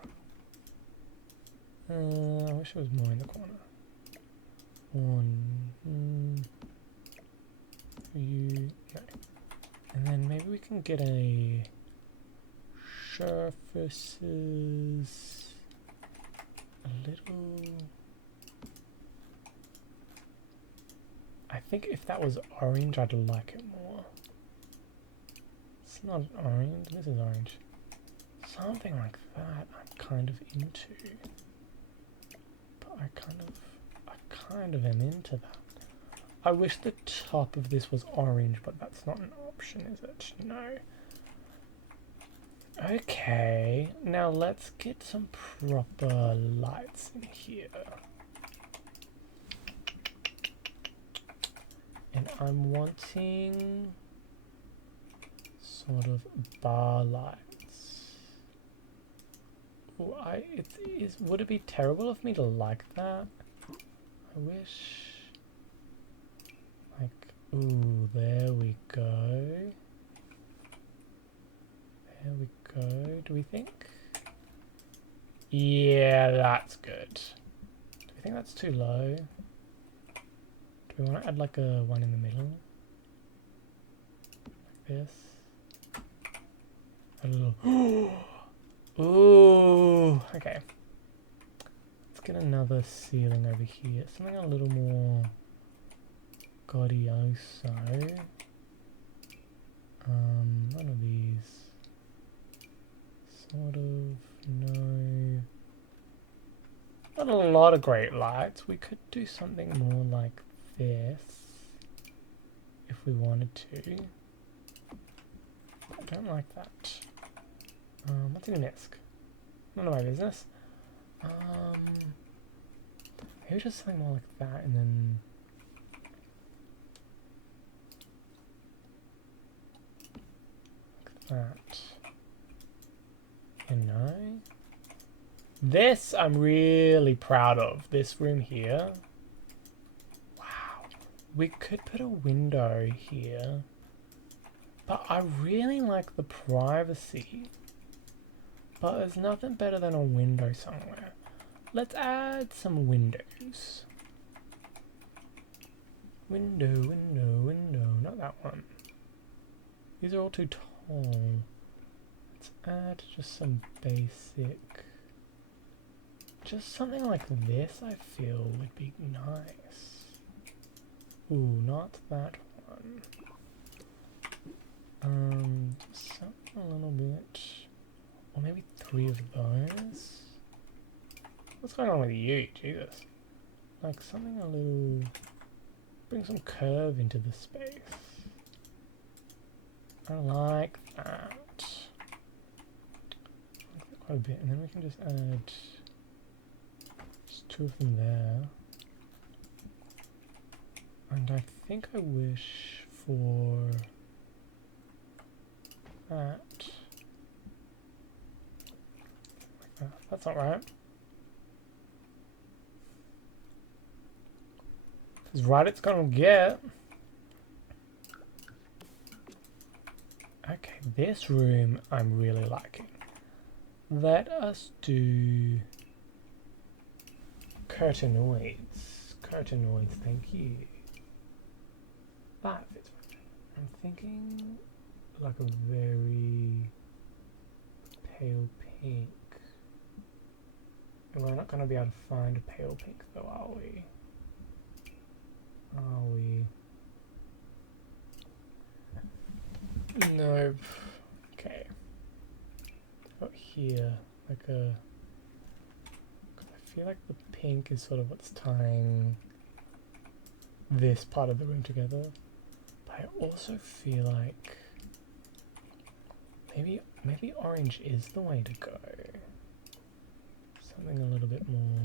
I wish it was more in the corner. One, you, no. And then maybe we can get a surfaces, a little... I think if that was orange, I'd like it more. It's not orange, this is orange. Something like that I'm kind of into. But I kind of am into that. I wish the top of this was orange, but that's not an option, is it? No. Okay, now let's get some proper lights in here. And I'm wanting sort of bar lights. Ooh, would it be terrible of me to like that? I wish... Like, ooh, there we go. There we go. Do we think? Yeah, that's good. Do we think that's too low? Do we want to add like a one in the middle? Like this? A little... Ooh, okay. Let's get another ceiling over here. Something a little more Godioso. One of these. Sort of, no. Not a lot of great lights. We could do something more like this if we wanted to. I don't like that. What's in a misc? None of my business. Maybe just something more like that, and then like that. You know, this I'm really proud of. This room here. Wow, we could put a window here, but I really like the privacy. But there's nothing better than a window somewhere. Let's add some windows. Window, window, window. Not that one. These are all too tall. Let's add just some basic. Just something like this I feel would be nice. Ooh, not that one. Just something a little bit. Or maybe 3 of those. What's going on with you? Jesus. Like something a little... Bring some curve into the space. I like that. Quite a bit. And then we can just add... Just 2 of them there. And I think I wish for... that. That's not right. It's right it's gonna get. Okay, this room I'm really liking. Let us do curtainoids. Curtainoids, thank you. That fits. I'm thinking like a very pale pink. We're not going to be able to find a pale pink though, are we? Are we? Nope. Okay. Got here, like a... I feel like the pink is sort of what's tying this part of the room together. But I also feel like maybe orange is the way to go. Something a little bit more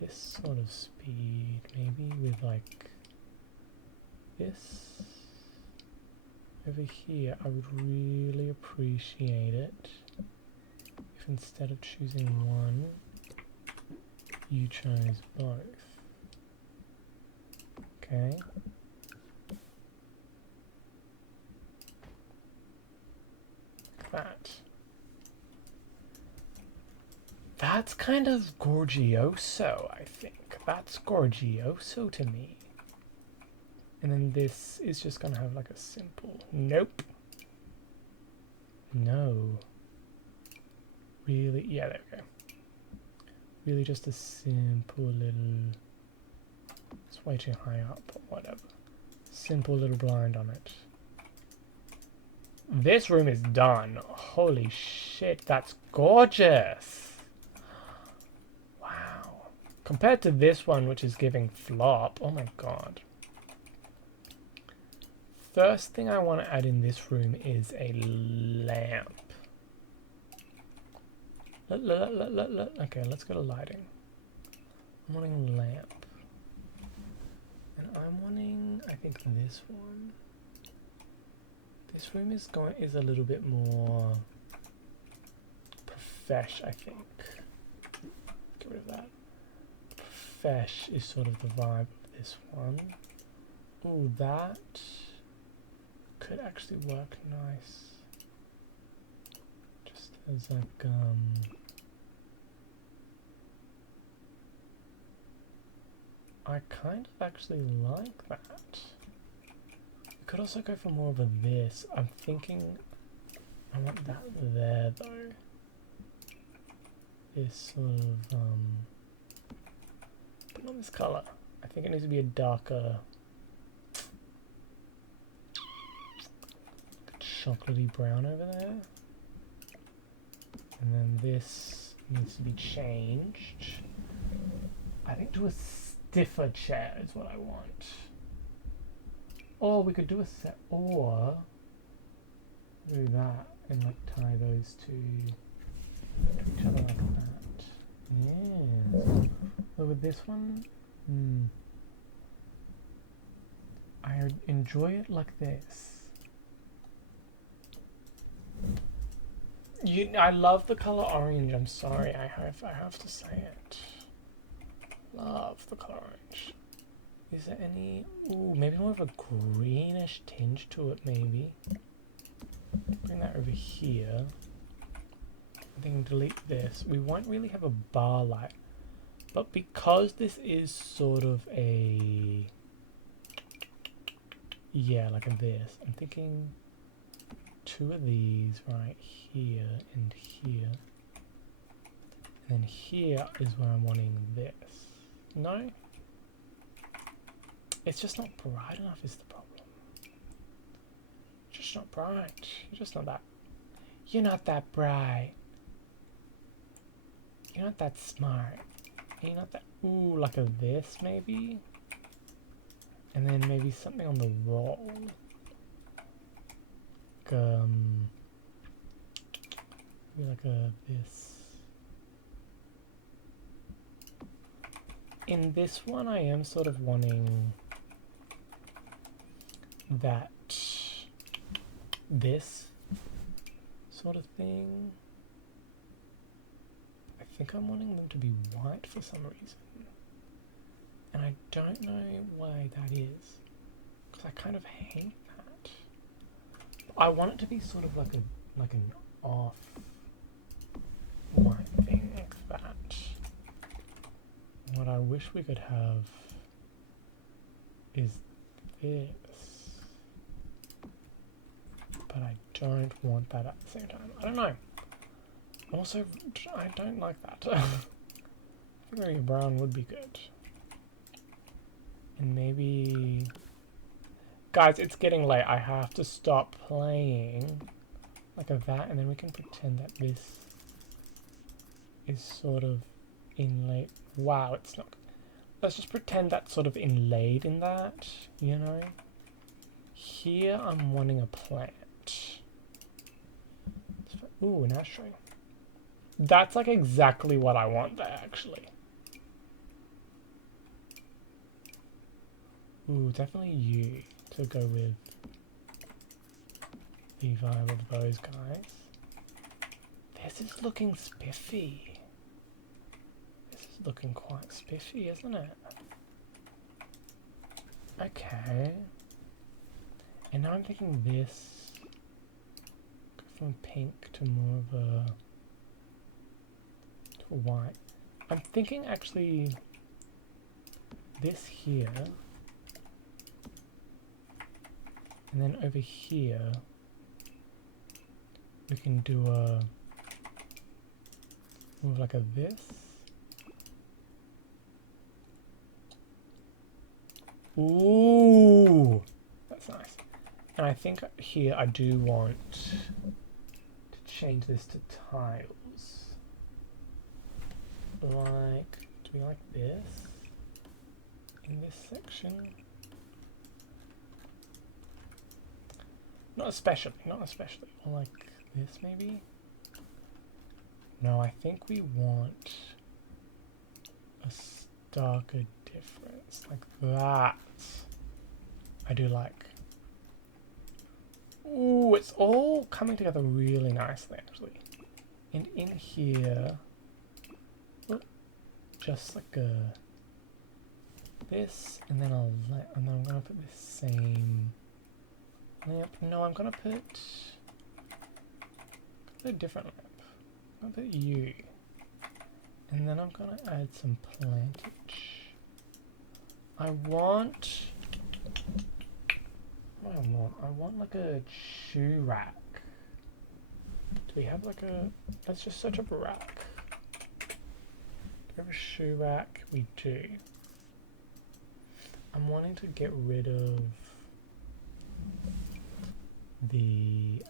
this sort of speed, maybe with like this over here. I would really appreciate it if instead of choosing one, you chose both. Okay. Like that. That's kind of gorgioso, I think. That's gorgioso to me. And then this is just gonna have like a simple... Nope. No. Really? Yeah, there we go. Really just a simple little... It's way too high up, or whatever. Simple little blind on it. This room is done. Holy shit, that's gorgeous. Compared to this one, which is giving flop, oh my god. First thing I want to add in this room is a lamp. Okay, let's go to lighting. I'm wanting a lamp. And I'm wanting, I think, this one. This room is a little bit more profesh, I think. Get rid of that. Fesh is sort of the vibe of this one. Ooh, that could actually work nice. Just as like, I kind of actually like that. We could also go for more of a this. I'm thinking I want that there though. This sort of, on this colour. I think it needs to be a darker chocolatey brown over there. And then this needs to be changed. I think to a stiffer chair is what I want. Or we could do a set, or do that and like tie those two to each other like that. Yes. But with this one, I enjoy it like this. I love the color orange. I'm sorry, I have to say it. Love the color orange. Is there any? Ooh, maybe more of a greenish tinge to it. Maybe. Bring that over here. I think delete this. We won't really have a bar light, but because this is sort of a like a this. I'm thinking two of these right here and here. And then here is where I'm wanting this. No? It's just not bright enough is the problem. Just not bright. You're just not that. You're not that bright. You're not that smart. You're not that. Ooh, like a this maybe? And then maybe something on the roll. Maybe like a this. In this one, I am sort of wanting that this sort of thing. I think I'm wanting them to be white for some reason. And I don't know why that is. Because I kind of hate that. I want it to be sort of like an off white thing like that. What I wish we could have is this. But I don't want that at the same time. I don't know. Also, I don't like that. I think maybe brown would be good. And maybe... Guys, it's getting late. I have to stop playing like that, and then we can pretend that this is sort of inlaid. Wow, it's not. Let's just pretend that's sort of inlaid in that, you know? Here I'm wanting a plant. Ooh, an ashtray. That's like exactly what I want there, actually. Ooh, definitely you to go with the vibe of those guys. This is looking spiffy. This is looking quite spiffy, isn't it? Okay. And now I'm thinking this, go from pink to more of a, to a white. I'm thinking actually this here, and then over here we can do a more of like a this. Ooh, that's nice. And I think here I do want to change this to tiles. Like, do we like this in this section? Not especially, not especially. Or like this maybe? No, I think we want a starker difference, like that. I do like. Ooh, it's all coming together really nicely, actually. And in here, just like a this, and then and then I'm gonna put this same lamp. No, I'm gonna put a different lamp. I'm gonna put you, and then I'm gonna add some plantage. I want. What do I want? I want like a shoe rack. Do we have like a... Let's just search up a rack. Do we have a shoe rack? We do. I'm wanting to get rid of the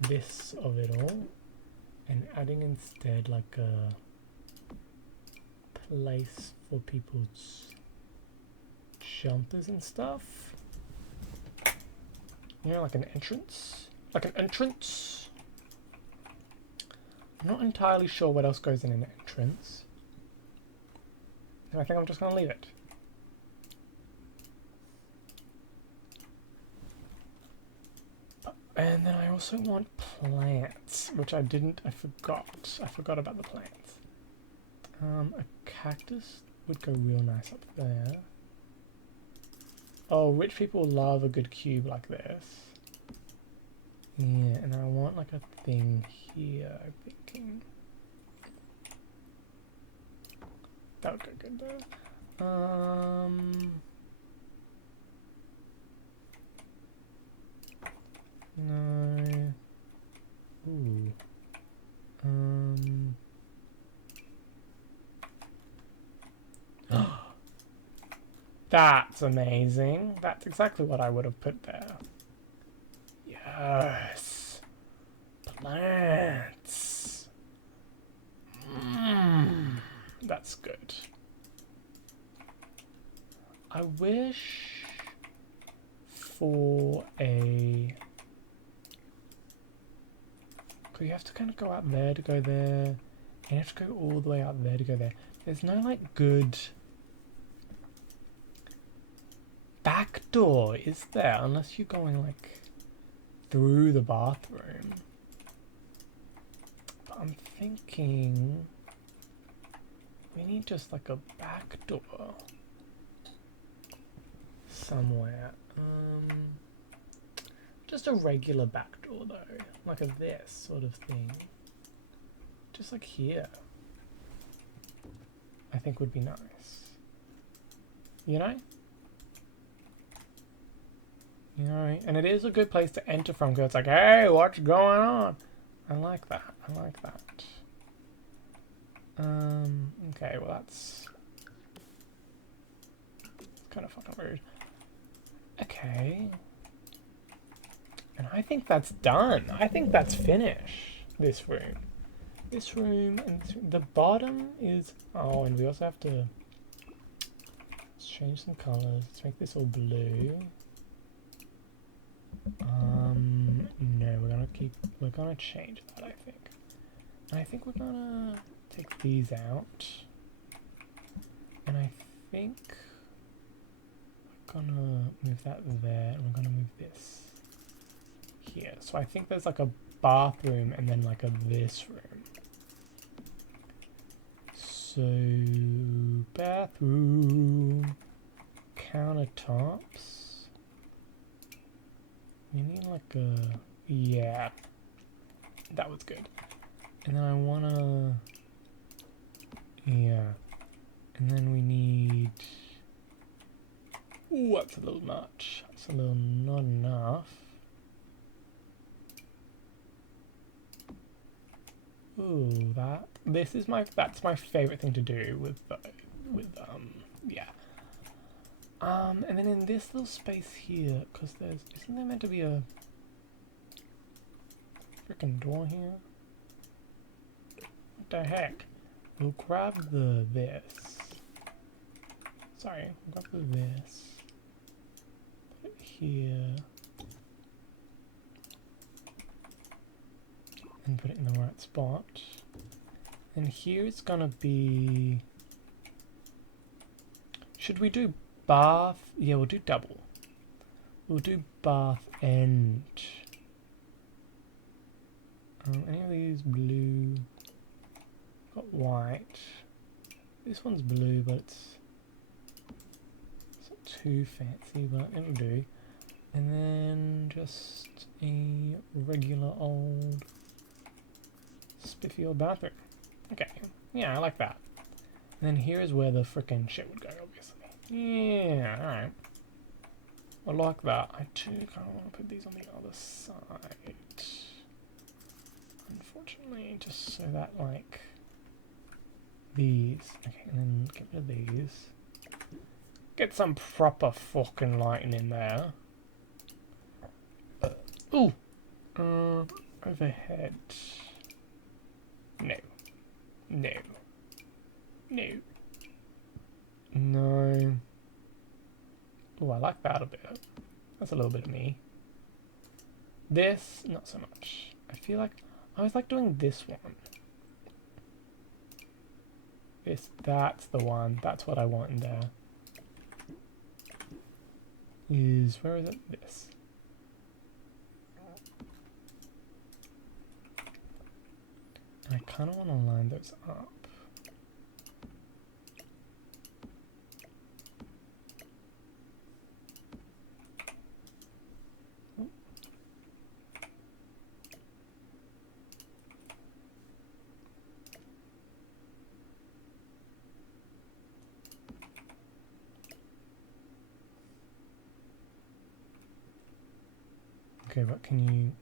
this of it all and adding instead like a place for people's jumpers and stuff. You know, like an entrance? Like an entrance? I'm not entirely sure what else goes in an entrance. And I think I'm just going to leave it. And then I also want plants, which I forgot. I forgot about the plants. A cactus would go real nice up there. Oh, rich people love a good cube like this. Yeah, and then I want like a thing here, I'm thinking. That would go good though. No. Ooh. That's amazing. That's exactly what I would have put there. Yes. Plants. That's good. I wish for a... Because you have to kind of go out there to go there. And you have to go all the way out there to go there. There's no like good back door, is there? Unless you're going like through the bathroom. But I'm thinking we need just like a back door somewhere. Just a regular back door though, like a this sort of thing. Just like here. I think would be nice. You know? You know, and it is a good place to enter from because it's like, hey, what's going on? I like that. I like that. Okay, well that's kind of fucking rude. Okay. And I think that's done. I think that's finished. This room. This room and this room. The bottom is... Oh, and we also have to... Let's change some colors. Let's make this all blue. No, we're gonna change that, I think. And I think we're gonna take these out. And I think we're gonna move that there, and we're gonna move this here. So I think there's like a bathroom and then like a this room. So bathroom, countertops. We need like a, yeah, that was good. And then I wanna, yeah, and then we need, ooh, that's a little much. That's a little not enough. Ooh, that's my favorite thing to do with yeah. And then in this little space here, because isn't there meant to be a freaking door here? What the heck? We'll grab this. Sorry, we'll grab this. Put it here. And put it in the right spot. And here it's gonna be... Should we do bath? Yeah, we'll do double. We'll do bath and... any of these blue? Got white. This one's blue, but it's not too fancy, but it'll do. And then just a regular old spiffy old bathroom. Okay, yeah, I like that. And then here is where the frickin' shit would go, obviously. Yeah, alright. I like that. I do kind of want to put these on the other side. Unfortunately, just so that, like, these. Okay, and then get rid of these. Get some proper fucking lighting in there. Ooh! Overhead. No. No. No. No. Ooh, I like that a bit. That's a little bit of me. This, not so much. I feel like I always like doing this one. This, that's the one. That's what I want in there. Where is it? This. I kind of want to line those up. Okay, but can you...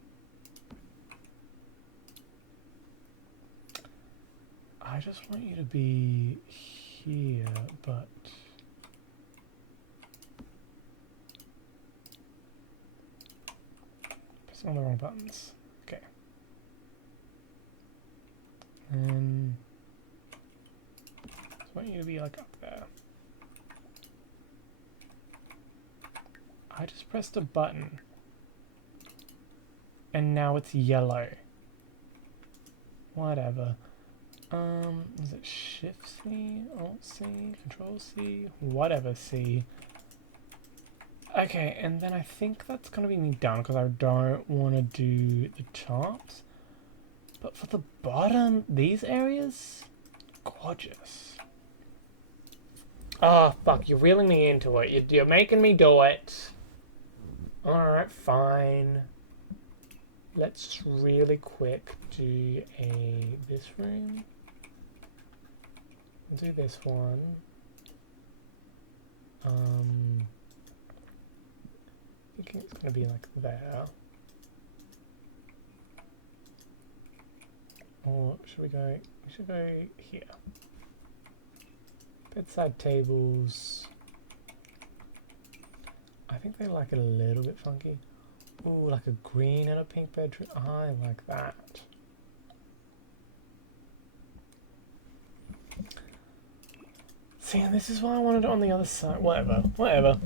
I just want you to be here, but... Pressing all the wrong buttons. Okay. And... I just want you to be like up there. I just pressed a button. And now it's yellow. Whatever. Is it Shift C, Alt C, Control C, whatever C. Okay, and then I think that's gonna be me done because I don't want to do the tops. But for the bottom, these areas, gorgeous. Oh fuck! You're reeling me into it. You're making me do it. All right, fine. Let's really quick do this room. Do this one. Thinking it's gonna be like there. Or should we go? We should go here. Bedside tables. I think they like it a little bit funky. Ooh, like a green and a pink bedroom. I like that. See, and this is why I wanted it on the other side. Whatever, whatever.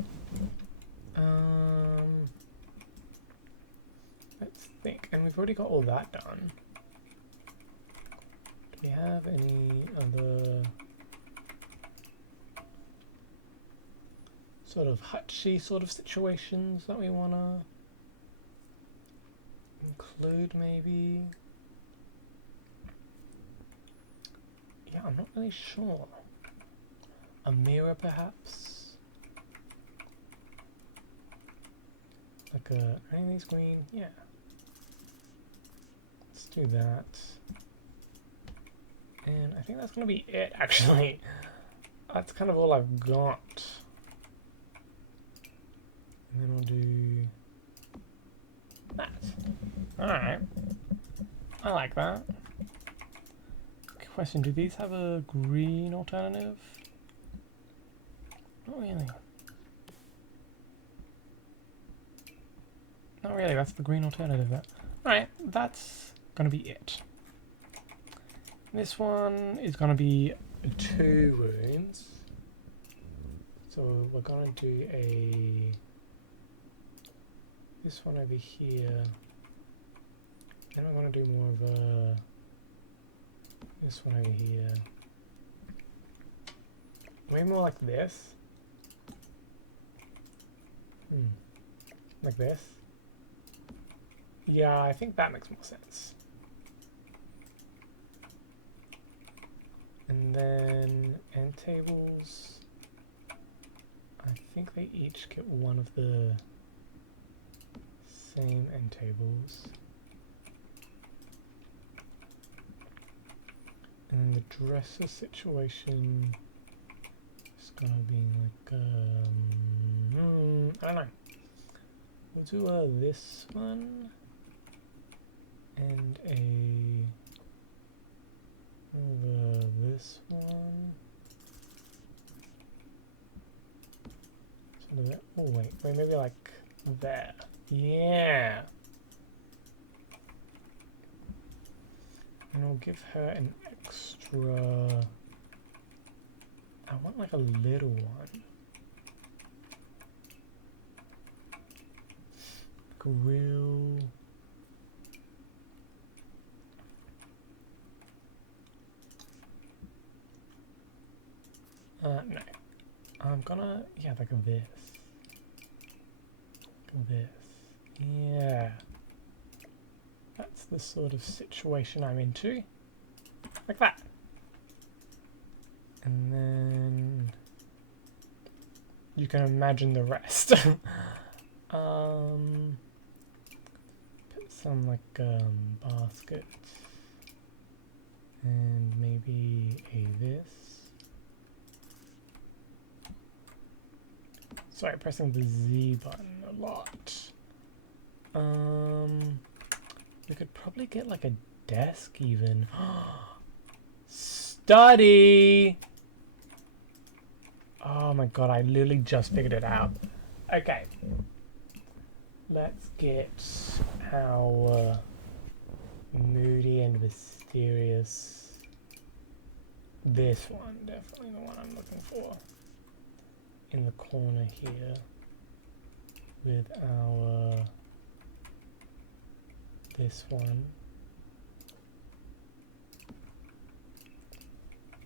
Let's think. And we've already got all that done. Do we have any other sort of hutchy sort of situations that we want to include maybe? Yeah, I'm not really sure. A mirror perhaps? Like a, are any of these green? Yeah. Let's do that. And I think that's gonna be it actually. That's kind of all I've got. And then we'll do that. Alright. I like that. Question, do these have a green alternative? Not really. Not really, that's the green alternative there. Alright, that's gonna be it. This one is gonna be 2 rooms. So we're gonna do this one over here. Then we're gonna do more of this one over here. Maybe more like this. Like this. Yeah, I think that makes more sense. And then end tables. I think they each get one of the same end tables. And then the dresser situation is gonna be like, I don't know. We'll do this one and this one. wait, maybe like there. Yeah. And I'll give her an extra... I want like a little one. Grill. No. I'm gonna, yeah, like this. Like this. Yeah. That's the sort of situation I'm into. Like that. And then you can imagine the rest. Put some like baskets and maybe a this. Sorry, pressing the Z button a lot. We could probably get like a desk even. Study! Oh my god, I literally just figured it out. Okay. Let's get our moody and mysterious. This one, definitely the one I'm looking for. In the corner here. With our... this one.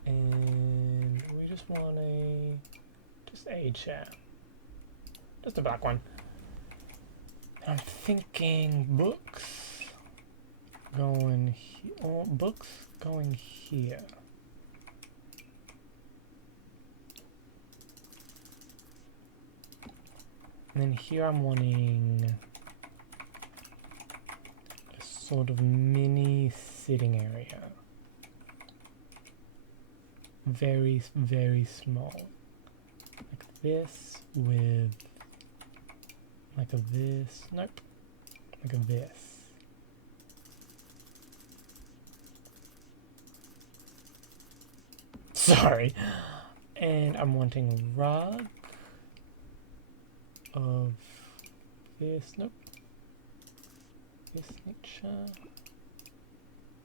And we just want just a chair. Just a black one. I'm thinking books going here, or books going here. And then here I'm wanting a sort of mini sitting area. Very, very small. Like this with like a this. Nope. Like a this. Sorry. And I'm wanting a rug of this. Nope. This nature.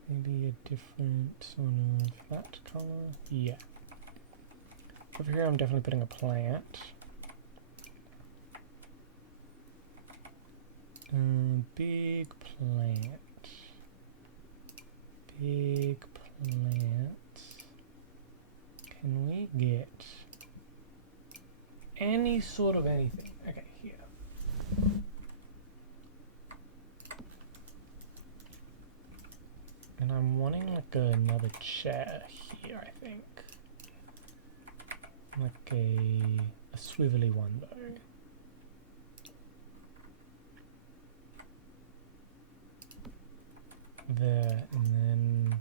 Maybe a different sort of that color. Yeah. Over here I'm definitely putting a plant. Big plant. Big plant. Can we get any sort of anything? Okay, here. And I'm wanting like another chair here, I think. Like a swivelly one though. There, and then...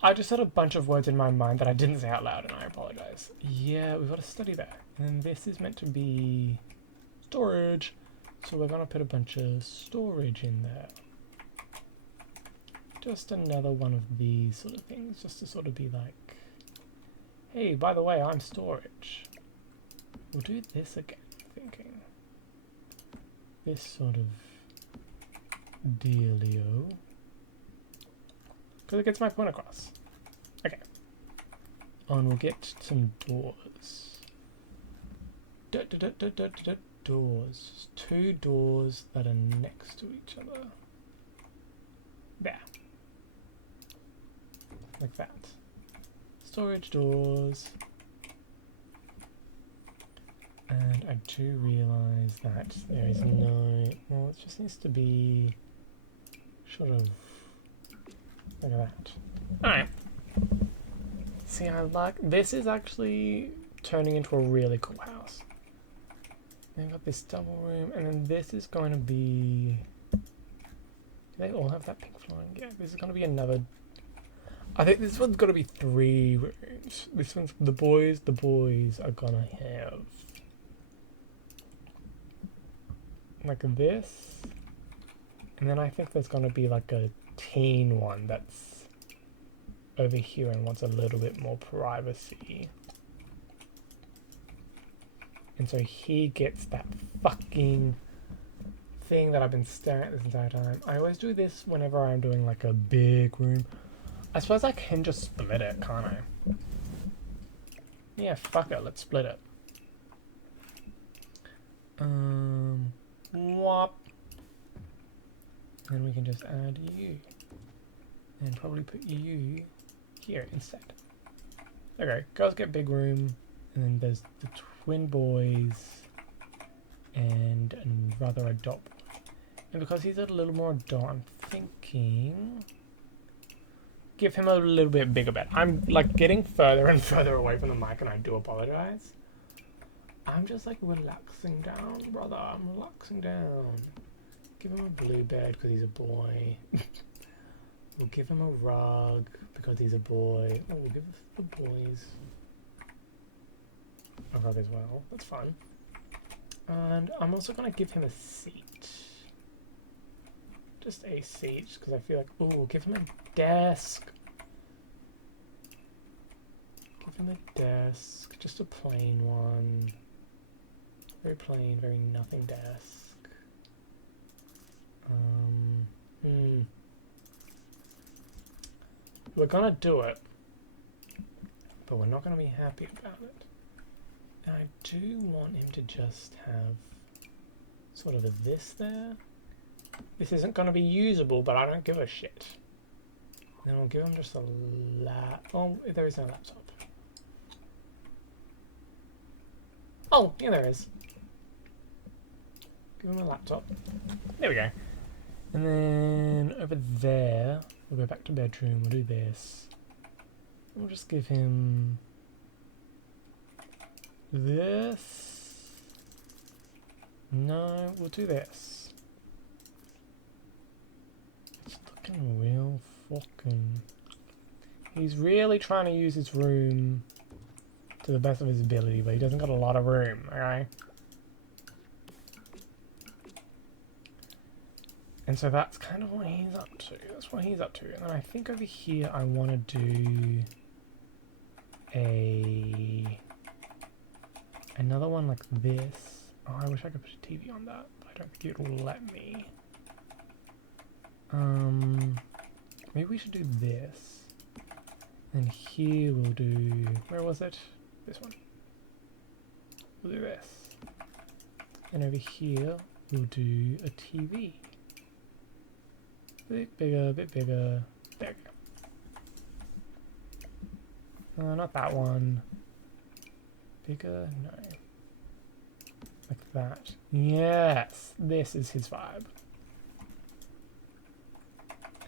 I just had a bunch of words in my mind that I didn't say out loud, and I apologize. Yeah, we've got to study that. And then this is meant to be storage, so we're going to put a bunch of storage in there. Just another one of these sort of things, just to sort of be like, hey, by the way, I'm storage. We'll do this again, I'm thinking. This sort of dealio. Because it gets my point across. Okay. And we'll get some doors. Doors. Two doors that are next to each other. There. Like that. Storage doors. And I do realize that there is no... Well, it just needs to be sort of... Look at that. Alright. See, I like... This is actually turning into a really cool house. They've got this double room, and then this is going to be... Do they all have that pink flooring? Yeah, this is going to be another... I think this one's got to be 3 rooms. This one's... The boys are going to have... like this. And then I think there's going to be like a teen one that's over here and wants a little bit more privacy. And so he gets that fucking thing that I've been staring at this entire time. I always do this whenever I'm doing like a big room. I suppose I can just split it, can't I? Yeah, fuck it, let's split it. Whop. Then we can just add you. And probably put you here instead. Okay, girls get big room. And then there's the twin boys. And rather adult. And because he's a little more adult, I'm thinking... give him a little bit bigger bed. I'm like getting further and further away from the mic and I do apologize. I'm just like relaxing down, brother. I'm relaxing down. Give him a blue bed because he's a boy. We'll give him a rug because he's a boy. Oh, we'll give the boys a rug as well. That's fun. And I'm also going to give him a seat. Just a seat because I feel like, oh, we'll give him a desk. Give him a desk. Just a plain one. Very plain, very nothing desk. We're gonna do it, but we're not gonna be happy about it. And I do want him to just have sort of a this there. This isn't gonna be usable, but I don't give a shit. Then we'll give him just a oh, there is no laptop. Oh, yeah, there is. Give him a laptop. There we go. And then over there, we'll go back to bedroom, we'll do this. We'll just give him this. No, we'll do this. It's looking real fucking... He's really trying to use his room to the best of his ability, but he doesn't got a lot of room, okay? And so that's kind of what he's up to. That's what he's up to. And then I think over here I want to do another one like this. Oh, I wish I could put a TV on that, but I don't think it will let me. Maybe we should do this. And here we'll do... where was it? This one. We'll do this. And over here we'll do a TV. Bit bigger, bit bigger. There we go. Not that one. Bigger? No. Like that. Yes! This is his vibe.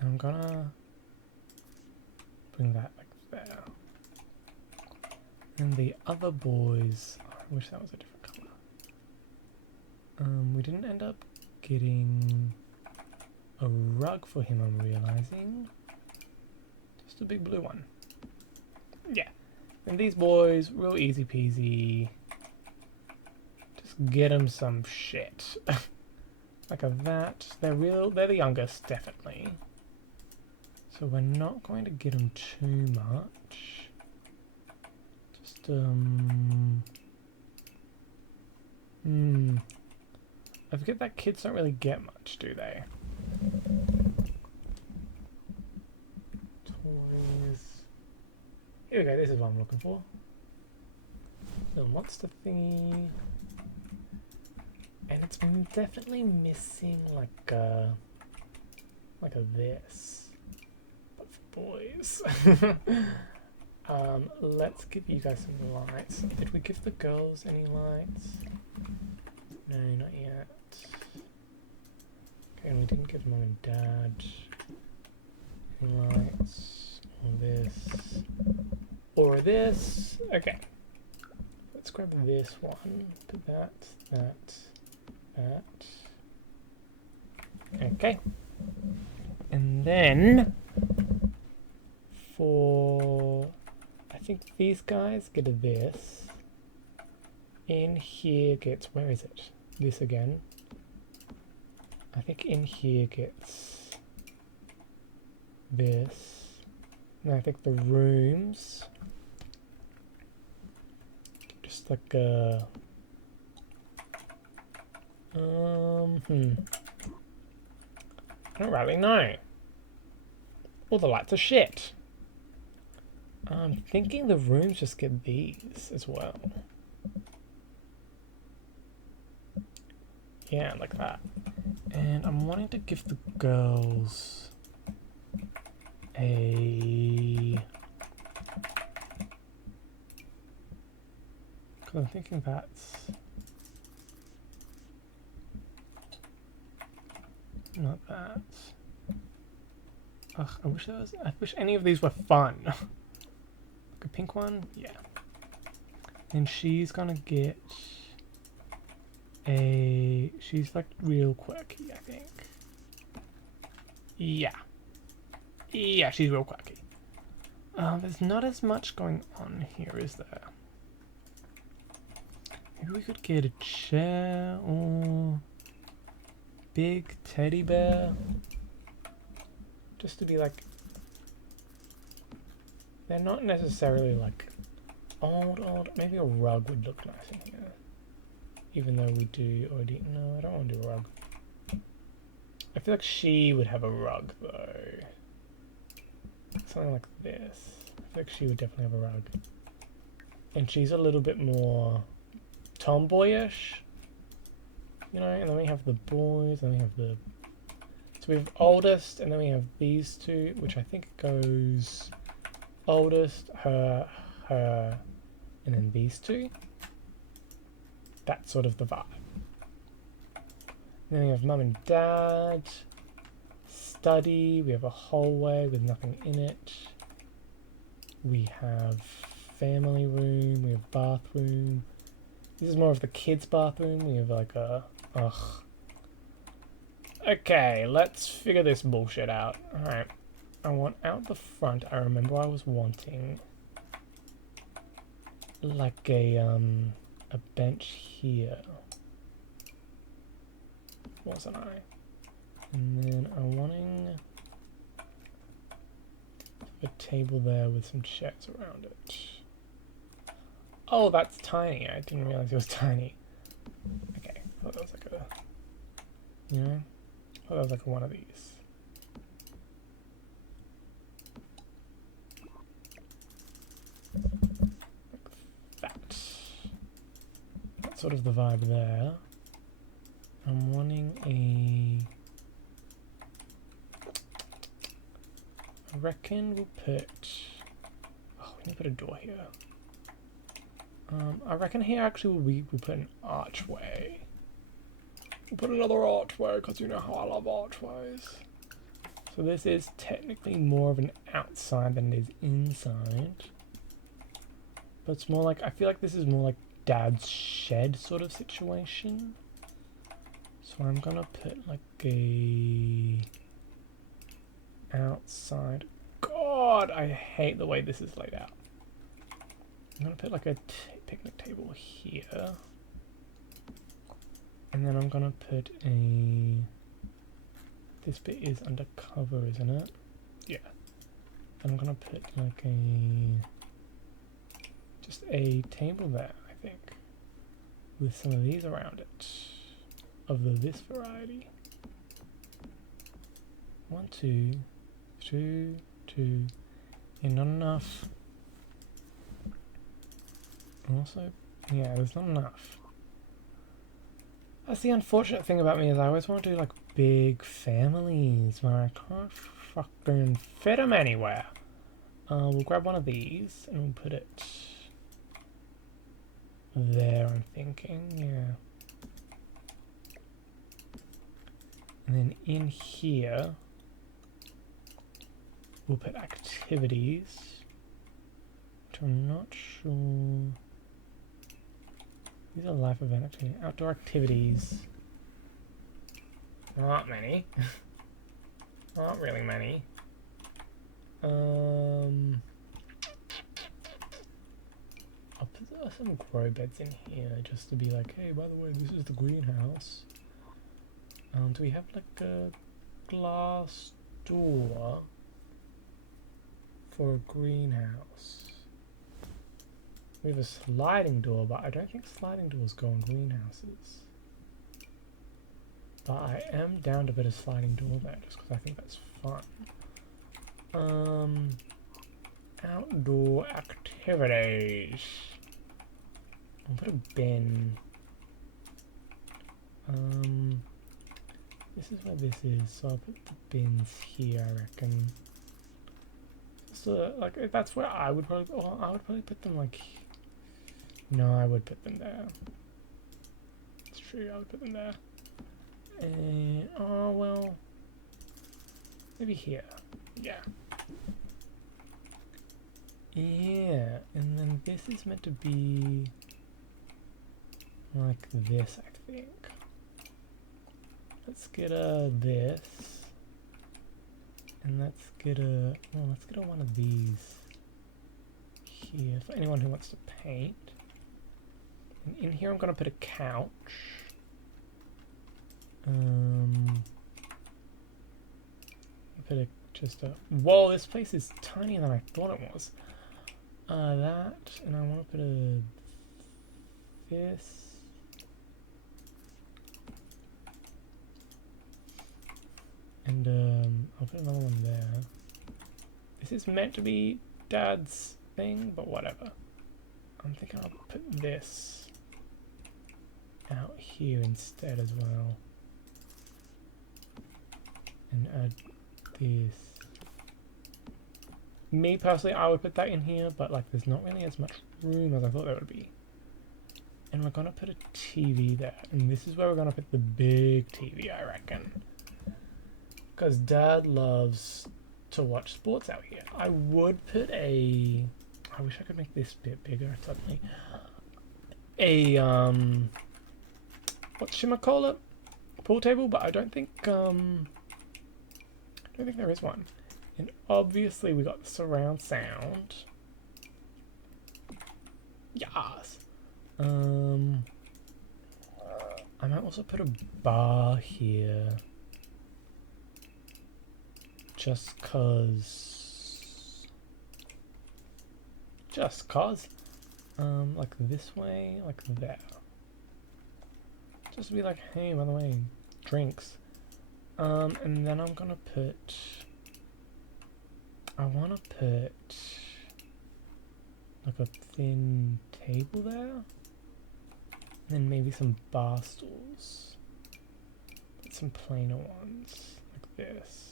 And I'm gonna bring that like there. And the other boys... oh, I wish that was a different colour. We didn't end up getting a rug for him, I'm realizing. Just a big blue one. Yeah. And these boys, real easy peasy. Just get them some shit. Like a that. They're the youngest, definitely. So we're not going to get them too much. Just, I forget that kids don't really get much, do they? Toys. Here we go, this is what I'm looking for. Little monster thingy. And it's definitely missing like a this. But for boys. Let's give you guys some lights. Did we give the girls any lights? No, not yet. Okay, and we didn't give mum and dad any lights. Or this. Or this. Okay. Let's grab this one. Put that, that, that. Okay. And then for, I think these guys get a this. In here gets, where is it? This again. I think in here gets this. And I think the rooms, just like a I don't really know. All the lights are shit. I'm thinking the rooms just get these as well. Yeah, like that. And I'm wanting to give the girls a... Because I'm thinking that's... Not that. Ugh, I wish any of these were fun. Like a pink one? Yeah. And she's gonna get a... She's like real quirky, I think. Yeah. Yeah, she's real quirky. There's not as much going on here, is there? Maybe we could get a chair or big teddy bear. Just to be like... They're not necessarily like old. Maybe a rug would look nice in here. Even though we do already... No, I don't want to do a rug. I feel like she would have a rug though. Something like this. I feel like she would definitely have a rug. And she's a little bit more tomboyish. You know, and then we have the boys, and we have the... So we have oldest, and then we have these two, which I think goes oldest, her, and then these two. That's sort of the vibe. And then we have mum and dad, study, we have a hallway with nothing in it. We have family room, we have bathroom. This is more of the kids' bathroom. We have like a... Ugh. Okay, let's figure this bullshit out. Alright. I want out the front. I remember I was wanting like a bench here. Wasn't I? And then I'm wanting a table there with some chairs around it. Oh, that's tiny. I didn't realize it was tiny. Okay, I thought that was like a... You know? I thought that was like one of these. Like that. That's sort of the vibe there. I'm wanting a... I reckon we'll put... Oh, we need to put a door here. I reckon here actually we'll put an archway. We'll put another archway because you know how I love archways. So this is technically more of an outside than it is inside. But it's more like, I feel like this is more like Dad's shed sort of situation. So I'm gonna put like a outside. God, I hate the way this is laid out. I'm gonna put like a picnic table here. And then I'm gonna put a... This bit is undercover, isn't it? Yeah. I'm gonna put like a... Just a table there, I think. With some of these around it. Of this variety. 1, 2, 2, 2. Yeah, not enough. Also, yeah, there's not enough. That's the unfortunate thing about me, is I always want to do like big families where I can't fucking fit them anywhere. We'll grab one of these and we'll put it there, I'm thinking, yeah. And then in here, we'll put activities, which I'm not sure. These are life event activity. Outdoor activities. Not many. Not really many. I'll put some grow beds in here just to be like, hey, by the way, this is the greenhouse. Do we have like a glass door for a greenhouse? We have a sliding door, but I don't think sliding doors go on greenhouses. But I am down to put a sliding door there just because I think that's fun. Outdoor activities. I'll put a bin. This is where this is, so I'll put the bins here, I reckon. So, like, that's where I would probably, oh, I would probably put them, like, no, I would put them there. It's true, I would put them there. And, oh, well, maybe here, yeah. Yeah, and then this is meant to be like this, I think. Let's get this, and let's get one of these here for anyone who wants to paint. And in here I'm gonna put a couch. Whoa, this place is tinier than I thought it was. That, and I want to put this. And I'll put another one there. This is meant to be Dad's thing, but whatever. I'm thinking I'll put this out here instead as well. And add this. Me personally, I would put that in here, but like there's not really as much room as I thought there would be. And we're gonna put a TV there, and this is where we're gonna put the big TV, I reckon. Because Dad loves to watch sports out here. I would put I wish I could make this bit bigger suddenly. Whatchamacallit? Pool table, but I don't think there is one. And obviously we got the surround sound. Yes. I might also put a bar here. Just cause. Like this way, like there. Just to be like, hey, by the way, drinks. And then I'm gonna put. I wanna put like a thin table there. And then maybe some bar stools. Put some plainer ones, like this.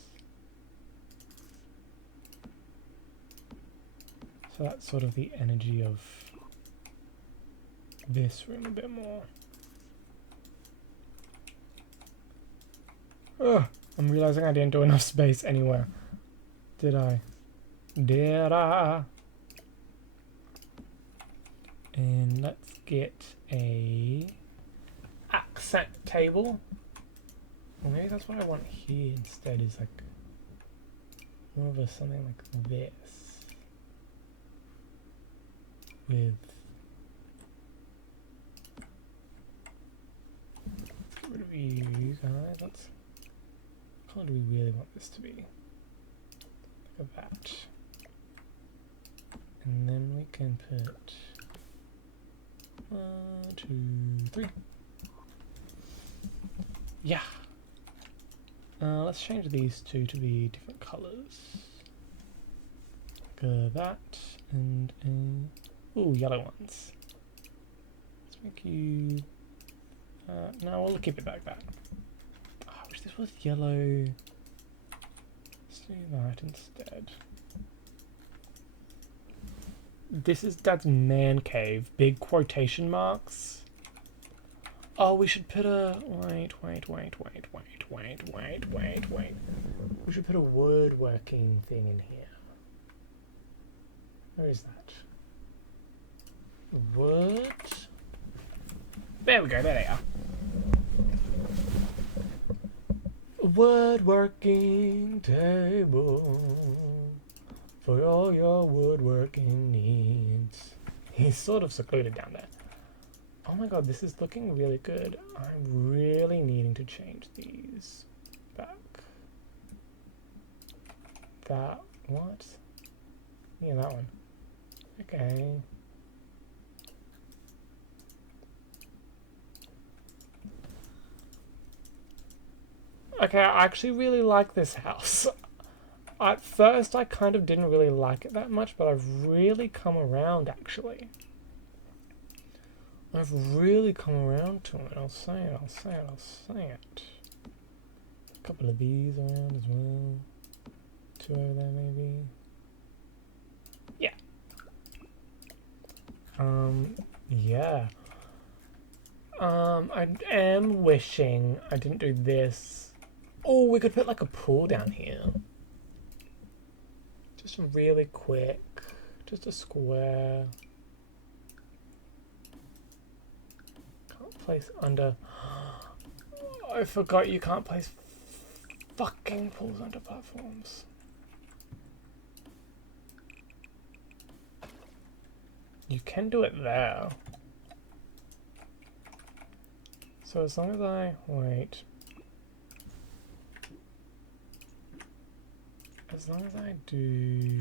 So that's sort of the energy of this room a bit more. Ugh, I'm realizing I didn't do enough space anywhere. Did I? And let's get a accent table. Or maybe that's what I want here instead, is like more of something like this. With, let's get rid of you guys. What color do we really want this to be? Like that. And then we can put 1, 2, 3. Yeah. Let's change these two to be different colors. Like that and ooh, yellow ones. Let's make you. No, we'll keep it like that. Oh, I wish this was yellow. Let's do that instead. This is Dad's man cave. Big quotation marks. Oh, we should put a wait. We should put a woodworking thing in here. Where is that? Wood. There we go, there they are. A woodworking table for all your woodworking needs. He's sort of secluded down there. Oh my god, this is looking really good. I'm really needing to change these back. That, what? Yeah, that one. Okay. Okay, I actually really like this house. At first, I kind of didn't really like it that much, but I've really come around, actually. I've really come around to it. I'll say it, I'll say it, I'll say it. A couple of these around as well. 2 over there, maybe. Yeah. Yeah. I am wishing I didn't do this. Oh, we could put like a pool down here. Just really quick. Just a square. Can't place under. I forgot you can't place fucking pools under platforms. You can do it there. So as long as I wait. As long as I do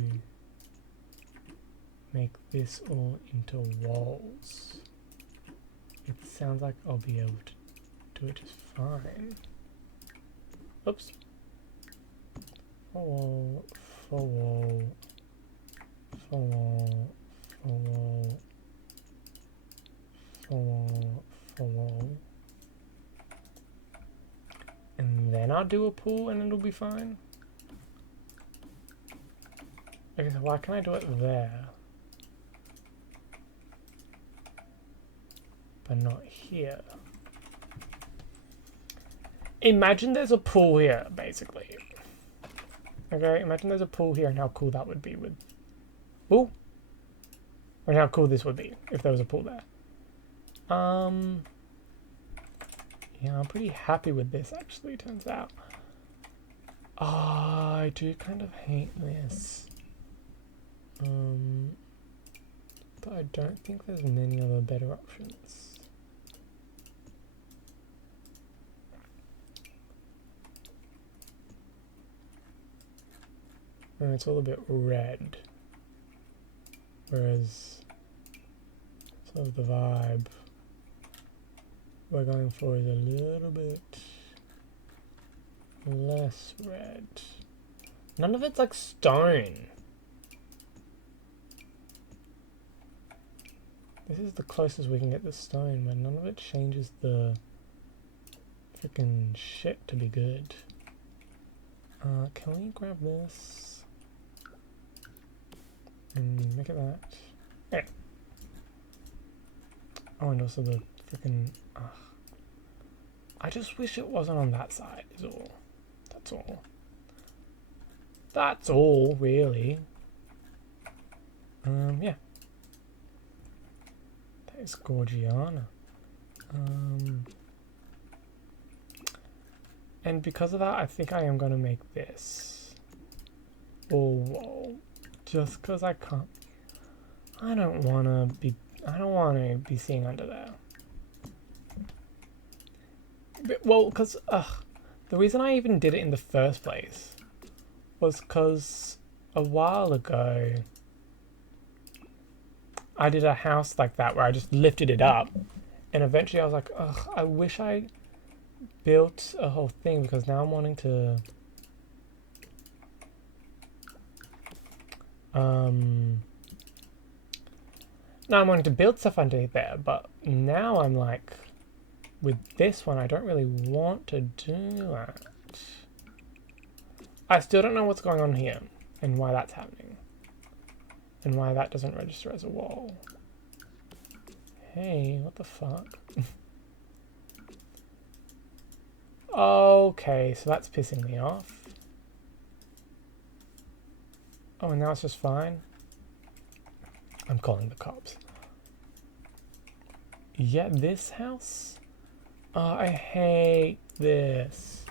make this all into walls, it sounds like I'll be able to do it just fine. Oops. For wall, for wall, for wall, for wall, for wall, for wall. And then I'll do a pool and it'll be fine. Okay, so why can't I do it there? But not here. Imagine there's a pool here, basically. Okay, imagine there's a pool here and how cool that would be with... Ooh! And how cool this would be if there was a pool there. Yeah, I'm pretty happy with this, actually, turns out. Oh, I do kind of hate this. But I don't think there's many other better options. And it's all a bit red. Whereas sort of the vibe we're going for is a little bit less red. None of it's like stone. This is the closest we can get to stone, but none of it changes the freaking shit to be good. Can we grab this and make it that? Yeah. Oh, and also the freaking. I just wish it wasn't on that side. Is all. That's all. That's all, really. Yeah. It's Gorgiana. And because of that, I think I am going to make this all wall. Just because I can't. I don't want to be seeing under there. Well, because the reason I even did it in the first place was because a while ago I did a house like that where I just lifted it up, and eventually I was like, ugh, I wish I built a whole thing, because now I'm wanting to build stuff underneath there, but now I'm like, with this one I don't really want to do that. I still don't know what's going on here and why that's happening. And why that doesn't register as a wall. Hey, what the fuck? Okay, so that's pissing me off. Oh, and now it's just fine? I'm calling the cops. Yeah, this house? Oh, I hate this.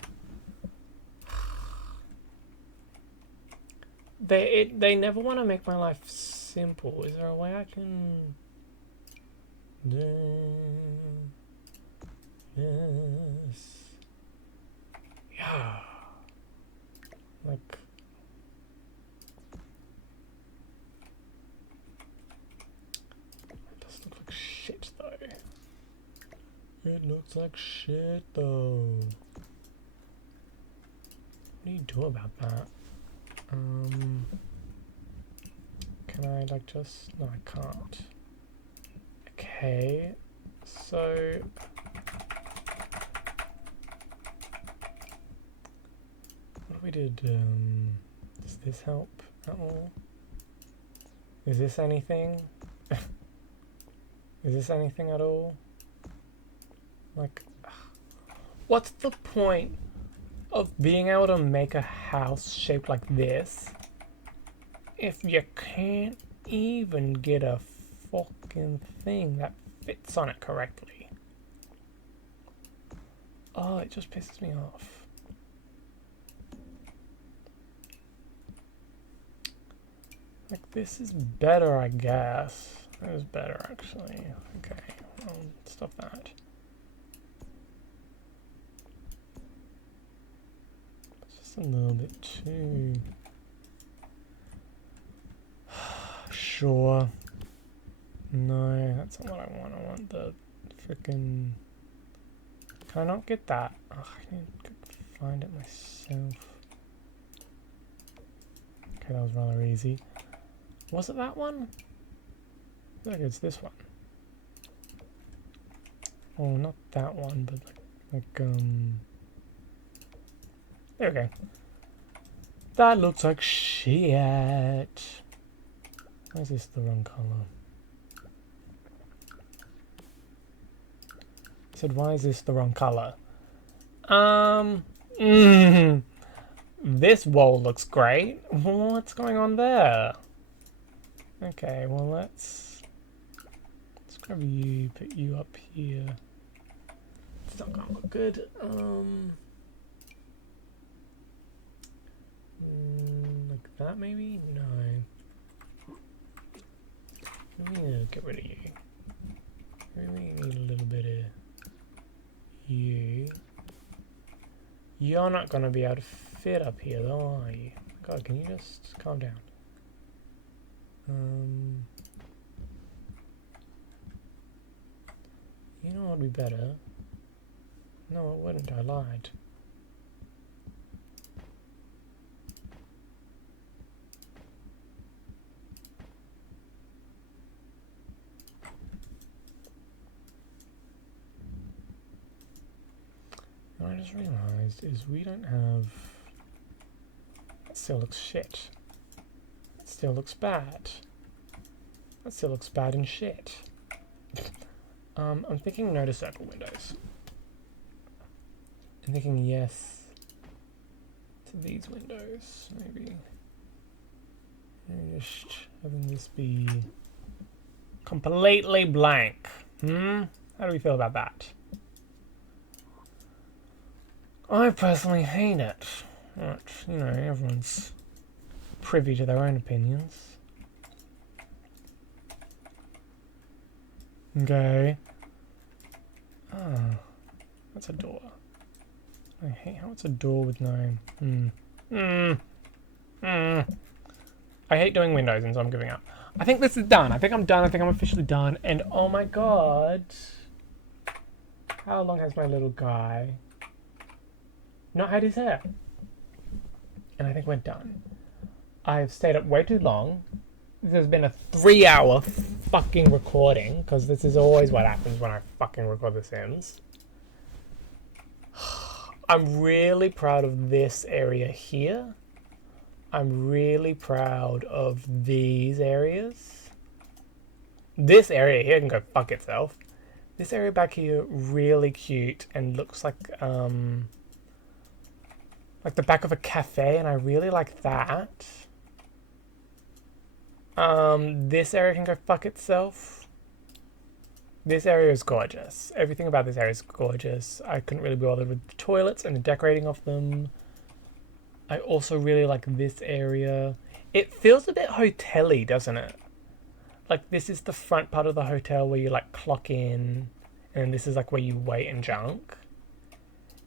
They never want to make my life simple. Is there a way I can do this? Yeah. Like, it does look like shit though. It looks like shit though. do you do about that? Can I like just... No, I can't. Okay, so... What we did, does this help at all? Is this anything? Is this anything at all? Like, what's the point of being able to make a house shaped like this if you can't even get a fucking thing that fits on it correctly? Oh, it just pisses me off. Like, this is better, I guess. It is better, actually. Okay, I'll stop that. It's just a little bit too... Sure. No, that's not what I want. I want the frickin'... Can I not get that? Oh, I need to find it myself. Okay, that was rather easy. Was it that one? I feel like it's this one. Oh, not that one, but there we go. That looks like shit. Why is this the wrong color? I said, why is this the wrong color? This wall looks great. What's going on there? Okay, well let's grab you, put you up here. It's not gonna look good. Like that maybe? No. We need to get rid of you. Really need a little bit of you. You're not gonna be able to fit up here though, are you? God, can you just calm down? You know what would be better? No, it wouldn't. I lied. What I just realized is we don't have... That still looks shit. That still looks bad. That still looks bad and shit. I'm thinking no to circle windows. I'm thinking yes to these windows, maybe. And just having this be completely blank. How do we feel about that? I personally hate it. But, you know, everyone's privy to their own opinions. Okay. Ah, that's a door. I hate how it's a door with no... I hate doing windows, and so I'm giving up. I think this is done. I think I'm done. I think I'm officially done. And oh my god. How long has my little guy not had his hair? And I think we're done. I've stayed up way too long. This has been a 3-hour fucking recording, because this is always what happens when I fucking record The Sims. I'm really proud of this area here. I'm really proud of these areas. This area here can go fuck itself. This area back here, really cute and looks like the back of a cafe, and I really like that. This area can go fuck itself. This area is gorgeous. Everything about this area is gorgeous. I couldn't really be bothered with the toilets and the decorating of them. I also really like this area. It feels a bit hotel-y, doesn't it? Like, this is the front part of the hotel where you, like, clock in. And this is, like, where you wait and junk.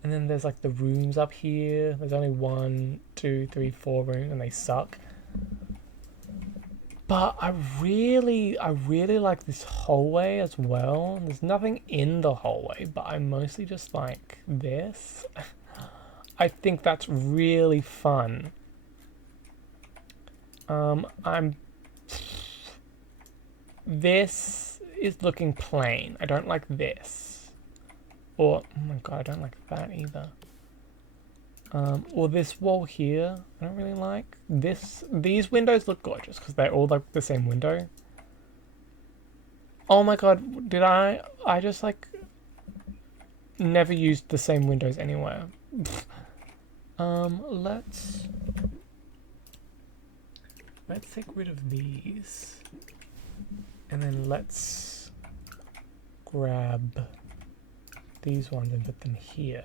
And then there's, like, the rooms up here. There's only 1, 2, 3, 4 rooms, and they suck. But I really like this hallway as well. There's nothing in the hallway, but I mostly just like this. I think that's really fun. This is looking plain. I don't like this. Or, oh my god, I don't like that either. Or this wall here, I don't really like. These windows look gorgeous because they're all like the same window. Oh my god, did I just like never used the same windows anywhere. Let's take rid of these. And then let's grab these ones and put them here.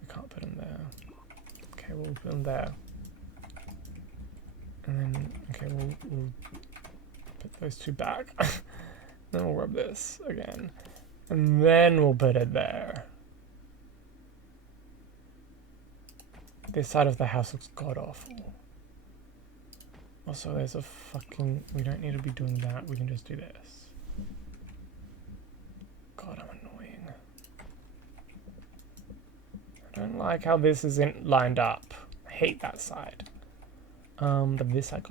We can't put them there. Okay, we'll put them there. And then, okay, we'll put those two back. Then we'll rub this again. And then we'll put it there. This side of the house looks god-awful. Also, there's a fucking... We don't need to be doing that. We can just do this. God, I'm annoying. I don't like how this isn't lined up. I hate that side. But this side...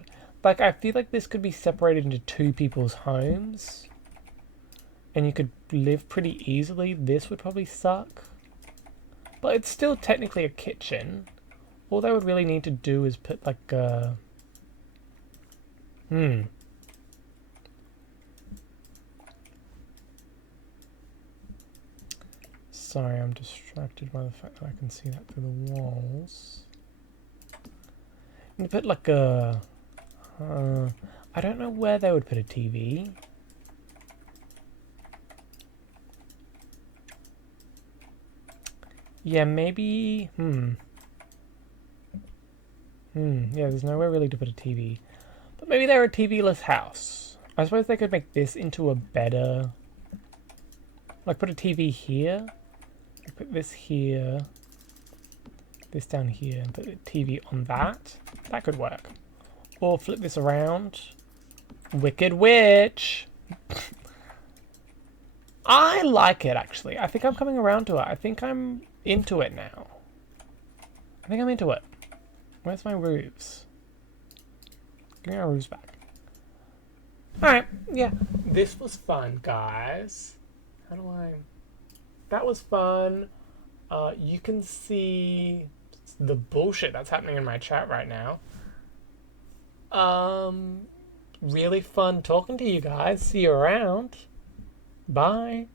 Like, I feel like this could be separated into two people's homes. And you could live pretty easily. This would probably suck. But it's still technically a kitchen. All they would really need to do is put, like, a... Sorry, I'm distracted by the fact that I can see that through the walls. And put like a... I don't know where they would put a TV. Yeah, maybe... Yeah, there's nowhere really to put a TV. But maybe they're a TV-less house. I suppose they could make this into a better... Like, put a TV here. Put this here. This down here. And put a TV on that. That could work. Or flip this around. Wicked Witch! I like it, actually. I think I'm coming around to it. I think I'm into it now. I think I'm into it. Where's my roofs? Give me my roofs back. Alright, yeah. This was fun, guys. How do I... That was fun. You can see the bullshit that's happening in my chat right now. Really fun talking to you guys. See you around. Bye.